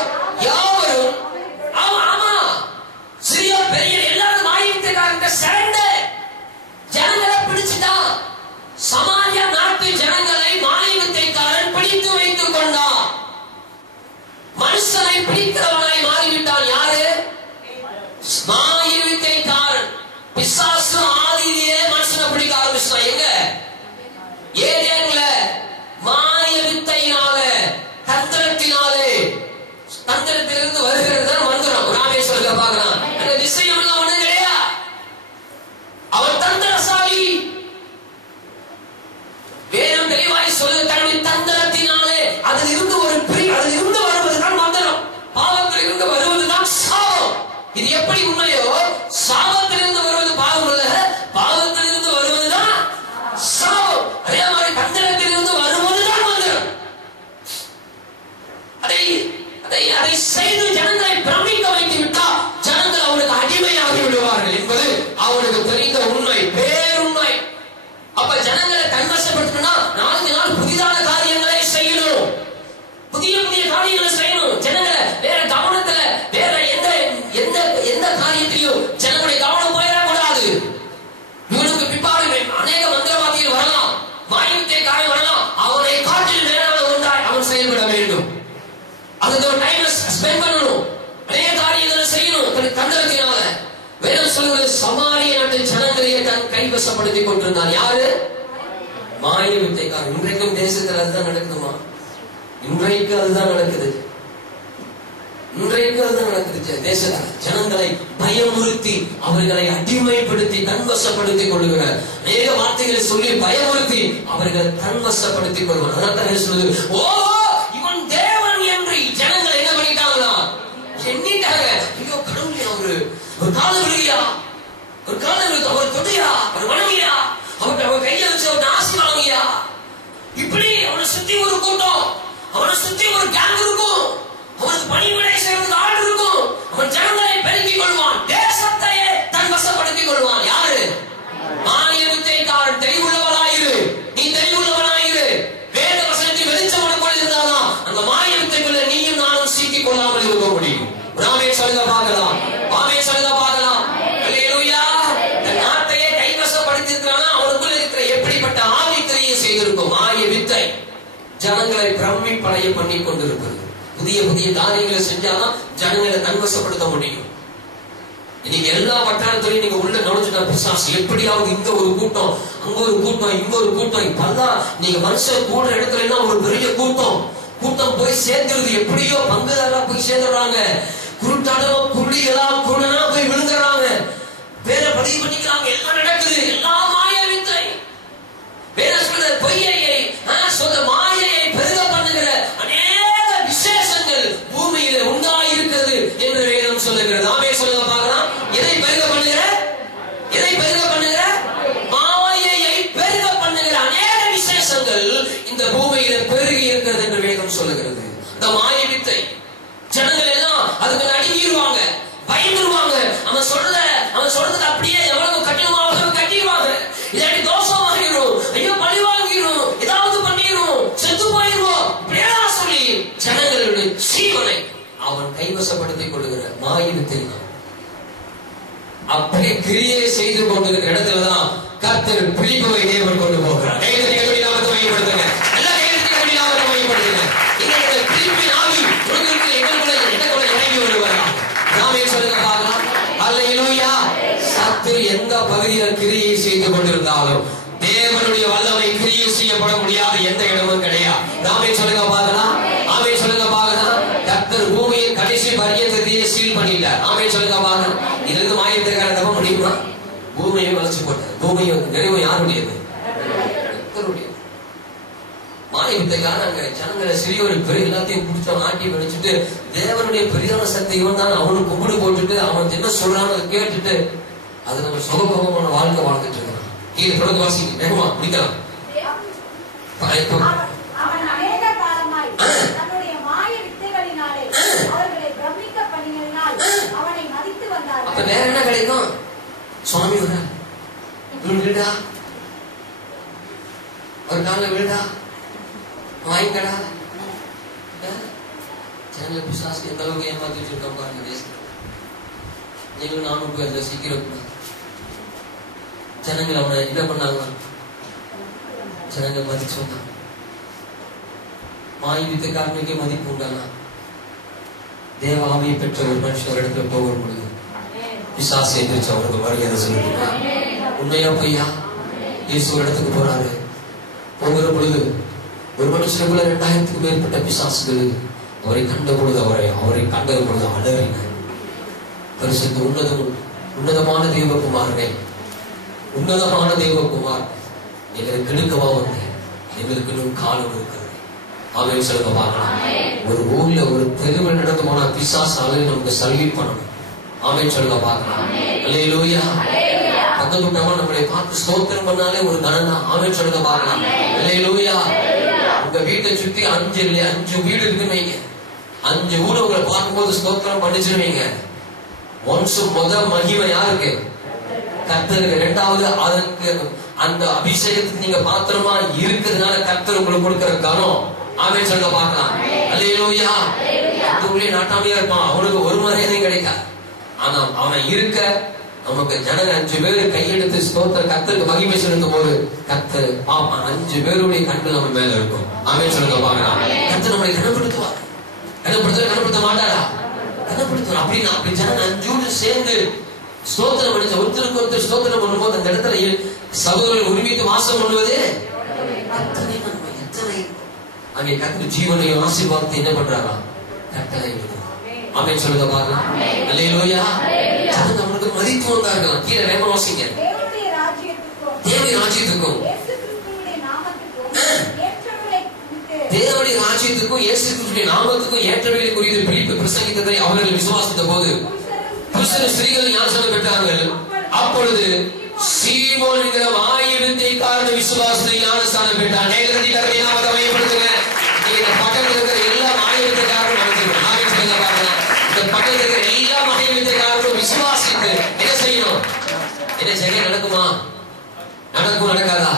யாவரும், ஆமா சிறியோர் பெரியோர் எல்லாரும் மாயவித்தைக்காரங்க சரண்டர். ஜனங்களை பிடிச்சுட்டான். சமாரியா நாட்டு ஜனங்களை மாயவித்தைக்காரன் பிடித்து வைத்துக் கொண்டான். மனுஷனை பிடிக்கிறவனாய் மாறிவிட்டான். யாரு? மாயவித்தைக்காரன். பிசாசு ஆதியிலே மனுஷனை பிடிக்க ஆரம்பிச்சான். எங்க? ஏதேன்ல மாய வித்தையினால, தந்திரத்தினாலே. தந்திரத்திலிருந்து வருகிறது தான் மந்திரம். ராமேஸ்வரத்தை பார்க்கலாம். அந்த விஷயம் எல்லாம் ஒண்ணு இல்லையா? அவன் தந்திரசாலி. வேதம் தெளிவாய் சொல்லு, தன்னுடைய தந்திரத்தினாலே அதில் இருந்து வருவதுதான் மந்திரம். பாவத்தில் இருந்து வருவதுதான் சாபம். இது எப்படி உண்மையோ, சாபத்திலிருந்து வருவது பாவம் அல்ல, பாவத்திலிருந்து வருவதுதான் சாபம். அதே மாதிரி தந்திரத்திலிருந்து வருவதுதான் மந்திரம். அதை செய்து ஜனங்களை பிரமிக்க வைத்து விட்டால் ஜனங்கள் அவனுக்கு அடிமையாகி விடுவார்கள் என்பது அவனுக்கு தெரிந்த உண்மை, பேருண்மை. அப்ப ஜனங்களை தன்வசப்படுத்தணும்னா நாளுக்கு நாள் புதிதான காரியங்களை செய்யணும். புதிய காரியங்களை செய்யணும். ஜனங்களை வேற கவனத்துல வேற எந்த காரியத்திலையும் ஜனங்களுடைய கவனம் போயிடக்கூடாது. இவனுக்கு பிற்பாடு அநேக மந்திரவாதிகள் வரலாம், மாயவித்தைக்காரன் வரலாம். அவனை காட்டில் மேலான ஒன்றாய் அவன் செயல்பட வேண்டும். அதுக்கு ஒரு டைம் ஸ்பெண்ட் பண்ணணும். அநேக காரியங்களை செய்யணும் தந்திரத்தினால. வேதம் சொல்லுவது, சமாரிய நாட்டு ஜனங்களையே தன் கைவசப்படுத்திக் கொண்டிருந்தான். யாரு? மாய வித்தைக்காரன். இன்றைக்கும் தேசத்தில் அதுதான் நடக்குதுமா? இன்றைக்கு அதுதான் நடக்குது. தேசத்தில் ஜனங்களை பயமுறுத்தி அவர்களை அடிமைப்படுத்தி தன்வசப்படுத்திக் கொள்ளுகிறார். அநேக வார்த்தைகளை சொல்லி பயமுறுத்தி அவர்கள் தன்வசப்படுத்திக் கொள்வார். அதான் சொல்லுது, ஓ இவன் தேவன் என்று ஜனங்களை என்ன பண்ணிட்டாங்களா? எண்ணிட்டாங்க. ஐயோ கடவுளே, ஒரு காலம் விழுகியா, ஒரு காலம் அவர் தொடையா, அவர் வணங்கியா, அவர் கையில வச்சு அவன் ஆசி வாங்கியா. இப்படி அவனை சுத்தி ஒரு கூட்டம், அவனை சுத்தி ஒரு கேங் இருக்கும், அவனுக்கு பணிவிடை செய்வதற்கு ஆள் இருக்கும். அவன் ஜனங்களை பெருக்கிக் கொள்வான், தேசத்தையே தன் வசப்படுத்திக் கொள்வான். யாரு? மாய வித்தைக்காரன். தெளிவுள்ளவளா கொள்ளாமல் இருக்க முடியும். ஆமென் சொல்லுங்க பார்க்கலாம். ஆமென் சொல்லுங்க பார்க்கலாம். அல்லேலூயா. இந்த நாட்டையே கைவசப்படுத்தி இருக்கிறானா அவனுக்குள்ள இருக்கிற எப்படிப்பட்ட ஆவித்திரையை செய்திருக்கும் மாய வித்தை ஜனங்களை பிரமிப்படைய பண்ணி கொண்டிருக்கிறது. புதிய புதிய காரியங்களை செஞ்சாதான் ஜனங்களை தன்வசப்படுத்த முடியும். இன்னைக்கு எல்லா வட்டாரத்திலையும் நீங்க உள்ள நுழைஞ்சுட்டா பிசாசு எப்படியாவது இங்க ஒரு கூட்டம், அங்க ஒரு கூட்டம், இங்க ஒரு கூட்டம், இப்பதான் நீங்க மனுஷன் கூடுற இடத்துல ஒரு பெரிய கூட்டம் போய் சேர்ந்துருது. எப்படியோ பங்குதாரா போய் சேர்ந்துடுறாங்க. குருட்டாளோ குருடிகளா குருடனா போய் விழுந்துடுறாங்க. பேரை பதிவு பண்ணிக்கிறாங்க. எல்லாம் நடக்குது. எல்லா மாய வித்தை வேற சொல்ற பொய்யை சொல்ற மாயையை பெருக பண்ணுகிற அநேக விசேஷங்கள் பூமியில உண்டாயிருக்கிறது என்று வேதம் சொல்லுகிறது. நாமே சொல்லுங்க பார்க்கலாம். எதை பெருக பண்ணுகிற மாயையை பெருக பண்ணுகிற அநேக விசேஷங்கள் இந்த பூமியில பெருகி இருக்கிறது என்று வேதம் சொல்லுகிறது. இந்த மாய வித்தை ஜனங்கள் எல்லாம் அதுக்கு அடங்கிடுவாங்க, பயந்துருவாங்க. அவன் சொல்றது அப்படியே எவ்வளவு கடினமாக கட்டிடுவாங்க. இல்லாட்டி தோஷம் வாங்கிடும், ஐயோ பழி வாங்கிடும், ஏதாவது பண்ணிடும், செத்து போயிடுவோம் இப்படியெல்லாம் சொல்லி ஜனங்களுடைய ஜீவனை அவன் கைவசப்படுத்திக் கொள்ளுகிற மாயத்தை அப்படியே கிரியை செய்து கொண்டிருக்கிற இடத்துலதான் கர்த்தர் பிலிப்பை தேவன் கொண்டு போகிறார். மையப்படுத்துங்க. எல்லா மையப்படுத்துங்க. இந்த பிலிப்பின் ஆவி உலகிற்கு எங்களுக்குள்ள இறங்கி வருவாரா? நாமே சொல்லுங்க பார்க்கலாம். அல்லேலூயா. சத்துரு எந்த பகுதியில் கிரியை செய்து கொண்டிருந்தாலும் தேவனுடைய வல்லமை கிரியை செய்யப்பட முடியாத எந்த இடமும் கிடையாது. நாமே சொல்லுங்க பார்க்கலாம். ஆமே சொல்லுங்க பார்க்கலாம். கர்த்தர் பூமியின் கடைசி பரியத்தை சீல் பண்ணிட்டார். ஆமே சொல்லுங்க பார்க்கலாம். இதுக்கு மாயத்துக்கார நம்ப முடியுமா? பூமியை வளர்ச்சி போட்டார். பூமியை நிறைவு யாருடையது? கர்த்தருடையது. மாயத்துக்கார அங்க ஜனங்களை சிறியோரு பெரிய எல்லாத்தையும் பிடிச்சவன் ஆட்டி வச்சுட்டு தேவனுடைய பெரியான சக்தி இவன் தான் அவனுக்கு கும்பிடு போட்டுட்டு அவன் என்ன சொல்றான்னு கேட்டுட்டு அது நம்ம சுகபோகமான வாழ்க்கை வாழ்ந்துட்டு இருக்கிறான். கீழே தொடர்ந்து வாசிங்க. வேகமா முடிக்கலாம். அவன் அநேக காலமாய் தன்னுடைய மாய வித்தைகளினாலே அவர்களை பிரமிக்க பண்ணினால் அவனை மதித்து வந்தார்கள். அப்ப வேற என்ன கிடைக்கும்? சுவாமி வர விழுடா, ஒரு காலில் விழுடா, வாங்கிக்கடா. ஜனங்கள் பிசாசு எந்த அளவுக்கு ஏமாத்தி வச்சிருக்கோம் பாருங்க. தேசம் நீங்களும் நானும் போய் அதில் சீக்கிரம் ஜனங்கள் அவனை என்ன பண்ணாங்க? ஜனங்கள் மதிச்சு வந்தாங்க. மாய வித்தைக்காரனுக்கே மதிப்பு உண்டானா? தேவ ஆவியை பெற்ற ஒரு மனுஷன் ஒரு இடத்துல போகும் பொழுது பிசாசு எந்திரிச்சு அவருக்கு மரியாதை சொல்லிட்டு உண்மையா பொய்யா? இயேசு ஒரு இடத்துக்கு போறாரு. போகிற பொழுது ஒரு மனுஷனுக்குள்ள 2000க்கும் மேற்பட்ட பிசாசுகள் அவரை கண்ட பொழுது அவரை கண்டது பொழுது அலறின. பரிசுத்த உன்னதமான தேவகுமாரனை, உன்னதமான தேவகுமார் எங்களுக்கு கெடுக்கவா வந்தேன், எங்களுக்கு இன்னும் காலம் இருக்கிறது. ஆமென் சொல்லுங்க பார்க்கலாம். ஒரு ஊர்ல ஒரு தெருவில் நடந்து போனா பிசாசால நமக்கு சல்யூட் பண்ணணும். ஆமென் சொல்லுங்க பார்க்கலாம். அல்லேலூயா. பக்கத்து விட்டவங்க நம்மளை பார்த்து ஸ்தோத்திரம் பண்ணாலே ஒரு கணனா. ஆமென் சொல்லுங்க பார்க்கலாம். அல்லேலூயா. உங்க வீட்டை சுத்தி 5 வீடு இருக்குன்னு வைங்க. 5 வீடு உங்களை பார்க்கும்போது ஸ்தோத்திரம் பண்ணிச்சிருவீங்க. முதல் மகிமை யாருக்கு? கர்த்தருக்கு. 2வது அதற்கு அந்த அபிஷேகத்துக்கு நீங்க பாத்திரமா இருக்கிறதுனால கர்த்தர் உங்களுக்கு கொடுக்கிற கனம். ஆமென் சொல்லுங்க பார்க்கலாம். அல்லேலூயா. அதுக்குள்ளே நாட்டாமையா இருப்பான், அவனுக்கு ஒரு மரியாதையும் கிடைக்காது. ஆனா அவன் இருக்க நமக்கு ஜனங்க 5 பேரு கையெடுத்து ஸ்தோத்திர கர்த்தருக்கு மகிமை செலுத்தும் போது கர்த்தர் பாப்பான். 5 பேருடைய கண்கள் நம்ம மேல இருக்கும். ஆமென் சொல்லுங்க பார்க்கலாம். கர்த்தர் நம்மளை கனப்படுத்துவார். கனப்படுத்த மாட்டாரா? கனப்படுத்துவார். அப்படின்னா அப்படி ஜனங்க 5 சேர்ந்து ஸ்தோத்திரம் பண்ணி ஒருத்தருக்கு ஒருத்தர் ஸ்தோத்திரம் பண்ணும்போது அந்த இடத்துல சகோதரர்கள் ஒருமித்து வாசம் பண்ணுவதே எத்தனை நன்மை, எத்தனை அங்கே கர்த்தர் ஜீவனையும் ஆசீர்வாதத்தை என்ன பண்றாரா? கட்டளை. ஆமென் சொல்லுங்க பார்க்கலாம். அல்லேலூயா. ஜனங்க அவனுக்கு மதிப்பு வந்தார்கள். கீழே வேகமா வாசிங்க. தேவனுடைய ராஜ்யத்துக்கும் தேவனுடைய இயேசு கிறிஸ்துவின் நாமத்துக்கும் ஏற்றவைகளை குறித்து பிலிப்பு பிரசங்கித்ததை அவர்கள் விசுவாசித்த போது புருஷர் ஸ்திரீகள் ஞானஸ்நானம் பெற்றார்கள். அப்பொழுது சீமோன் என்கிற மாய வித்தைக்காரன் விசுவாசத்தை ஞானஸ்நானம் பெற்றான். நேரடி கருணை நாமத்தை மையப்படுத்துங்க. இந்த பக்கத்தில் இருக்கிற எல்லா மாய வித்தைக்காரரும் நடத்துங்க. ஆமென் சொல்லுங்க பார்க்கலாம். இந்த பக்கத்தில் இருக்கிற எல்லா மாய வித்தைக்காரரும் விசுவாசித்து என்ன செய்யணும்? என்ன செய்ய? நடக்குமா? நடக்கும் நடக்காதா?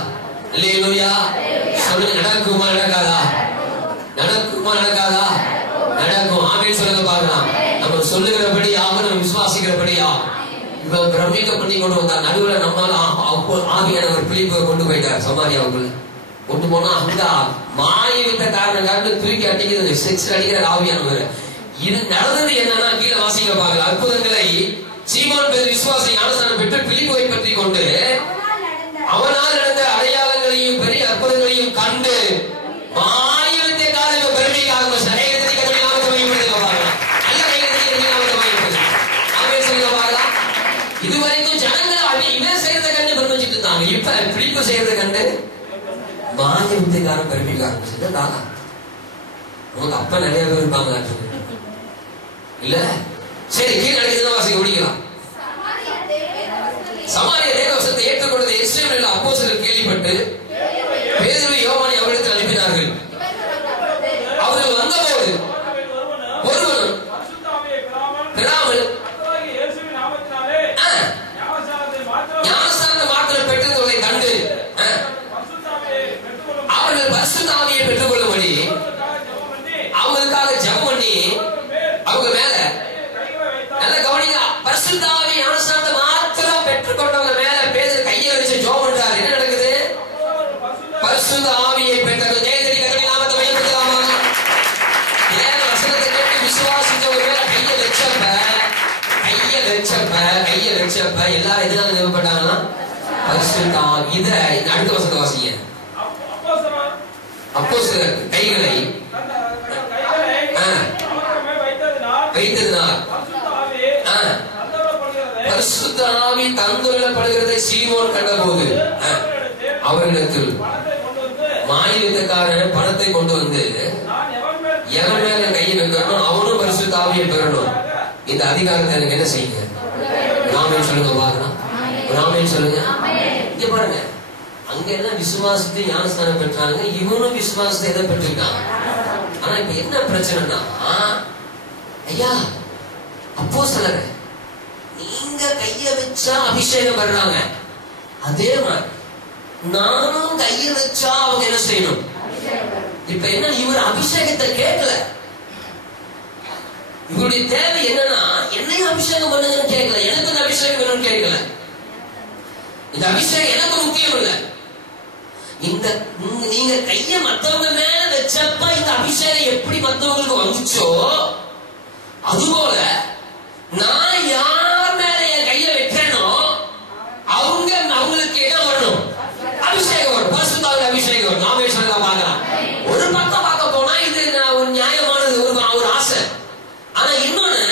அல்லேலூயா. சொல்லுங்க. நடக்குமா நடக்காதா? நடக்குமா நடக்காதா? நடக்கும். ஆமென் சொல்லுங்க அவர் சொல்லுகிறபடி ஆகும், நம்ம விசுவாசிக்கிறபடி ஆகும். இவன் பிரமிக்க பண்ணி கொண்டு வந்தார். நடுவில் நம்மால ஆவியானவர் பிலிப்பை கொண்டு போயிட்டார் சமாரியாவுக்குள்ள. கொண்டு போனா அங்க மாய விட்ட காரணம் தூக்கி அடிக்கிறது, செக்ஸ் அடிக்கிற ஆவியானவர். இது நடந்தது என்னன்னா, கீழே வாசிக்க பார்க்கல. அற்புதங்களை சீமோன் பேதுரு விசுவாச ஞானஸ்நானம் பெற்று பிலிப்பை பற்றி கொண்டு அவனால் நடந்த அடையாளங்களையும் பெரிய அற்புதங்களையும் கண்டு மாய வித்தை காரணம் பெருமைக்காக இதுவரைக்கும் ஜனங்கள் இவன் செய்யறத கண்டு பெருமிச்சிட்டு இருந்தாங்க. இப்ப பிலிப்பு செய்யறத கண்டு மாய வித்தைக்காரன் பெருமைக்க ஆரம்பிச்சது. உனக்கு அப்ப நிறைய பேர் இருப்பாங்க இல்ல? சரி, கீழே வாசிக்க முடிக்கலாம். சமாரிய தேவவசனத்தை ஏற்றுக்கொண்டது எருசலேமில் அப்போஸ்தலர்கள் கேள்விப்பட்டு பேதுரு யோவானை அவரிடத்தில் அனுப்பினார்கள். அவர்கள் வந்தபோது ஒருவனும் பெறாமல் ஞானஸ்நானத்தை மாத்திரம் பெற்றதை கண்டு அவர்கள் பரிசுத்த ஆவியை பெற்றுக் கொள்ளும்படி அவங்களுக்காக ஜெபம் பண்ணி அவங்க மேல நல்ல கவனிங்க. பரிசுத்த ஆவி ஞானஸ்நானத்தை மாத்திரம் பெற்றுக் கொண்டவங்க மேல பேதுரு கையை வச்சு ஜெபம் பண்றாரு. என்ன நடக்குது? பரிசுத்த ஆவியை பெற்றது. தேவனுடைய நாமத்தை மகிமைப்படுத்தலாமா? தேவ வசனத்தை கேட்டு விசுவாசிச்சவங்க மேல கையை வச்சப்ப எல்லாரும் எதுனால நிறுவப்பட்டாங்கன்னா பரிசுத்த ஆவி. இத அடுத்த வசனத்தை வாசிங்க. அப்போஸ்தலர் கைகளை வைத்ததினால் பரிசுத்த ஆவி தந்துள்ளப்படுகிறதை சீமோன் கண்டபோது அவர்களுக்கு மாய வித்தக்காரன் பணத்தை கொண்டு வந்து எவன் மேல கையை வைக்கணும் அவனும் பரிசுத்த ஆவியை பெறணும். இந்த அதிகாரத்தை எனக்கு என்ன செய்யுங்க? ராமன் சொல்லுங்க பாக்கலாம். ராமன் சொல்லுங்க. இங்க பாருங்க, அங்க எல்லாம் விசுவாசத்தை ஞானஸ்தானம் பெற்றாங்க. இவனும் விசுவாசத்தை எதை பெற்றிருக்காங்க. ஆனா இப்ப என்ன பிரச்சனைனா, ஐயா அப்போஸ்தலரே நீங்க கைய வச்சா அபிஷேகம் பண்றாங்க, அதே மாதிரி நானும் கைய வச்சா அவங்க என்ன செய்யணும்? இப்ப என்ன, இவர் அபிஷேகத்தை கேட்கல. இவருடைய தேவை என்னன்னா, என்னையும் அபிஷேகம் பண்ணுங்கன்னு கேட்கல, எனக்கு இந்த அபிஷேகம் வேணும்னு கேட்கல. இந்த அபிஷேகம் எனக்கு முக்கியம் இல்ல. இந்த நீங்க கைய மத்தவங்க மேல வச்சப்ப இந்த அபிஷேகம் எப்படி மத்தவங்களுக்கு வந்துச்சோ அதுபோல நான் யார் மேல என் கைய வைக்கிறேனோ அவங்களுக்கு இடம் வரணும், அபிஷேகம் வரும், பரிசுத்த அபிஷேகம் வரும். நாமே சொல்லலாம் பார்க்கலாம். ஒரு பக்கம் பார்க்க போனா இது ஒரு நியாயமானது, ஒரு ஆசை. ஆனா இன்னொன்னு,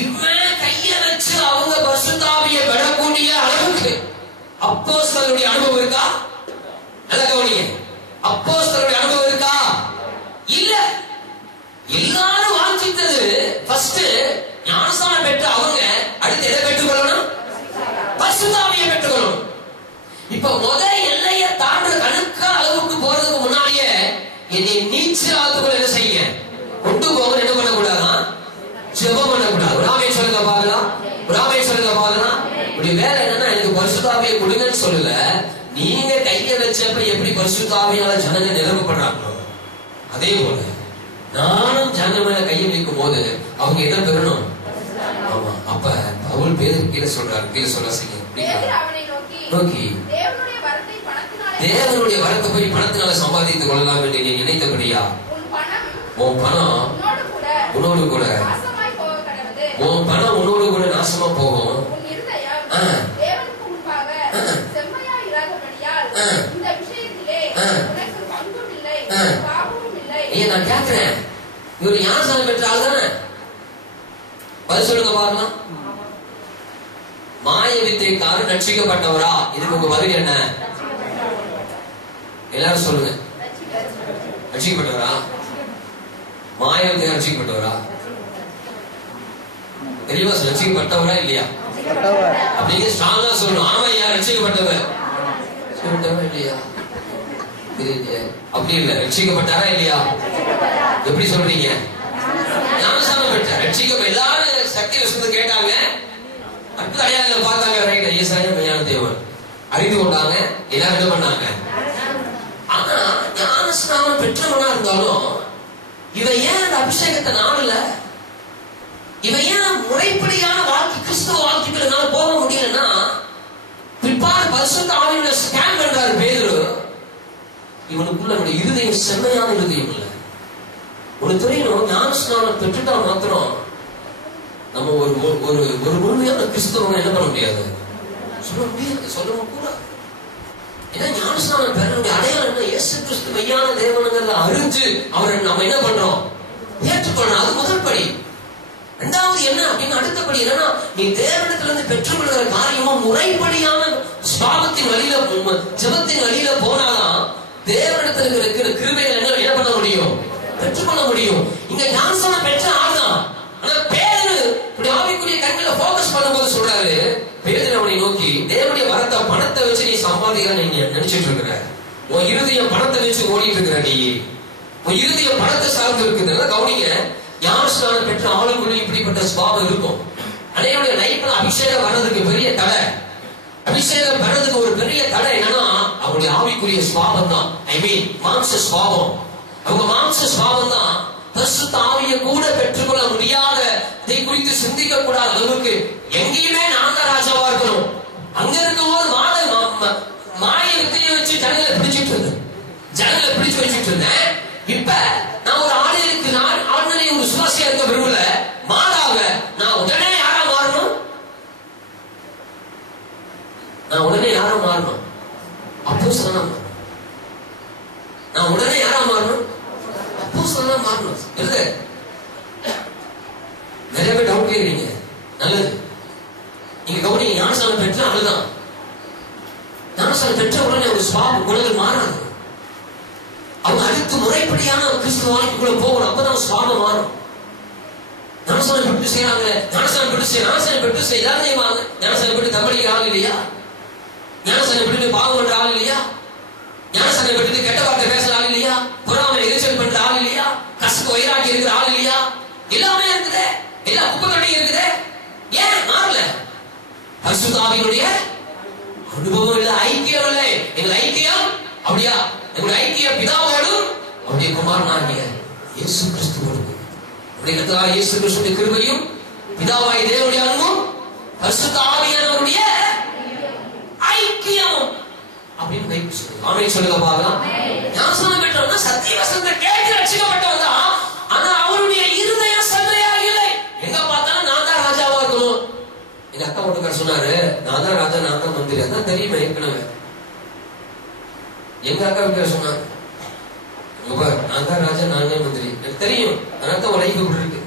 இவன் கைய வச்சு அவங்க பரிசுத்த ஆவியை பெறக்கூடிய அளவுக்கு அப்போஸ்தலருடைய அனுபவம் இருக்கா? நல்ல கவனிங்க. அப்போஸ்தலருடைய அனுபவம் இருக்கா? இல்ல. எல்லாரும் வாஞ்சித்தது ஃபர்ஸ்ட் ஞானஸ்நானம் பெற்ற அவங்க அடுத்து எதை பெற்றுக்கொள்ளணும்? பரிசுத்த ஆவியை பெற்றுக்கொள்ளணும். இப்ப முதல் எல்லையை தாண்ட கணக்கா அளவுக்கு போறதுக்கு முன்னாடியே என்னை நீச்சல் ஆத்துக்குள்ள என்ன செய்ய கொண்டு போக என்ன பண்ணக்கூடாதா? ஜெபம் பண்ணக்கூடாது. ராமே சொல்லுங்க பாக்கலாம். ராமே சொல்லுங்க பாக்கலாம். இப்படி வேற என்னன்னா, எனக்கு பரிசுத்த ஆவியை கொடுங்கன்னு சொல்லல, நீங்க கைய வச்சப்ப எப்படி பரிசுத்த ஆவியால ஜனங்க நிரப்பப்படுறாங்களோ அதே போல நானும் ஜனங்க மேல கையை வைக்கும் போது அவங்க எதை பெறணும்? ஆமா. அப்ப பவுல் பேதுரு கீழே சொல்றாரு. கீழே சொல்ல செய்ய நோக்கி தேவனுடைய வரத்தை போய் பணத்தினால சம்பாதித்துக் கொள்ளலாம் என்று நீ நினைத்தபடியா உன் பணம் உன்னோடு கூட நாசமா போகும். நான் கேட்கிறேன், இவரு ஞானஸ்நானம் பெற்ற ஆள் தானே? பதில் சொல்லுங்க பாருங்க. மாய வித்தைக்காரன் ரட்சிக்கப்பட்டவரா? இதுக்கு உங்க பதில் என்ன? எல்லாரும் சொல்லுங்க. ரட்சிக்கப்பட்டவரா? மாய வித்தை ரட்சிக்கப்பட்டவரா? தெளிவா ரட்சிக்கப்பட்டவரா இல்லையா? அப்படிங்க ஸ்ட்ராங்கா சொல்லணும். ஆமா, யார் ரட்சிக்கப்பட்டவர்? இல்லையா? அப்படி இல்ல, ரட்சிக்கப்பட்டாரா இல்லையா? எப்படி சொல்றீங்க? ஞானஸ்நானம் பெற்ற ரட்சிக்க எல்லாரும் சக்தி வசனத்தை கேட்டாங்க, அற்புத அடையாளங்களை பார்த்தாங்க. ரைட், ஏசாயா மெய்யான தேவன் அறிந்து கொண்டாங்க, எல்லாரும் என்ன பண்ணாங்க. ஆனா ஞானஸ்நானம் பெற்றவனா இருந்தாலும் இவன் ஏன் அந்த அபிஷேகத்தை நாடல? இவன் ஏன் முறைப்படியான வாழ்க்கை கிறிஸ்தவ வாழ்க்கைகளுக்காக போக முடியலன்னா பிற்பாடு பரிசுத்த ஆவியில ஸ்கேன் பண்றாரு பேதுரு. இவனுக்குள்ள இருதயம் செம்மையான இருதயம் இல்ல. உனக்கு தெரியணும், ஞானஸ்நானம் பெற்றுட்டா மாத்திரம் நம்ம ஒரு ஒரு முழுமையான கிறிஸ்தவனை என்ன பண்ண முடியாது, சொல்ல முடியாது, சொல்லவும் கூடாது. ஏன்னா ஞானஸ்நானம் பெறக்கூடிய அடையாளம் என்ன? இயேசு கிறிஸ்து மெய்யான தேவனுங்கிறத அறிஞ்சு அவரை நம்ம என்ன பண்றோம், ஏற்றுக்கொள்ளணும். அது முதல் படி. இரண்டாவது என்ன அப்படின்னு அடுத்தபடி என்னன்னா, நீ தேவனிடத்திலிருந்து பெற்றுக்கொள்கிற காரியமும் முறைப்படியான ஸ்வாபத்தின் வழியில ஜெபத்தின் வழியில போனாதான் தேவனிடத்தில் இருக்கிற கிருபைகளை என்ன பண்ண முடியும், பெற்றுக்கொள்ள முடியும். இங்க ஞானஸ்நானம் பெற்ற ஆள்தான். ஆனா பேதுரு இப்படி ஆவிக்குரிய கண்களை போக்கஸ் பண்ணும்போது சொல்றாரு, பேதுரு அவனை நோக்கி, தேவனுடைய வரத்தை பணத்தை வச்சு நீ சம்பாதிக்க நீங்க நினைச்சிட்டு இருக்கிற, உன் இருதயம் பணத்தை வச்சு ஓடிட்டு இருக்கிற, நீ உன் இருதயம் பணத்தை சார்ந்து இருக்குது. கவனிங்க, ஞானஸ்நானம் பெற்ற ஆளுக்குள்ள இப்படிப்பட்ட சுபாவம் இருக்கும். அனைவருடைய லைஃப்ல அபிஷேகம் வர்றதுக்கு பெரிய தடை, அபிஷேகம் வர்றதுக்கு ஒரு பெரிய தடை என்னன்னா அவருடைய ஆவிக்குரிய சுபாவம் தான். ஐ மீன் மாம்ச சுபாவம். அவங்க மாம்ச சுபாவம் தான் பரிசுத்த ஆவியை கூட பெற்றுக்கொள்ள முடியாத, இதை குறித்து சிந்திக்க கூடாத அளவுக்கு எங்கேயுமே நான் தான் ராஜாவா இருக்கணும். அங்க இருக்கும்போது மாயை வித்தையை வச்சு ஜனங்களை பிடிச்சிட்டு இருந்தேன், ஜனங்களை பிடிச்சு வச்சுட்டு இருந்தேன். இப்ப நான் ஒரு ஆளுக்கு ஆளுநரை ஒரு சுவாசியா இருக்க விரும்பல, மாறாக நான் உடனே யாரா மாறணும், நான் உடனே யாரா மாறணும், அப்போஸ்தலனா மாறணும். நான் உடனே யாரா மாறணும், அப்போஸ்தலனா மாறணும். இல்ல நிறைய பேர் டவுட் கேக்குறீங்க, நல்லது. நீங்க கவனிங்க, ஞானஸ்நானம் பெற்ற அதுதான். ஞானஸ்நானம் பெற்ற உடனே ஒரு சுவாப குணங்கள் மாறாது. அவங்க அடுத்து முறைப்படியான கிறிஸ்துவ வாழ்க்கைக்குள்ள போகணும், அப்பதான் சுவாபம் மாறும். ஞானஸ்நானம் பெற்று செய்யறாங்க, ஞானஸ்நானம் பெற்று செய்யாத செய்வாங்க. ஞானஸ்நானம் பெற்று தம்பளிக்கிற ஆள் இல்லையா, ஞானஸ்நானம் பெற்று பாவம் பண்ற ஆள் இல்லையா, ஞானஸ்நானம் பெற்று கெட்ட வார்த்தை பேசுற ஆள் இல்லையா, பொறாமை எரிச்சல் பண்ற ஆள் இல்லையா, கசப்பு வைராக்கி இருக்கிற ஆள் இல்லையா, எல்லாமே இருக்குது, எல்லா குப்பைகளையும் இருக்குது. ஏன் மாறல? பரிசுத்த ஆவியினுடைய அனுபவம் இல்லை, ஐக்கியம் இல்லை. எங்கள் ஐக்கியம் அப்படியா, எங்களுடைய ஐக்கியம் பிதாவோடும் அவருடைய குமாரனாகிய இயேசு கிறிஸ்துவோடும், நம்முடைய கர்த்தராகிய இயேசு கிறிஸ்துவின் கிருபையும் பிதாவாகிய தேவனுடைய அன்பும் பரிசுத்த ஆவியானவருடைய ஐக்கியம் அப்படின்னு பைபிள் சொல்லுது. ஆமென் சொல்லுங்க பார்க்கலாம். ஞானஸ்நானம் பெற்றவங்க சத்திய வசனத்தை கேட்டு ரட்சிக்கப்பட்டவங்க தான். ஆனா அவருடைய இருதயம் செம்மையா இல்லை. எங்க பார்த்தாலும் நான் தான் ராஜாவா இருக்கணும். எங்க அக்கா வீட்டுக்காரர் சொன்னாரு, நான் தான் ராஜா, நான் தான் மந்திரி. அதான் தெரியுமா ஏற்கனவே. எங்க அக்கா வீட்டுக்காரர் சொன்னாங்க, நான் தான் ராஜா, நான் தான் மந்திரி. எனக்கு தெரியும், அதனால தான் உலக இப்படி இருக்கு.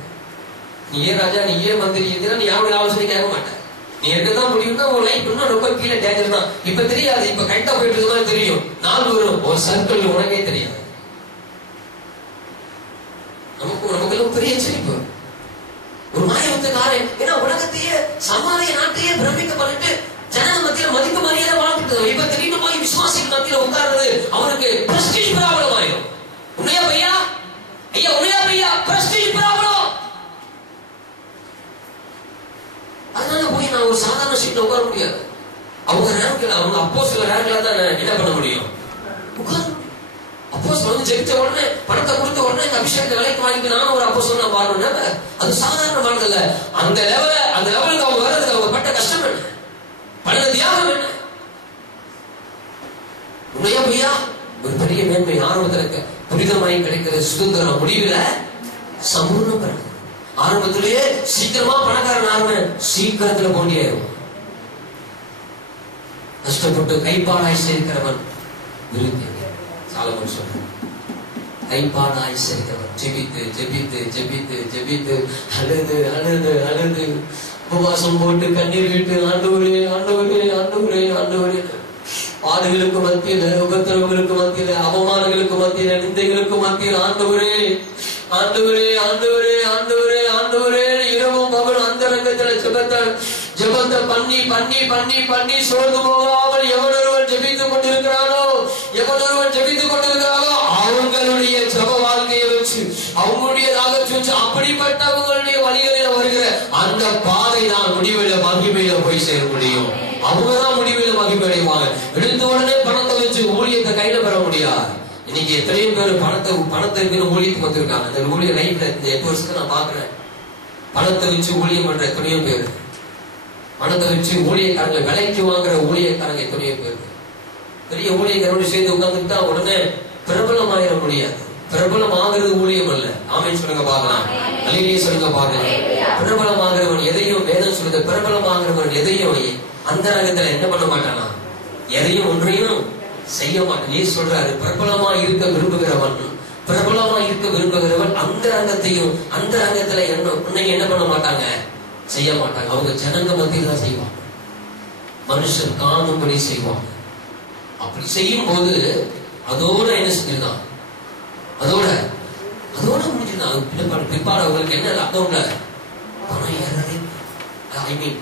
நீ ஏன் ராஜா, நீ ஏன் மந்திரி, நீ யாருடைய ஆலோசனை கேட்க மாட்டேன். நீ இருக்கதான் முடியும்னா உன் லைஃப் இன்னும் ரொம்ப கீழே டேஞ்சர் தான். இப்ப தெரியாது, இப்ப கரெக்டா போயிட்டு இருக்க மாதிரி தெரியும். நாள் வரும் ஒரு சர்க்கிள் உனக்கே தெரியாது. நமக்கு பெரிய எச்சரிப்பு. ஒரு மாயவத்துக்காரன் ஏன்னா உலகத்தையே சமாளிய நாட்டையே பிரமிக்க பண்ணிட்டு ஜனங்க மத்தியில மதிப்பு மரியாதை வாழ்ந்துட்டு இப்ப திடீர்னு போய் விசுவாசிக்கு மத்தியில உட்கார்றது அவனுக்கு பிரஸ்டீஜ் ப்ராப்ளம் ஆயிடும். உண்மையா பையா, ஐயா உண்மையா பையா, பிரஸ்டீஜ் ப்ராப்ளம். அதனால போய் நான் ஒரு சாதாரண சீட்ல உட்கார முடியாது. அவங்க ரேங்க்ல, அவங்க அப்போஸ்தலர் ரேங்க்ல தான் என்ன பண்ண முடியும், உட்கார முடியும். அப்போஸ்தலர் வந்து ஜெபிச்ச உடனே பணத்தை கொடுத்த உடனே இந்த அபிஷேகத்தை விலைக்கு வாங்கிட்டு நானும் ஒரு அப்போஸ்தலனா மாறணும். அது சாதாரணமானது. அந்த லெவலுக்கு அவங்க வர்றதுக்கு அவங்க பட்ட கஷ்டம் என்ன, பல தியாகம் என்ன. உண்மையா பையா, ஒரு பெரிய மேன்மை ஆரம்பத்துல புனிதமாய் கிடைக்கிற சுதந்திரம் முடிவுல சம்பூர்ணம் பெற. ஆரம்பத்திலேயே சீக்கிரமா பணக்காரன் ஆரம்பம் சீக்கிரத்துல போண்டியாயிரும். கஷ்டப்பட்டு கைப்பாடாய் சேர்க்கிறவன் விருத்தி. சாலமன் சொல்ற கைப்பாடாய் சேர்க்கிறவன் ஜெபித்து ஜெபித்து ஜெபித்து ஜெபித்து அழுது அழுது அழுது உபவாசம் போட்டு கண்ணீர் விட்டு ஆண்டவரே ஆண்டவரே ஆண்டவரே ஆண்டவரே, பாடுகளுக்கு மத்தியில, உபத்திரவங்களுக்கு மத்தியில, அவமானங்களுக்கு மத்தியில, நிந்தைகளுக்கு மத்தியில் ஆண்டவரே ஆண்டவரே ஆண்டவரே ஆண்டவரே ஆண்டவரே இரவும் பகல் அந்த ரங்கத்துல ஜெபத்தை பண்ணி பண்ணி பண்ணி பண்ணி சோர்ந்து போகாமல் எவனொருவன் ஜெபித்துக் கொண்டிருக்கிறானோ அவங்களுடைய ஜெப வாழ்க்கையை வச்சு அவங்களுடையதாக வச்சு அப்படிப்பட்டவங்களுடைய வழிகளில் வருகிற அந்த பாதை தான் முடிவில் மகிமையில போய் சேர முடியும். அவங்கதான் முடிவில் மகிமை அடைவாங்க. எடுத்த உடனே பணத்தை வச்சு ஊழியத்தை கையில பெற முடியாது. இன்னைக்கு எத்தனையோ பேர் பணத்தை இருக்கிற ஊழியத்துக்கு வந்திருக்காங்க. அந்த ஊழிய லைஃப்ல இந்த 8 வருஷத்தை நான் பாக்குறேன். பணத்தை வச்சு ஊழியம் பண்ற எத்தனையோ பேர், பணத்தை வச்சு ஊழியக்காரங்களை விலைக்கு வாங்குற ஊழியக்காரங்க எத்தனையோ பேர். பெரிய ஊழியக்காரோடு சேர்ந்து உட்கார்ந்துட்டா உடனே பிரபலமாயிட முடியாது. பிரபலம் ஆகிறது ஊழியம் அல்ல. ஆமென் சொல்லுங்க பார்க்கலாம். அல்லேலூயா சொல்லுங்க பார்க்கலாம். பிரபலமாகிறவன் எதையும், வேதம் சொல்லுது, பிரபலமாகிறவன் எதையும் அந்த ரகத்துல என்ன பண்ண மாட்டானா, எதையும் ஒன்றையும் செய்ய மாட்டான். ஏன் சொல்றாரு? பிரபலமா இருக்க விரும்புகிறவன், பிரபலமா இருக்க விரும்புகிறவன் அந்த ரங்கத்தையும் அந்த ரங்கத்துல என்ன பண்ண மாட்டாங்க, செய்ய மாட்டாங்க. அவங்க ஜனங்க மத்தியில தான் செய்வாங்க, மனுஷன் காணும்படி செய்வாங்க. அப்படி செய்யும் போது அதோட என்ன செஞ்சிருந்தான், அதோட முடிஞ்சிருந்தான். பிற்பாடு அவங்களுக்கு என்ன அக்கௌண்ட்ல பணம் ஏறதே,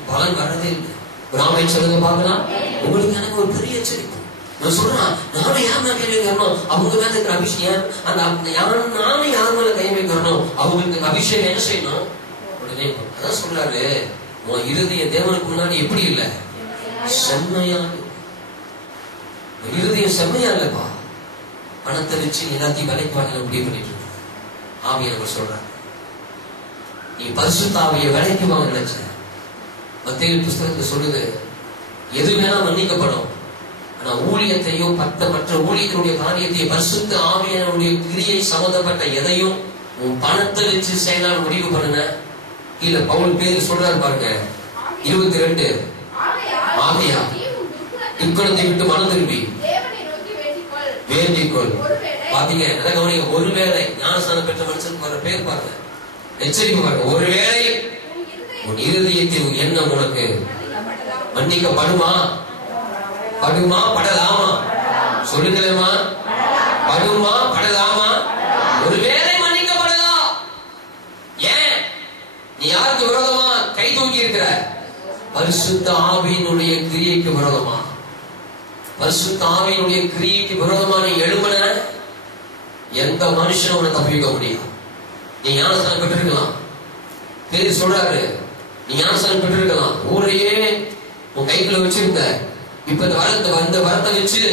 பலன் வர்றதே இல்லை. ராமன் சொல்லுங்க பார்க்கலாம். உங்களுக்கு எனக்கு ஒரு பெரிய எச்சரிக்கை. நான் சொல்றேன், நானும் யார் மேல கை வைக்கணும், அவங்க மேல இருக்கிற அபிஷேகம், நானும் யார் மேல கை வைக்கணும், அவங்களுக்கு அபிஷேகம் என்ன செய்யணும் உடனே. அதான் சொல்றாரு, உன் இருதய தேவனுக்கு முன்னாடி எப்படி இல்லை, செம்மையா. இருதயம் செம்மையா இல்லப்பா, பணத்தை வச்சு எல்லாத்தையும் விலைக்கு வாங்க முடிவு பண்ணிட்டு இருக்கு. ஆவியானவர் சொல்றாரு, நீ பரிசுத்த ஆவியை விலைக்கு வாங்க நினைச்ச. மத்தேயு புஸ்தகத்தை சொல்லுது, எது வேணா மன்னிக்கப்படும், ஆனா ஊழியத்தையும் மற்ற ஊழியத்தினுடைய காரியத்தையும் பரிசுத்த ஆவியானுடைய கிரியை சம்பந்தப்பட்ட எதையும் உன் பணத்தை வச்சு செய்யலாம் முடிவு பண்ணுன. இல்ல பவுல் பேர் சொல்றாரு பாருங்க 22, ஆவியா இக்குணத்தை விட்டு மனம் திரும்பி வேண்டிக்கொள். பாத்தீங்க, ஒருவேளை ஞானஸ்நானம் பெற்ற மனுஷனுக்கு வர பேர் பாருங்க, எச்சரிக்கை பாருங்க. ஒருவேளை உன் இருதயத்தில் எண்ணம் உனக்கு மன்னிக்கப்படுமா, படுமா படலாமா, சொல்லுங்களேமா, படுமா படலாமா? ஒருவேளை மன்னிக்கப்படலாம். ஏன் நீ யாருக்கு விரோதமா கை தூக்கி இருக்கிற? பரிசுத்த ஆவியினுடைய கிரியைக்கு விரோதமா, பரிசுத்த ஆவியினுடைய கிரியைக்கு விரோதமா நீ எழுமன எந்த மனுஷனும் உன்னை தப்பிக்க முடியும். நீ ஞானஸ்நானம் பெற்றிருக்கலாம், பேரு சொல்றாரு, நீ ஞானஸ்நானம் பெற்றிருக்கலாம், ஊரையே உன் கைக்குள்ள வச்சிருந்த. இப்ப இந்த வரத்தை வச்சு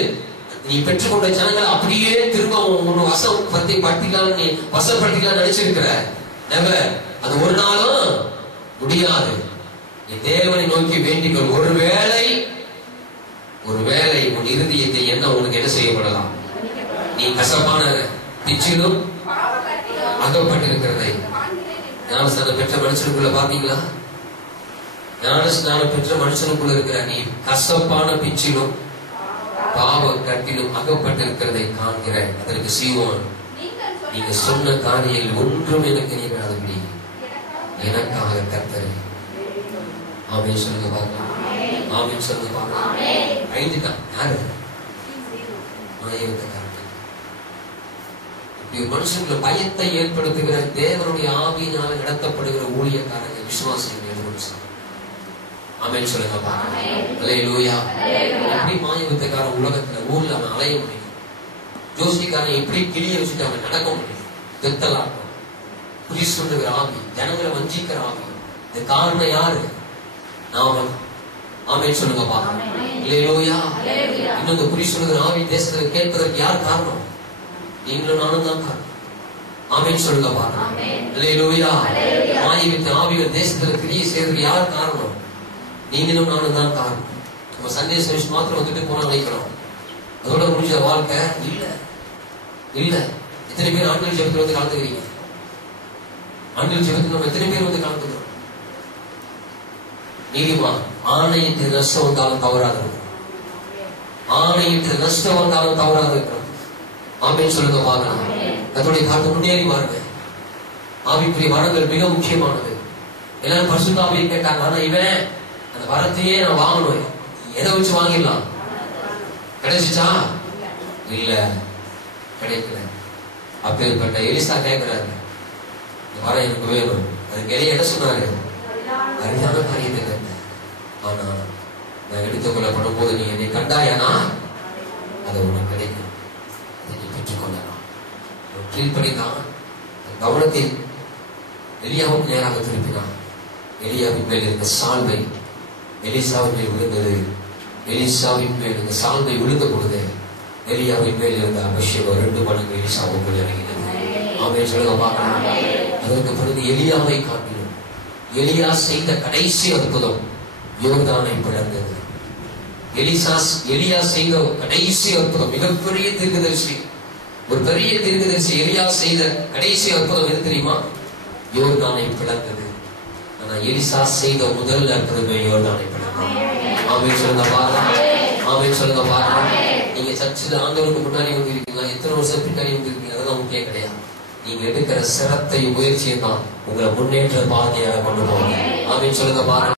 நீ பெற்றுக்கொண்ட ஜனங்களை அப்படியே திரும்ப உன் வசப்படுத்திக்கலாம், நீ வசப்படுத்திக்கலாம் நினைச்சிருக்கிற. அது ஒரு நாளும் முடியாது. நீ தேவனை நோக்கி வேண்டிக்கொள். ஒருவேளை உன் இருதயத்தை என்ன உனக்கு என்ன செய்யப்படலாம், நீ கசப்பான பிச்சிலும் அகப்பட்டிருக்கிறதை. ஞானஸ்நானம் பெற்ற மனுஷனுக்குள்ள பாத்தீங்களா? ஞானஸ்நானம் பெற்ற மனுஷனுக்குள்ள இருக்கிற நீ கசப்பான பிச்சிலும் பாவ கட்டிலும் அகப்பட்டிருக்கிறதை காண்கிற. அதற்கு சீமோன், நீங்க சொன்ன காரியங்கள் ஒன்றும் எனக்கு நீங்காதபடி எனக்காக கர்த்தரை. ஆமென் சொல்லுங்க பாருங்க. ஆமென் சொல்லுங்க பாருங்க. ஐந்துட்டான் யாரு? மனுஷனுக்கு பயத்தை ஏற்படுத்துகிற தேவனுடைய ஆவியினால நடத்தப்படுகிற ஊழியக்காரங்க விசுவாசிகள். ஆமென் சொல்லுங்க பாருங்க. அல்லேலூயா. எப்படி மாயவித்தைக்கார உலகத்துல ஊர்ல அவன் அலைய முடியும், ஜோசிக்காரன் எப்படி கிளிய வச்சுட்டு அவன் நடக்க முடியும், வெத்தலாட்டம், குறி சொல்லுகிற ஆவி, ஜனங்களை வஞ்சிக்கிற ஆவி. இது காரணம் யாரு? நாம. ஆமென் சொல்லுங்க பாருங்க. அல்லேலூயா. இன்னும் இந்த குறி சொல்லுகிற ஆவி தேசத்துல கேட்பதற்கு யார் காரணம்? நீங்களும் நானும் தான் காரணம். ஆமென் சொல்லுங்க பாருங்க. அல்லேலூயா. மாயவித்த ஆவிகள் தேசத்துல கிரியை செய்யறதுக்கு யார் காரணம்? நீங்களும் நானும் தான் காரணம். நம்ம சண்டே சர்வீஸ் மாத்திரம் வந்துட்டு போனா நினைக்கிறோம், அதோட முடிஞ்ச வாழ்க்கை இல்ல. எத்தனை பேர் ஆண்கள் ஜெபத்தில் வந்து கலந்துக்கிறீங்க? ஆண்கள் ஜெபத்தில் நம்ம எத்தனை பேர் வந்து கலந்துக்கிறோம்? நீதிமா ஆணையத்தில் நஷ்டம் வந்தாலும் தவறாத இருக்கிறோம், ஆணையத்தில் நஷ்டம் வந்தாலும் தவறாத இருக்கிறோம். ஆமென் சொல்லுங்க பார்க்கலாம். அதோடைய காலத்தை முன்னேறி பாருங்க. ஆவிக்குரிய வரங்கள் மிக முக்கியமானது. எல்லாரும் பரிசுத்த ஆவியை கேட்டாங்க, ஆனா இவன் அந்த வரத்தையே நான் வாங்கணும், எதை வச்சு வாங்கிடலாம்? கிடைச்சிச்சா? இல்ல, கிடைக்கல. அப்பேற்பட்ட எலிசா கேட்கிறாரு, இந்த வரம் எனக்கு வேணும். அதுக்கு எலியா என்ன சொன்னாரு? அரிதான காரியத்தை கேட்ட, ஆனா நான் எடுத்துக் கொள்ளப்படும் போது நீ என்னை கண்டாயானா அது உனக்கு கிடைக்கும், அதை நீ பெற்றுக்கொள்ளலாம். கீழ்ப்படிதான். கவனத்தில் எலியாவுக்கு நேராக திருப்பினான். எலியாவின் மேல் இருந்த சால்வை எலிசாவின் மேல் விழுந்தது. எலிசாவின் மேல் இருந்த சால்வை விழுந்த பொழுது எலியாவின் மேல் இருந்த அபிஷேகம் 2 மடங்கு எலிசாவுக்குள் இறங்கினது. ஆமென் சொல்லுங்க பார்க்கலாம். அதற்கு பிறகு எலியாவை காட்டிலும் எலியா செய்த கடைசி அற்புதம் யோர்தானை பிளந்தது. எலியா செய்த கடைசி அற்புதம், மிகப்பெரிய தீர்க்கதரிசி, ஒரு பெரிய தீர்க்கதரிசி எலியா செய்த கடைசி அற்புதம் எது தெரியுமா? யோர்தானை பிளந்தது. ஆனா எலிசா செய்த முதல் அற்புதமே யோர்தானை பிளந்தது. ஆமென் சொல்லுங்க பாருங்க, ஆமென் சொல்லுங்க பாருங்க. நீங்க சர்ச்சில் ஆண்டவருக்கு முன்னாடி வந்து இருக்கீங்களா, எத்தனை வருஷத்துக்கு முன்னாடி வந்து இருக்கீங்க, அதெல்லாம் முக்கியம் கிடையாது. நீங்க எடுக்கிற சிரத்தை முயற்சியை தான் உங்களை முன்னேற்ற பாதையாக கொண்டு போவாங்க. ஆமென் சொல்லுங்க பாருங்க.